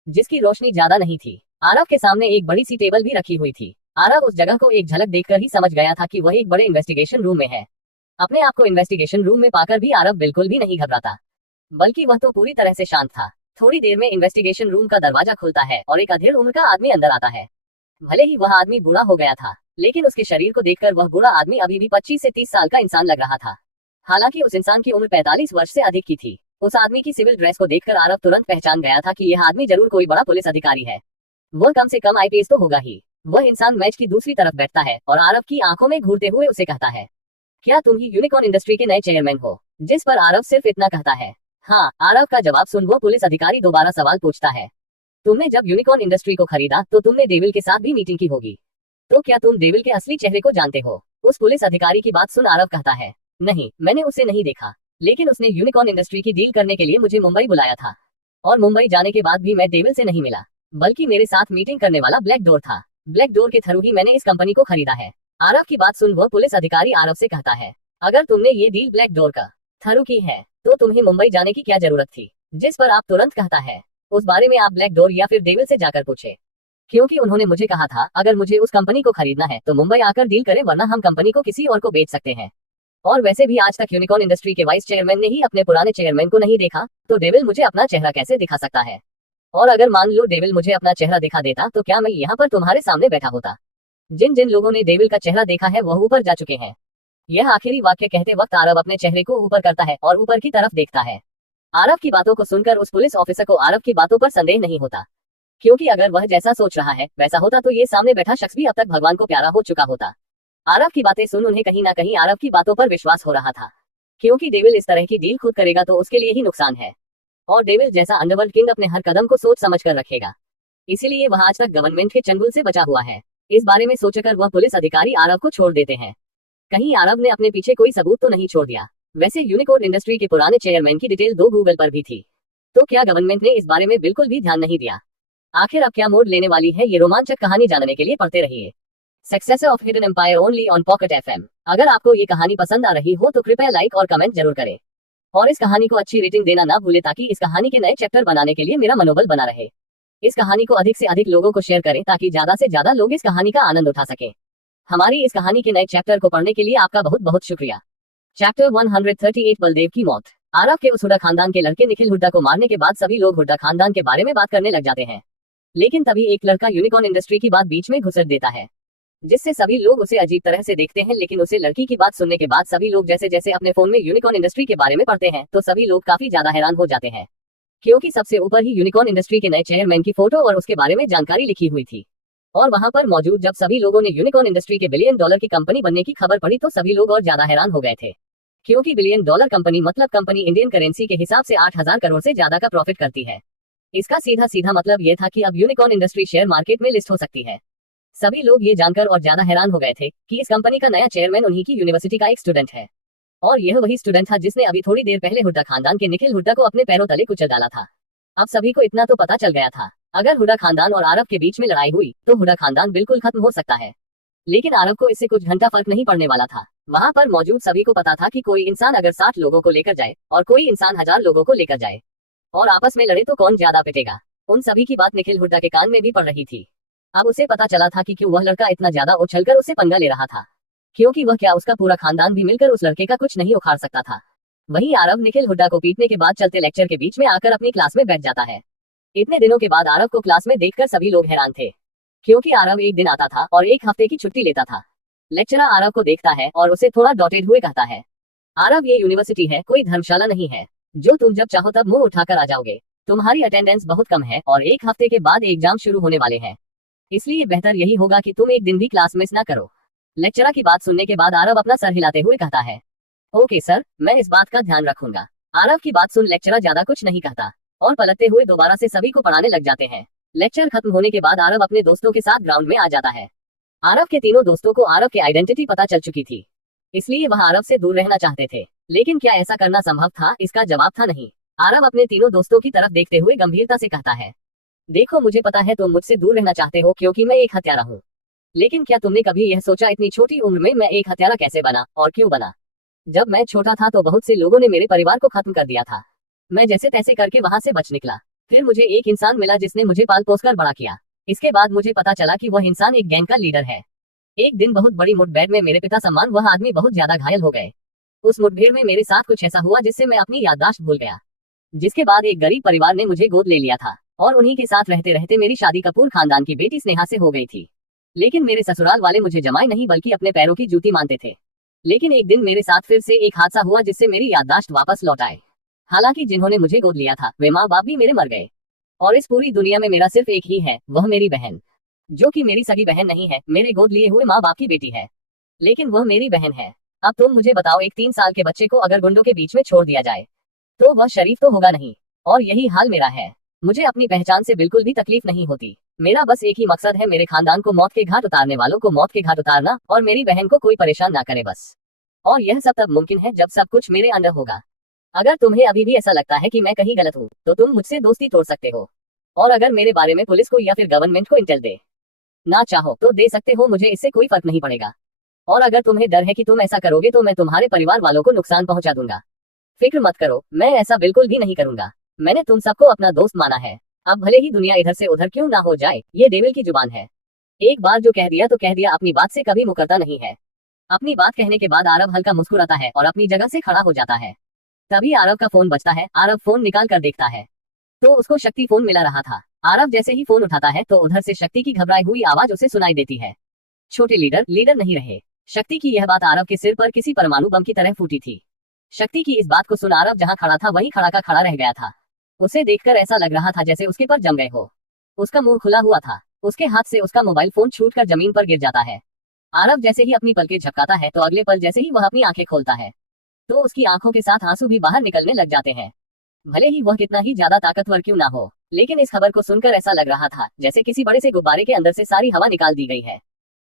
जिसकी रोशनी ज्यादा नहीं थी। आरव के सामने एक बड़ी सी टेबल भी रखी हुई थी। आरव उस जगह को एक झलक देखकर ही समझ गया था कि वह एक बड़े इन्वेस्टिगेशन रूम में है। अपने आप को इन्वेस्टिगेशन रूम में पाकर भी आरव बिल्कुल भी नहीं घबराता, बल्कि वह तो पूरी तरह से शांत था। थोड़ी देर में इन्वेस्टिगेशन रूम का दरवाजा खुलता है और एक अधेड़ उम्र का आदमी अंदर आता है। भले ही वह आदमी बूढ़ा हो गया था, लेकिन उसके शरीर को देखकर वह बूढ़ा आदमी अभी भी 25 से 30 साल का इंसान लग रहा था। हालांकि उस इंसान की उम्र 45 वर्ष से अधिक की थी। उस आदमी की सिविल ड्रेस को देखकर आरव तुरंत पहचान गया था कि यह आदमी जरूर कोई बड़ा पुलिस अधिकारी है। वह कम से कम आईपीएस तो होगा ही। वह इंसान मैच की दूसरी तरफ बैठता है और आरव की आंखों में घूरते हुए उसे कहता है, क्या तुम ही यूनिकॉर्न इंडस्ट्री के नए चेयरमैन हो? जिस पर आरव सिर्फ इतना कहता है, हाँ। आरव का जवाब सुन वो पुलिस अधिकारी दोबारा सवाल पूछता है, तुमने जब यूनिकॉर्न इंडस्ट्री को खरीदा तो तुमने डेविल के साथ भी मीटिंग की होगी, तो क्या तुम डेविल के असली चेहरे को जानते हो? उस पुलिस अधिकारी की बात सुन आरव कहता है, नहीं, मैंने उसे नहीं देखा, लेकिन उसने यूनिकॉर्न इंडस्ट्री की डील करने के लिए मुझे मुंबई बुलाया था और मुंबई जाने के बाद भी मैं डेविल से नहीं मिला, बल्कि मेरे साथ मीटिंग करने वाला ब्लैक डोर था। ब्लैक डोर के थ्रू ही मैंने इस कंपनी को खरीदा है। आरव की बात सुन वह पुलिस अधिकारी आरव से कहता है, अगर तुमने ये डील ब्लैक डोर का थ्रू की है तो तुम्हें मुंबई जाने की क्या जरूरत थी? जिस पर आप तुरंत कहता है, उस बारे में आप ब्लैक डोर या फिर डेविल से जाकर पूछे। क्योंकि उन्होंने मुझे कहा था अगर मुझे उस कंपनी को खरीदना है तो मुंबई आकर डील करें, वरना हम कंपनी को किसी और को बेच सकते हैं। और वैसे भी आज तक यूनिकॉर्न इंडस्ट्री के वाइस चेयरमैन ने ही अपने पुराने चेयरमैन को नहीं देखा, तो डेविल मुझे अपना चेहरा कैसे दिखा सकता है? और अगर मान लो डेविल मुझे अपना चेहरा दिखा देता तो क्या मैं यहाँ पर तुम्हारे सामने बैठा होता? जिन जिन लोगों ने डेविल का चेहरा देखा है वह ऊपर जा चुके हैं। यह आखिरी वाक्य कहते वक्त आरव अपने चेहरे को ऊपर करता है और ऊपर की तरफ देखता है। आरव की बातों को सुनकर उस पुलिस ऑफिसर को आरव की बातों पर संदेह नहीं होता, क्योंकि अगर वह जैसा सोच रहा है वैसा होता तो ये सामने बैठा शख्स भी अब तक भगवान को प्यारा हो चुका होता। आरव की बातें सुन उन्हें कहीं ना कहीं आरव की बातों पर विश्वास हो रहा था, क्योंकि डेविल इस तरह की डील खुद करेगा तो उसके लिए ही नुकसान है। और डेविल जैसा अंडरवर्ल्ड किंग अपने हर कदम को सोच समझ कर रखेगा, इसीलिए वह आज तक गवर्नमेंट के चंगुल से बचा हुआ है। इस बारे में सोचकर वह पुलिस अधिकारी आरव को छोड़ देते हैं। कहीं आरव ने अपने पीछे कोई सबूत तो नहीं छोड़ दिया। वैसे यूनिकॉर्न इंडस्ट्री के पुराने चेयरमैन की डिटेल 2 गूगल पर भी थी, तो क्या गवर्नमेंट ने इस बारे में बिल्कुल भी ध्यान नहीं दिया? आखिर अब क्या मोड़ लेने वाली है ये रोमांचक कहानी जानने के लिए पढ़ते रहिए successor of hidden empire only on Pocket FM. अगर आपको ये कहानी पसंद आ रही हो तो कृपया लाइक और कमेंट जरूर करें, और इस कहानी को अच्छी रेटिंग देना ना भूले, ताकि इस कहानी के नए चैप्टर बनाने के लिए मेरा मनोबल बना रहे। इस कहानी को अधिक से अधिक लोगों को शेयर करें ताकि ज्यादा से ज्यादा लोग इस कहानी का आनंद उठा सके। हमारी इस कहानी के नए चैप्टर को पढ़ने के लिए आपका बहुत बहुत शुक्रिया। चैप्टर 138 बलदेव की मौत। आरव के उस हुड्डा खानदान के लड़के निखिल हुड्डा को मारने के बाद सभी लोग हुड्डा खानदान के बारे में बात करने लग जाते हैं, लेकिन तभी एक लड़का यूनिकॉर्न इंडस्ट्री की बात बीच में घुसर देता है, जिससे सभी लोग उसे अजीब तरह से देखते हैं। लेकिन उसे लड़की की बात सुनने के बाद सभी लोग जैसे जैसे अपने फोन में यूनिकॉर्न इंडस्ट्री के बारे में पढ़ते हैं तो सभी लोग काफी ज्यादा हैरान हो जाते हैं, क्योंकि सबसे ऊपर ही यूनिकॉर्न इंडस्ट्री के नए चेयरमैन की फोटो और उसके बारे में जानकारी लिखी हुई थी। और वहां पर मौजूद जब सभी लोगों ने यूनिकॉर्न इंडस्ट्री के $1 बिलियन की कंपनी बनने की खबर पढ़ी तो सभी लोग और ज्यादा हैरान हो गए थे, क्योंकि $1 बिलियन कंपनी मतलब कंपनी इंडियन करेंसी के हिसाब से 8,000 करोड़ से ज्यादा का प्रॉफिट करती है। इसका सीधा सीधा मतलब यह था कि अब यूनिकॉर्न इंडस्ट्री शेयर मार्केट में लिस्ट हो सकती है। सभी लोग ये जानकर और ज्यादा हैरान हो गए थे कि इस कंपनी का नया चेयरमैन उन्हीं की यूनिवर्सिटी का एक स्टूडेंट है, और यह वही स्टूडेंट था जिसने अभी थोड़ी देर पहले हुड्डा खानदान के निखिल हुड्डा को अपने पैरों तले कुचल डाला था। अब सभी को इतना तो पता चल गया था, अगर हुड्डा खानदान और आरव के बीच में लड़ाई हुई तो हुड्डा खानदान बिल्कुल खत्म हो सकता है। लेकिन आरव को इससे कुछ घंटा फर्क नहीं पड़ने वाला था। वहां पर मौजूद सभी को पता था कि कोई इंसान अगर 60 लोगों को लेकर जाए और कोई इंसान 1000 लोगों को लेकर जाए और आपस में लड़े तो कौन ज्यादा पिटेगा। उन सभी की बात निखिल हुड्डा के कान में भी पड़ रही थी। अब उसे पता चला था कि क्यों वह लड़का इतना ज्यादा उछलकर उसे पंगा ले रहा था, क्योंकि वह क्या उसका पूरा खानदान भी मिलकर उस लड़के का कुछ नहीं उखाड़ सकता था। वहीं आरव निखिल हुड्डा को पीटने के बाद चलते लेक्चर के बीच में आकर अपनी क्लास में बैठ जाता है। इतने दिनों के बाद आरव को क्लास में देखकर सभी लोग हैरान थे, क्योंकि आरव एक दिन आता था और एक हफ्ते की छुट्टी लेता था। लेक्चरर आरव को देखता है और उसे थोड़ा डॉटेड हुए कहता है, आरव ये यूनिवर्सिटी है, कोई धर्मशाला नहीं है जो तुम जब चाहो तब मुंह उठाकर आ जाओगे। तुम्हारी अटेंडेंस बहुत कम है और एक हफ्ते के बाद एग्जाम शुरू होने वाले हैं, इसलिए बेहतर यही होगा कि तुम एक दिन भी क्लास मिस ना करो। लेक्चरर की बात सुनने के बाद आरव अपना सर हिलाते हुए कहता है, ओके सर, मैं इस बात का ध्यान रखूंगा। आरव की बात सुन लेक्चरर ज्यादा कुछ नहीं कहता और पलटते हुए दोबारा से सभी को पढ़ाने लग जाते हैं। लेक्चर खत्म होने के बाद आरव अपने दोस्तों के साथ ग्राउंड में आ जाता है। आरव के तीनों दोस्तों को आरव की आइडेंटिटी पता चल चुकी थी, इसलिए वह आरव से दूर रहना चाहते थे, लेकिन क्या ऐसा करना संभव था? इसका जवाब था नहीं। आरव अपने तीनों दोस्तों की तरफ देखते हुए गंभीरता से कहता है, देखो मुझे पता है तुम मुझसे दूर रहना चाहते हो क्योंकि मैं एक हत्यारा हूँ, लेकिन क्या तुमने कभी यह सोचा इतनी छोटी उम्र में मैं एक हत्यारा कैसे बना और क्यों बना? जब मैं छोटा था तो बहुत से लोगों ने मेरे परिवार को खत्म कर दिया था। मैं जैसे तैसे करके वहां से बच निकला। फिर मुझे एक इंसान मिला जिसने मुझे पाल पोस कर बड़ा किया। इसके बाद मुझे पता चला कि वह इंसान एक गैंग का लीडर है। एक दिन बहुत बड़ी मुठभेड़ में मेरे पिता सम्मान वह आदमी बहुत ज्यादा घायल हो गए। उस मुठभेड़ में मेरे साथ कुछ ऐसा हुआ जिससे मैं अपनी याददाश्त भूल गया, जिसके बाद एक गरीब परिवार ने मुझे गोद ले लिया था और उन्हीं के साथ रहते रहते मेरी शादी कपूर खानदान की बेटी स्नेहा से हो गई थी। लेकिन मेरे ससुराल वाले मुझे जमाए नहीं बल्कि अपने पैरों की जूती मानते थे। लेकिन एक दिन मेरे साथ फिर से एक हादसा हुआ जिससे मेरी याददाश्त वापस लौट आए। हालांकि जिन्होंने मुझे गोद लिया था वे माँ बाप भी मेरे मर गए और इस पूरी दुनिया में मेरा सिर्फ एक ही है, वह मेरी बहन, जो कि मेरी सगी बहन नहीं है, मेरे गोद लिए हुए माँ बाप की बेटी है, लेकिन वह मेरी बहन है। अब तुम मुझे बताओ, एक 3 साल के बच्चे को अगर गुंडों के बीच में छोड़ दिया जाए तो वह शरीफ तो होगा नहीं, और यही हाल मेरा है। मुझे अपनी पहचान से बिल्कुल भी तकलीफ नहीं होती। मेरा बस एक ही मकसद है, मेरे खानदान को मौत के घाट उतारने वालों को मौत के घाट उतारना और मेरी बहन को कोई परेशान ना करे बस। और यह सब तब मुमकिन है जब सब कुछ मेरे अंदर होगा। अगर तुम्हें अभी भी ऐसा लगता है कि मैं कहीं गलत हूँ तो तुम मुझसे दोस्ती तोड़ सकते हो, और अगर मेरे बारे में पुलिस को या फिर गवर्नमेंट को इंटेल दे ना चाहो तो दे सकते हो, मुझे इससे कोई फर्क नहीं पड़ेगा। और अगर तुम्हें डर है कि तुम ऐसा करोगे तो मैं तुम्हारे परिवार वालों को नुकसान पहुंचा दूंगा। फिक्र मत करो, मैं ऐसा बिल्कुल भी नहीं करूंगा। मैंने तुम सबको अपना दोस्त माना है। अब भले ही दुनिया इधर से उधर क्यों ना हो जाए, ये डेविल की जुबान है। एक बार जो कह दिया तो कह दिया, अपनी बात से कभी मुकरता नहीं है। अपनी बात कहने के बाद आरव हल्का मुस्कुराता है और अपनी जगह से खड़ा हो जाता है। तभी आरव का फोन बजता है। आरव फोन निकाल कर देखता है तो उसको शक्ति फोन मिला रहा था। आरव जैसे ही फोन उठाता है तो उधर से शक्ति की घबराई हुई आवाज उसे सुनाई देती है। छोटे लीडर लीडर नहीं रहे। शक्ति की यह बात आरव के सिर पर किसी परमाणु बम की तरह फूटी थी। शक्ति की इस बात को सुन आरव जहां खड़ा था वहीं खड़ा का खड़ा रह गया था। उसे देखकर ऐसा लग रहा था जैसे उसके पर जम गए हो। उसका मुंह खुला हुआ था। उसके हाथ से उसका मोबाइल फोन छूटकर जमीन पर गिर जाता है। आरव जैसे ही अपनी पलकें झपकाता है तो अगले पल जैसे ही वह अपनी आंखें खोलता है तो उसकी आंखों के साथ आंसू भी बाहर निकलने लग जाते हैं। भले ही वह कितना ही ज्यादा ताकतवर क्यों ना हो, लेकिन इस खबर को सुनकर ऐसा लग रहा था जैसे किसी बड़े से गुब्बारे के अंदर से सारी हवा निकाल दी गई है।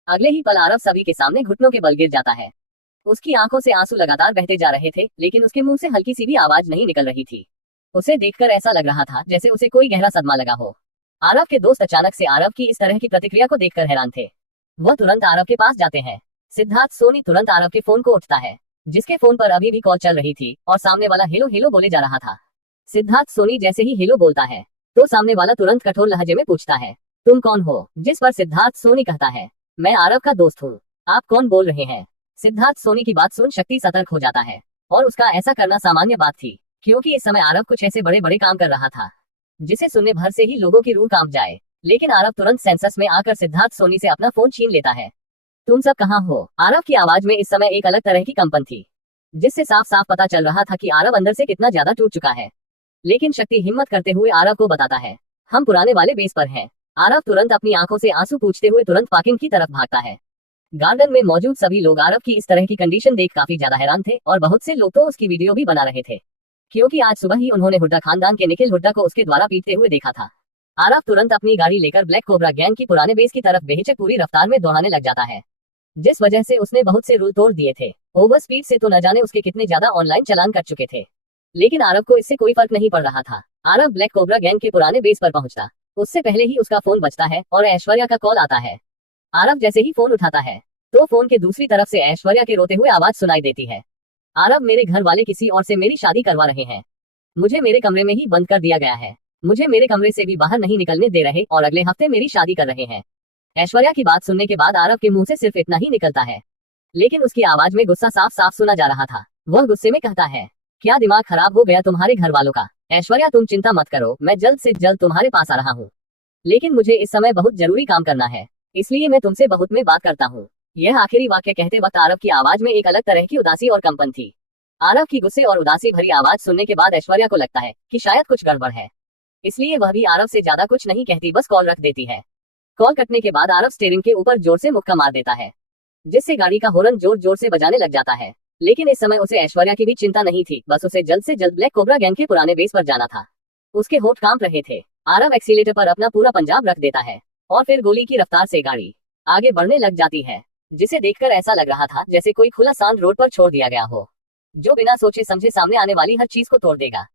अगले ही पल आरव सभी के सामने घुटनों के बल गिर जाता है। उसकी आंखों से आंसू लगातार बहते जा रहे थे, लेकिन उसके मुंह से हल्की सी भी आवाज नहीं निकल रही थी। उसे देखकर ऐसा लग रहा था जैसे उसे कोई गहरा सदमा लगा हो। आरव के दोस्त अचानक से आरव की इस तरह की प्रतिक्रिया को देखकर हैरान थे। वह तुरंत आरव के पास जाते हैं। सिद्धार्थ सोनी तुरंत आरव के फोन को उठता है, जिसके फोन पर अभी भी कॉल चल रही थी और सामने वाला हेलो हेलो बोले जा रहा था। सिद्धार्थ सोनी जैसे ही हेलो बोलता है तो सामने वाला तुरंत कठोर लहजे में पूछता है, तुम कौन हो? जिस पर सिद्धार्थ सोनी कहता है, मैं आरव का दोस्त हूँ। आप कौन बोल रहे हैं? सिद्धार्थ सोनी की बात सुन शक्ति सतर्क हो जाता है और उसका ऐसा करना सामान्य बात थी, क्योंकि इस समय आरव कुछ ऐसे बड़े बड़े काम कर रहा था जिसे सुनने भर से ही लोगों की रूह कांप जाए। लेकिन आरव तुरंत सेंसस में आकर सिद्धार्थ सोनी से अपना फोन छीन लेता है। तुम सब कहाँ हो? आरव की आवाज में इस समय एक अलग तरह की कंपन थी, जिससे साफ साफ पता चल रहा था कि आरव अंदर से कितना ज्यादा टूट चुका है। लेकिन शक्ति हिम्मत करते हुए आरव को बताता है, हम पुराने वाले बेस पर हैं। आरव तुरंत अपनी आंखों से आंसू पूछते हुए तुरंत पार्किंग की तरफ भागता है। गार्डन में मौजूद सभी लोग आरव की इस तरह की कंडीशन देख काफी ज्यादा हैरान थे और बहुत से लोग तो उसकी वीडियो भी बना रहे थे, क्योंकि आज सुबह ही उन्होंने हुड्डा खानदान के निखिल हुड्डा को उसके द्वारा पीटते हुए देखा था। आरव तुरंत अपनी गाड़ी लेकर ब्लैक कोबरा गैंग की पुराने बेस की तरफ बेहिचक पूरी रफ्तार में दौड़ाने लग जाता है, जिस वजह से उसने बहुत से रूल तोड़ दिए थे। ओवर स्पीड से तो न जाने उसके कितने ज्यादा ऑनलाइन चालान कट चुके थे, लेकिन आरव को इससे कोई फर्क नहीं पड़ रहा था। आरव ब्लैक कोबरा गैंग के पुराने बेस पर पहुंचता उससे पहले ही उसका फोन बजता है और ऐश्वर्या का कॉल आता है। आरव जैसे ही फोन उठाता है तो फोन के दूसरी तरफ से ऐश्वर्या के रोते हुए आवाज सुनाई देती है, आरव, मेरे घर वाले किसी और से मेरी शादी करवा रहे हैं। मुझे मेरे कमरे में ही बंद कर दिया गया है। मुझे मेरे कमरे से भी बाहर नहीं निकलने दे रहे और अगले हफ्ते मेरी शादी कर रहे हैं। ऐश्वर्या की बात सुनने के बाद आरव के मुंह से सिर्फ इतना ही निकलता है, लेकिन उसकी आवाज में गुस्सा साफ साफ सुना जा रहा था। वह गुस्से में कहता है, क्या दिमाग खराब हो गया तुम्हारे घर वालों का? ऐश्वर्या, तुम चिंता मत करो, मैं जल्द से जल्द तुम्हारे पास आ रहा हूँ, लेकिन मुझे इस समय बहुत जरूरी काम करना है, इसलिए मैं तुमसे बहुत में बात करता हूँ। यह आखिरी वाक्य कहते वक्त आरव की आवाज में एक अलग तरह की उदासी और कंपन थी। आरव की गुस्से और उदासी भरी आवाज सुनने के बाद ऐश्वर्या को लगता है कि शायद कुछ गड़बड़ है, इसलिए वह भी आरव से ज्यादा कुछ नहीं कहती, बस कॉल रख देती है। कॉल कटने के बाद आरव स्टीयरिंग के ऊपर जोर से मुक्का मार देता है, जिससे गाड़ी का हॉर्न जोर जोर से बजाने लग जाता है। लेकिन इस समय उसे ऐश्वर्या की भी चिंता नहीं थी, बस उसे जल्द से जल्द ब्लैक कोबरा गैंग के पुराने बेस पर जाना था। उसके होठ कांप रहे थे। आरव एक्सीलेटर पर अपना पूरा पंजाब रख देता है और फिर गोली की रफ्तार से गाड़ी आगे बढ़ने लग जाती है, जिसे देखकर ऐसा लग रहा था जैसे कोई खुला सांड रोड पर छोड़ दिया गया हो, जो बिना सोचे समझे सामने आने वाली हर चीज को तोड़ देगा।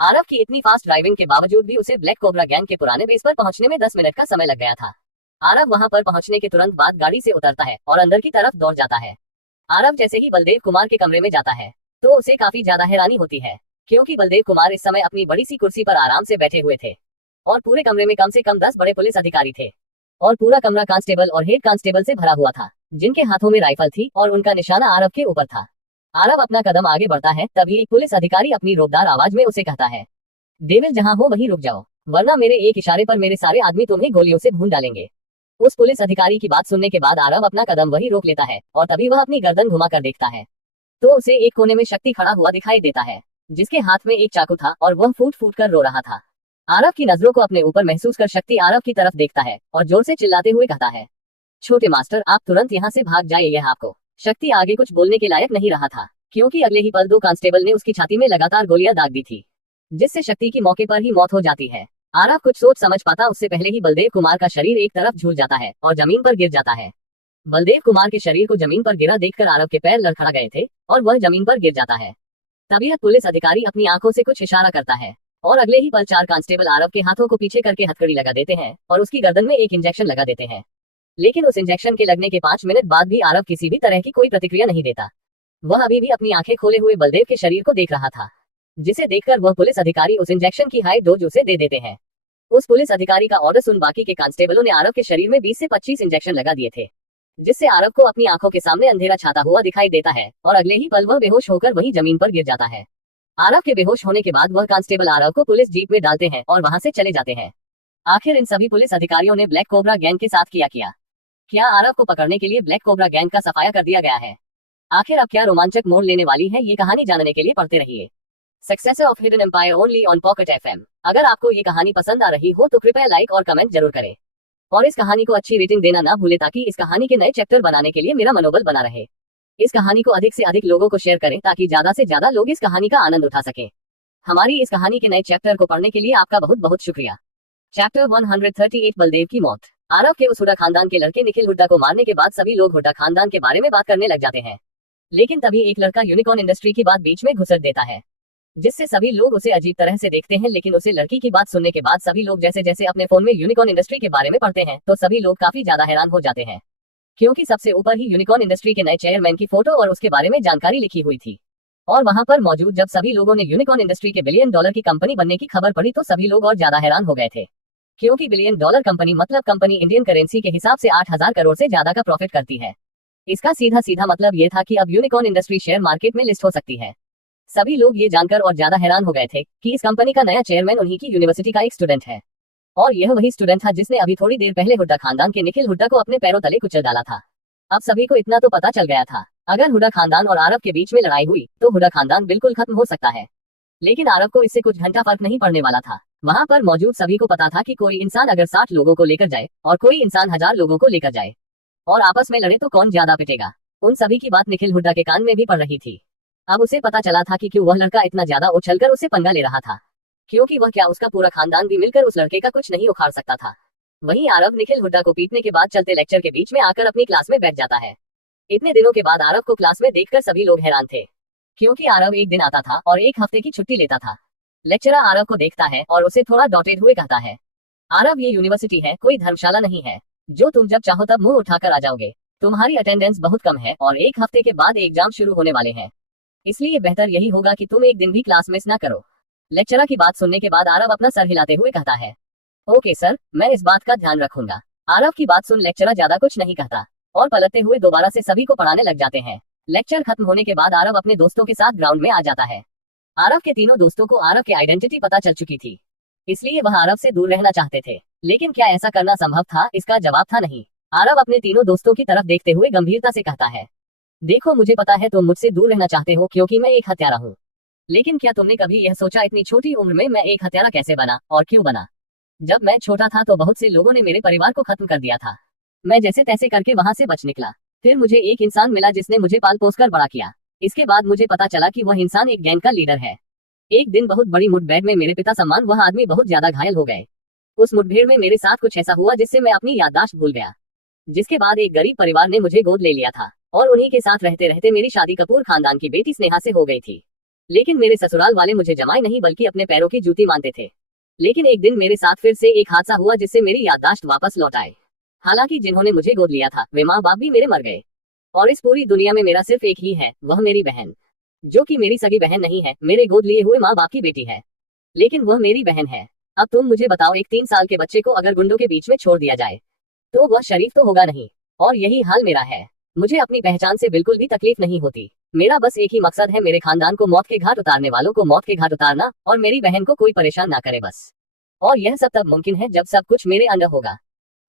आरव की इतनी फास्ट ड्राइविंग के बावजूद भी उसे ब्लैक कोबरा गैंग के पुराने बेस पर पहुंचने में 10 मिनट का समय लग गया था। आरव वहां पर पहुंचने के तुरंत बाद गाड़ी से उतरता है और अंदर की तरफ दौड़ जाता है। आरव जैसे ही बलदेव कुमार के कमरे में जाता है तो उसे काफी ज्यादा हैरानी होती है, क्योंकि बलदेव कुमार इस समय अपनी बड़ी सी कुर्सी पर आराम से बैठे हुए थे और पूरे कमरे में कम से कम 10 बड़े पुलिस अधिकारी थे और पूरा कमरा कांस्टेबल और हेड कांस्टेबल से भरा हुआ था, जिनके हाथों में राइफल थी और उनका निशाना आरव के ऊपर था। आरव अपना कदम आगे बढ़ता है, तभी एक पुलिस अधिकारी अपनी रोबदार आवाज में उसे कहता है, डेविल, जहां हो वहीं रुक जाओ, वरना मेरे एक इशारे पर मेरे सारे आदमी तुम्हें गोलियों से भून डालेंगे। उस पुलिस अधिकारी की बात सुनने के बाद आरव अपना कदम वहीं रोक लेता है और तभी वह अपनी गर्दन घुमा कर देखता है तो उसे एक कोने में शक्ति खड़ा हुआ दिखाई देता है, जिसके हाथ में एक चाकू था और वह फूट फूट कर रो रहा था। आरव की नजरों को अपने ऊपर महसूस कर शक्ति आरव की तरफ देखता है और जोर से चिल्लाते हुए कहता है, छोटे मास्टर, आप तुरंत यहाँ से भाग जाइए। यह आपको। शक्ति आगे कुछ बोलने के लायक नहीं रहा था, क्योंकि अगले ही पल 2 कांस्टेबल ने उसकी छाती में लगातार गोलियां दाग दी थी, जिससे शक्ति की मौके पर ही मौत हो जाती है। आरव कुछ सोच समझ पाता उससे पहले ही बलदेव कुमार का शरीर एक तरफ झूल जाता है और जमीन पर गिर जाता है। बलदेव कुमार के शरीर को जमीन पर गिरा देखकर आरव के पैर लड़खड़ा गए थे और वह जमीन पर गिर जाता है। तभी पुलिस अधिकारी अपनी आंखों से कुछ इशारा करता है और अगले ही पल 4 कांस्टेबल आरव के हाथों को पीछे करके हथकड़ी लगा देते हैं और उसकी गर्दन में एक इंजेक्शन लगा देते हैं। लेकिन उस इंजेक्शन के लगने के 5 मिनट बाद भी आरव किसी भी तरह की कोई प्रतिक्रिया नहीं देता। वह अभी भी अपनी आंखें खोले हुए बलदेव के शरीर को देख रहा था, जिसे देखकर वह पुलिस अधिकारी उस इंजेक्शन की हाई डोज उसे दे देते हैं। उस पुलिस अधिकारी का ऑर्डर सुन बाकी के कांस्टेबलों ने आरव के शरीर में 20 से 25 इंजेक्शन लगा दिए थे, जिससे आरव को अपनी आंखों के सामने अंधेरा छाता हुआ दिखाई देता है और अगले ही पल वह बेहोश होकर वहीं जमीन पर गिर जाता है। आरव के बेहोश होने के बाद वह कांस्टेबल आरव को पुलिस जीप में डालते हैं और वहां से चले जाते हैं। आखिर इन सभी पुलिस अधिकारियों ने ब्लैक कोबरा गैंग के साथ क्या आरव को पकड़ने के लिए ब्लैक कोबरा गैंग का सफाया कर दिया गया है? आखिर अब क्या रोमांचक मोड़ लेने वाली है ये कहानी जानने के लिए पढ़ते रहिए successor of hidden empire only on pocket FM। अगर आपको ये कहानी पसंद आ रही हो तो कृपया लाइक और कमेंट जरूर करें और इस कहानी को अच्छी रेटिंग देना ना भूले ताकि इस कहानी के नए चैप्टर बनाने के लिए मेरा मनोबल बना रहे। इस कहानी को अधिक से अधिक लोगों को शेयर करें ताकि ज्यादा से ज्यादा लोग इस कहानी का आनंद उठा सके। हमारी इस कहानी के नए चैप्टर को पढ़ने के लिए आपका बहुत बहुत शुक्रिया। चैप्टर 138 बलदेव की मौत। आरव के उस हुड्डा खानदान के लड़के निखिल हुड्डा को मारने के बाद सभी लोग हुड्डा खानदान के बारे में बात करने लग जाते हैं, लेकिन तभी एक लड़का यूनिकॉर्न इंडस्ट्री की बात बीच में घुसर देता है, जिससे सभी लोग उसे अजीब तरह से देखते हैं। लेकिन उसे लड़की की बात सुनने के बाद सभी लोग जैसे जैसे अपने फोन में यूनिकॉर्न इंडस्ट्री के बारे में पढ़ते हैं तो सभी लोग काफी ज्यादा हैरान हो जाते हैं, क्योंकि सबसे ऊपर ही यूनिकॉर्न इंडस्ट्री के नए चेयरमैन की फोटो और उसके बारे में जानकारी लिखी हुई थी। और वहां पर मौजूद जब सभी लोगों ने यूनिकॉर्न इंडस्ट्री के $1 बिलियन की कंपनी बनने की खबर पढ़ी तो सभी लोग और ज्यादा हैरान हो गए थे, क्योंकि $1 बिलियन कंपनी मतलब कंपनी इंडियन करेंसी के हिसाब से 8,000 करोड़ से ज्यादा का प्रॉफिट करती है। इसका सीधा सीधा मतलब ये था कि अब यूनिकॉर्न इंडस्ट्री शेयर मार्केट में लिस्ट हो सकती है। सभी लोग ये जानकर और ज्यादा हैरान हो गए थे कि इस कंपनी का नया चेयरमैन उन्हीं की यूनिवर्सिटी का एक स्टूडेंट है, और यह वही स्टूडेंट था जिसने अभी थोड़ी देर पहले हुड्डा खानदान के निखिल हुड्डा को अपने पैरों तले कुचल डाला था। अब सभी को इतना तो पता चल गया था, अगर हुड्डा खानदान और आरव के बीच में लड़ाई हुई तो हुड्डा खानदान बिल्कुल खत्म हो सकता है, लेकिन आरव को इससे कुछ घंटा फर्क नहीं पड़ने वाला था। वहां पर मौजूद सभी को पता था कि कोई इंसान अगर 60 लोगों को लेकर जाए और कोई इंसान 1000 लोगों को लेकर जाए और आपस में लड़े तो कौन ज्यादा पिटेगा। उन सभी की बात निखिल हुड्डा के कान में भी पड़ रही थी। अब उसे पता चला था कि क्यों वह लड़का इतना ज्यादा उछलकर उसे पंगा ले रहा था, क्योंकि वह क्या उसका पूरा खानदान भी मिलकर उस लड़के का कुछ नहीं उखाड़ सकता था। वहीं आरव निखिल हुड्डा को पीटने के बाद चलते लेक्चर के बीच में आकर अपनी क्लास में बैठ जाता है। इतने दिनों के बाद आरव को क्लास में देखकर सभी लोग हैरान थे, क्योंकि आरव एक दिन आता था और एक हफ्ते की छुट्टी लेता था। लेक्चरर आरव को देखता है और उसे थोड़ा डॉटेड हुए कहता है, आरव ये यूनिवर्सिटी है, कोई धर्मशाला नहीं है जो तुम जब चाहो तब मुंह उठाकर आ जाओगे। तुम्हारी अटेंडेंस बहुत कम है और एक हफ्ते के बाद एग्जाम शुरू होने वाले हैं, इसलिए बेहतर यही होगा कि तुम एक दिन भी क्लास मिस ना करो। लेक्चरर की बात सुनने के बाद आरव अपना सर हिलाते हुए कहता है, ओके सर, मैं इस बात का ध्यान रखूंगा। आरव की बात सुन लेक्चरर ज्यादा कुछ नहीं कहता और पलटते हुए दोबारा से सभी को पढ़ाने लग जाते हैं। लेक्चर खत्म होने के बाद आरव अपने दोस्तों के साथ ग्राउंड में आ जाता है। आरव के तीनों दोस्तों को आरव की आइडेंटिटी पता चल चुकी थी, इसलिए वह आरव से दूर रहना चाहते थे, लेकिन क्या ऐसा करना संभव था? इसका जवाब था नहीं। आरव अपने तीनों दोस्तों की तरफ देखते हुए गंभीरता से कहता है, देखो मुझे पता है तुम मुझसे दूर रहना चाहते हो क्योंकि मैं एक हत्यारा हूँ, लेकिन क्या तुमने कभी यह सोचा इतनी छोटी उम्र में मैं एक हत्यारा कैसे बना और क्यों बना? जब मैं छोटा था तो बहुत से लोगों ने मेरे परिवार को खत्म कर दिया था। मैं जैसे तैसे करके वहां से बच निकला। फिर मुझे एक इंसान मिला जिसने मुझे पाल पोस कर बड़ा किया। इसके बाद मुझे पता चला कि वह इंसान एक गैंग का लीडर है। एक दिन बहुत बड़ी मुठभेड़ में मेरे पिता सम्मान वह आदमी बहुत ज्यादा घायल हो गए। उस मुठभेड़ में मेरे साथ कुछ ऐसा हुआ जिससे मैं अपनी याददाश्त भूल गया, जिसके बाद एक गरीब परिवार ने मुझे गोद ले लिया था और उन्हीं के साथ रहते रहते मेरी शादी कपूर खानदान की बेटी स्नेहा से हो गई थी। लेकिन मेरे ससुराल वाले मुझे जमाई नहीं बल्कि अपने पैरों की जूती मानते थे। लेकिन एक दिन मेरे साथ फिर से एक हादसा हुआ जिससे मेरी याददाश्त वापस लौट आए। हालांकि जिन्होंने मुझे गोद लिया था वे माँ बाप भी मेरे मर गए और इस पूरी दुनिया में मेरा सिर्फ एक ही है, वह मेरी बहन, जो कि मेरी सगी बहन नहीं है, मेरे गोद लिए हुए माँ बाप की बेटी है, लेकिन वह मेरी बहन है। अब तुम मुझे बताओ, एक 3 साल के बच्चे को अगर गुंडों के बीच में छोड़ दिया जाए तो वह शरीफ तो होगा नहीं, और यही हाल मेरा है। मुझे अपनी पहचान से बिल्कुल भी तकलीफ नहीं होती। मेरा बस एक ही मकसद है, मेरे खानदान को मौत के घाट उतारने वालों को मौत के घाट उतारना और मेरी बहन को कोई परेशान ना करे बस। और यह सब तब मुमकिन है जब सब कुछ मेरे अंदर होगा।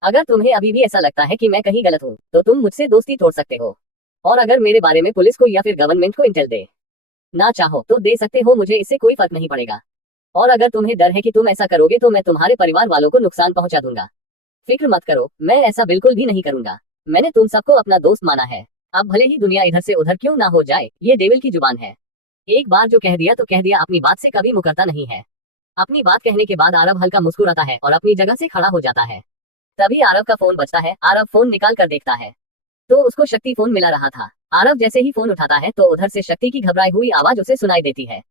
अगर तुम्हें अभी भी ऐसा लगता है कि मैं कहीं गलत हूँ तो तुम मुझसे दोस्ती तोड़ सकते हो, और अगर मेरे बारे में पुलिस को या फिर गवर्नमेंट को इंटेल दे ना चाहो तो दे सकते हो, मुझे इससे कोई फर्क नहीं पड़ेगा। और अगर तुम्हें डर है कि तुम ऐसा करोगे तो मैं तुम्हारे परिवार वालों को नुकसान पहुंचा दूंगा। फिक्र मत करो, मैं ऐसा बिल्कुल भी नहीं करूंगा। मैंने तुम सबको अपना दोस्त माना है। अब भले ही दुनिया इधर से उधर क्यों ना हो जाए, ये डेविल की जुबान है। एक बार जो कह दिया तो कह दिया, अपनी बात से कभी मुकरता नहीं है। अपनी बात कहने के बाद आरव हल्का मुस्कुराता है और अपनी जगह से खड़ा हो जाता है। तभी आरव का फोन बजता है। आरव फोन निकाल कर देखता है तो उसको शक्ति फोन मिला रहा था। आरव जैसे ही फोन उठाता है तो उधर से शक्ति की घबराई हुई आवाज उसे सुनाई देती है,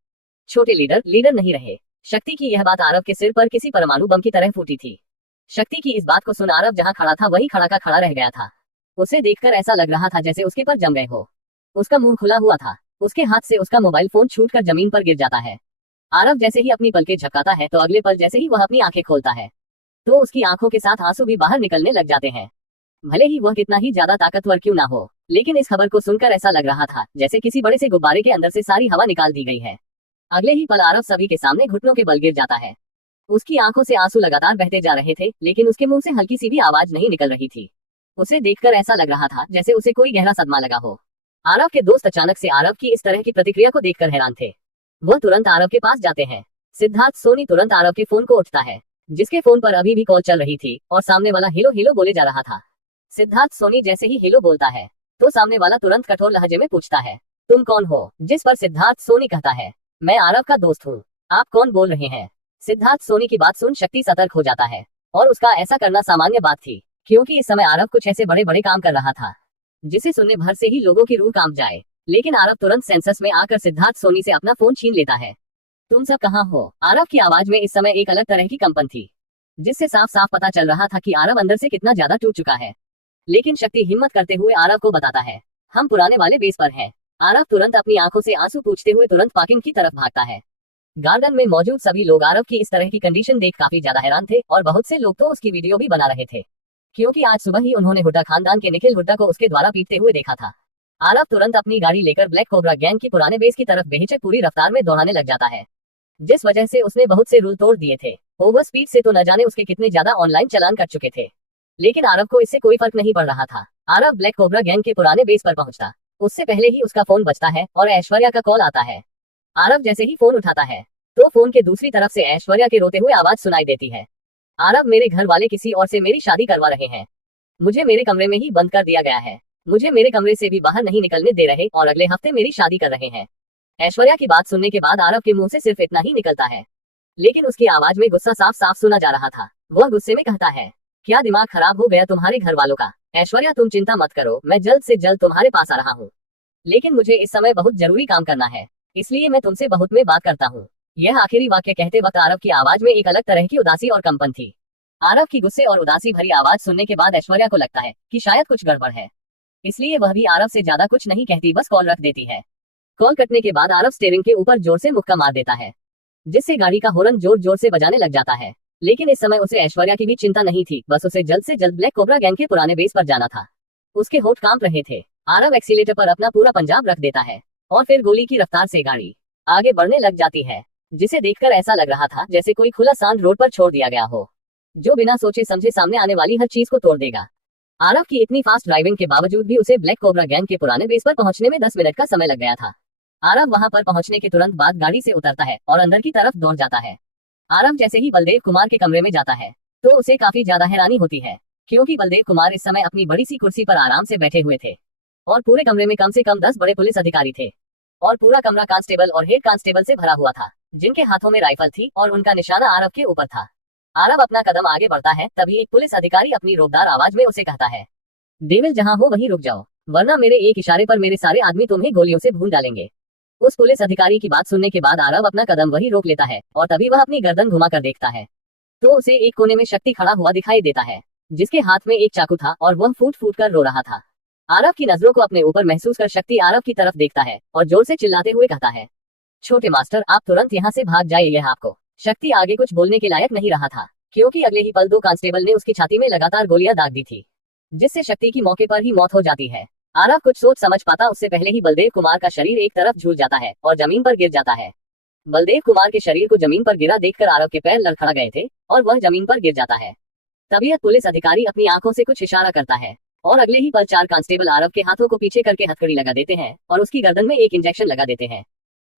छोटे लीडर नहीं रहे। शक्ति की यह बात आरव के सिर पर किसी परमाणु बम की तरह फूटी थी। शक्ति की इस बात को सुन आरव जहाँ खड़ा था वही खड़ा का खड़ा रह गया था। उसे देखकर ऐसा लग रहा था जैसे उसके पर जम गए हो। उसका मुंह खुला हुआ था। उसके हाथ से उसका मोबाइल फोन छूटकर जमीन पर गिर जाता है। आरव जैसे ही अपनी पलकें झपकाता है तो अगले पल जैसे ही वह अपनी आंखें खोलता है तो उसकी आंखों के साथ आंसू भी बाहर निकलने लग जाते हैं। भले ही वह कितना ही ज्यादा ताकतवर क्यों ना हो, लेकिन इस खबर को सुनकर ऐसा लग रहा था जैसे किसी बड़े से गुब्बारे के अंदर से सारी हवा निकाल दी गई है। अगले ही पल आरव सभी के सामने घुटनों के बल गिर जाता है। उसकी आंखों से आंसू लगातार बहते जा रहे थे, लेकिन उसके मुंह से हल्की सी भी आवाज नहीं निकल रही थी। उसे देखकर ऐसा लग रहा था जैसे उसे कोई गहरा सदमा लगा हो। आरव के दोस्त अचानक से आरव की इस तरह की प्रतिक्रिया को देखकर हैरान थे। वह तुरंत आरव के पास जाते हैं। सिद्धार्थ सोनी तुरंत आरव के फोन को उठाता है, जिसके फोन पर अभी भी कॉल चल रही थी और सामने वाला हेलो हेलो बोले जा रहा था। सिद्धार्थ सोनी जैसे ही हेलो बोलता है तो सामने वाला तुरंत कठोर लहजे में पूछता है, तुम कौन हो? जिस पर सिद्धार्थ सोनी कहता है, मैं आरव का दोस्त हूँ। आप कौन बोल रहे हैं? सिद्धार्थ सोनी की बात सुन शक्ति सतर्क हो जाता है, और उसका ऐसा करना सामान्य बात थी, क्योंकि इस समय आरव कुछ ऐसे बड़े बड़े काम कर रहा था जिसे सुनने भर से ही लोगों की रूह कांप जाए। लेकिन आरव तुरंत सेंसस में आकर सिद्धार्थ सोनी से अपना फोन छीन लेता है। तुम सब कहाँ हो? आरव की आवाज में इस समय एक अलग तरह की कंपन थी, जिससे साफ साफ पता चल रहा था कि आरव अंदर से कितना ज्यादा टूट चुका है। लेकिन शक्ति हिम्मत करते हुए आरव को बताता है, हम पुराने वाले बेस पर हैं। आरव तुरंत अपनी आंखों से आंसू पूछते हुए तुरंत पार्किंग की तरफ भागता है। गार्डन में मौजूद सभी लोग आरव की इस तरह की कंडीशन देख काफी ज्यादा हैरान थे, और बहुत से लोग तो उसकी वीडियो भी बना रहे थे, क्योंकि आज सुबह ही उन्होंने हुड्डा खानदान के निखिल हुड्डा को उसके द्वारा पीटते हुए देखा था। आरव तुरंत अपनी गाड़ी लेकर ब्लैक कोबरा गैंग की पुराने बेस की तरफ बेहिचक पूरी रफ्तार में दौड़ाने लग जाता है, जिस वजह से उसने बहुत से रूल तोड़ दिए थे। ओवर स्पीड से तो न जाने उसके कितने ज्यादा ऑनलाइन चालान कट चुके थे, लेकिन आरव को इससे कोई फर्क नहीं पड़ रहा था। आरव ब्लैक कोबरा गैंग के पुराने बेस पर पहुंचता, उससे पहले ही उसका फोन बजता है और ऐश्वर्या का कॉल आता है। आरव जैसे ही फोन उठाता है तो फोन के दूसरी तरफ से ऐश्वर्या के रोते हुए आवाज सुनाई देती है, आरव, मेरे घर वाले किसी और से मेरी शादी करवा रहे हैं। मुझे मेरे कमरे में ही बंद कर दिया गया है। मुझे मेरे कमरे से भी बाहर नहीं निकलने दे रहे और अगले हफ्ते मेरी शादी कर रहे हैं। ऐश्वर्या की बात सुनने के बाद आरव के मुंह से सिर्फ इतना ही निकलता है, लेकिन उसकी आवाज में गुस्सा साफ साफ सुना जा रहा था। वह गुस्से में कहता है, क्या दिमाग खराब हो गया तुम्हारे घर वालों का? ऐश्वर्या, तुम चिंता मत करो, मैं जल्द से जल्द तुम्हारे पास आ रहा हूँ, लेकिन मुझे इस समय बहुत जरूरी काम करना है, इसलिए मैं तुमसे बहुत में बात करता हूँ। यह आखिरी वाक्य कहते वक्त आरव की आवाज में एक अलग तरह की उदासी और कंपन थी। आरव की गुस्से और उदासी भरी आवाज सुनने के बाद ऐश्वर्या को लगता है कि शायद कुछ गड़बड़ है, इसलिए वह भी आरव से ज्यादा कुछ नहीं कहती, बस कॉल रख देती है। कॉल कटने के बाद आरव स्टीयरिंग के ऊपर जोर से मुक्का मार देता है, जिससे गाड़ी का हॉर्न जोर जोर से बजाने लग जाता है। लेकिन इस समय उसे ऐश्वर्या की भी चिंता नहीं थी, बस उसे जल्द से जल्द ब्लैक कोबरा गैंग के पुराने बेस पर जाना था। उसके होठ कांप रहे थे। आरव एक्सीलेटर पर अपना पूरा पंजाब रख देता है और फिर गोली की रफ्तार से गाड़ी आगे बढ़ने लग जाती है, जिसे देखकर ऐसा लग रहा था जैसे कोई खुला सांड रोड पर छोड़ दिया गया हो, जो बिना सोचे समझे सामने आने वाली हर चीज को तोड़ देगा। आरव की इतनी फास्ट ड्राइविंग के बावजूद भी उसे ब्लैक कोबरा गैंग के पुराने बेस पर पहुंचने में 10 मिनट का समय लग गया था। आरव वहां पर पहुंचने के तुरंत बाद गाड़ी से उतरता है और अंदर की तरफ दौड़ जाता है। आरव जैसे ही बलदेव कुमार के कमरे में जाता है तो उसे काफी ज्यादा हैरानी होती है, क्योंकि बलदेव कुमार इस समय अपनी बड़ी सी कुर्सी पर आराम से बैठे हुए थे और पूरे कमरे में कम से कम 10 बड़े पुलिस अधिकारी थे और पूरा कमरा कांस्टेबल और हेड कांस्टेबल से भरा हुआ था, जिनके हाथों में राइफल थी और उनका निशाना आरव के ऊपर था। आरव अपना कदम आगे बढ़ता है, तभी एक पुलिस अधिकारी अपनी रोबदार आवाज में उसे कहता है, डेविल, जहां हो वहीं रुक जाओ, वरना मेरे एक इशारे पर मेरे सारे आदमी तुम्हें गोलियों से भून डालेंगे। उस पुलिस अधिकारी की बात सुनने के बाद आरव अपना कदम वहीं रोक लेता है और तभी वह अपनी गर्दन घुमाकर देखता है तो उसे एक कोने में शक्ति खड़ा हुआ दिखाई देता है, जिसके हाथ में एक चाकू था और वह फूट फूट कर रो रहा था। आरव की नजरों को अपने ऊपर महसूस कर शक्ति आरव की तरफ देखता है और जोर से चिल्लाते हुए कहता है, छोटे मास्टर, आप तुरंत यहाँ से भाग जाइए। यह आपको। शक्ति आगे कुछ बोलने के लायक नहीं रहा था, क्योंकि अगले ही पल 2 कांस्टेबल ने उसकी छाती में लगातार गोलियां दाग दी थी, जिससे शक्ति की मौके पर ही मौत हो जाती है। आरव कुछ सोच समझ पाता उससे पहले ही बलदेव कुमार का शरीर एक तरफ झूल जाता है और जमीन पर गिर जाता है। बलदेव कुमार के शरीर को जमीन पर गिरा देखकर आरव के पैर लड़खड़ा गए थे और वह जमीन पर गिर जाता है। तभी पुलिस अधिकारी अपनी आंखों से कुछ इशारा करता है और अगले ही पल 4 कांस्टेबल आरव के हाथों को पीछे करके हथकड़ी लगा देते हैं और उसकी गर्दन में एक इंजेक्शन लगा देते हैं।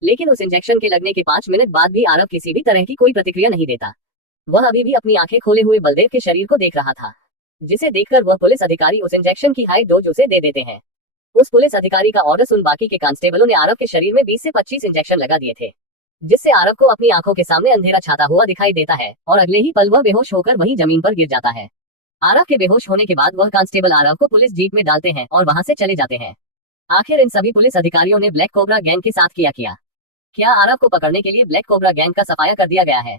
लेकिन उस इंजेक्शन के लगने के 5 मिनट बाद भी आरव किसी भी तरह की कोई प्रतिक्रिया नहीं देता। वह अभी भी अपनी आंखें खोले हुए बलदेव के शरीर को देख रहा था, जिसे देखकर वह पुलिस अधिकारी उस इंजेक्शन की हाई डोज उसे दे देते हैं। उस पुलिस अधिकारी का ऑर्डर सुन बाकी के कांस्टेबलों ने आरव के शरीर में 20 से 25 इंजेक्शन लगा दिए थे, जिससे आरव को अपनी आंखों के सामने अंधेरा छाता हुआ दिखाई देता है और अगले ही पल वह बेहोश होकर वहीं जमीन पर गिर जाता है। आरव के बेहोश होने के बाद वह कांस्टेबल आरव को पुलिस जीप में डालते हैं और वहां से चले जाते हैं। आखिर इन सभी पुलिस अधिकारियों ने ब्लैक कोबरा गैंग के साथ किया क्या आरव को पकड़ने के लिए ब्लैक कोबरा गैंग का सफाया कर दिया गया है?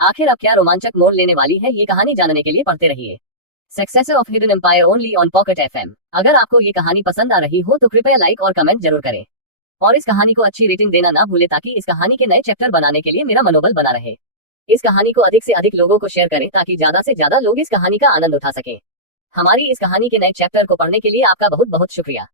आखिर अब क्या रोमांचक मोड़ लेने वाली है ये कहानी जानने के लिए पढ़ते रहिए successor of hidden empire only on pocket FM। अगर आपको ये कहानी पसंद आ रही हो तो कृपया लाइक और कमेंट जरूर करें और इस कहानी को अच्छी रेटिंग देना ना भूले, ताकि इस कहानी के नए चैप्टर बनाने के लिए मेरा मनोबल बना रहे। इस कहानी को अधिक से अधिक लोगों को शेयर करें ताकि ज्यादा से ज्यादा लोग इस कहानी का आनंद उठा सकें। हमारी इस कहानी के नए चैप्टर को पढ़ने के लिए आपका बहुत बहुत शुक्रिया।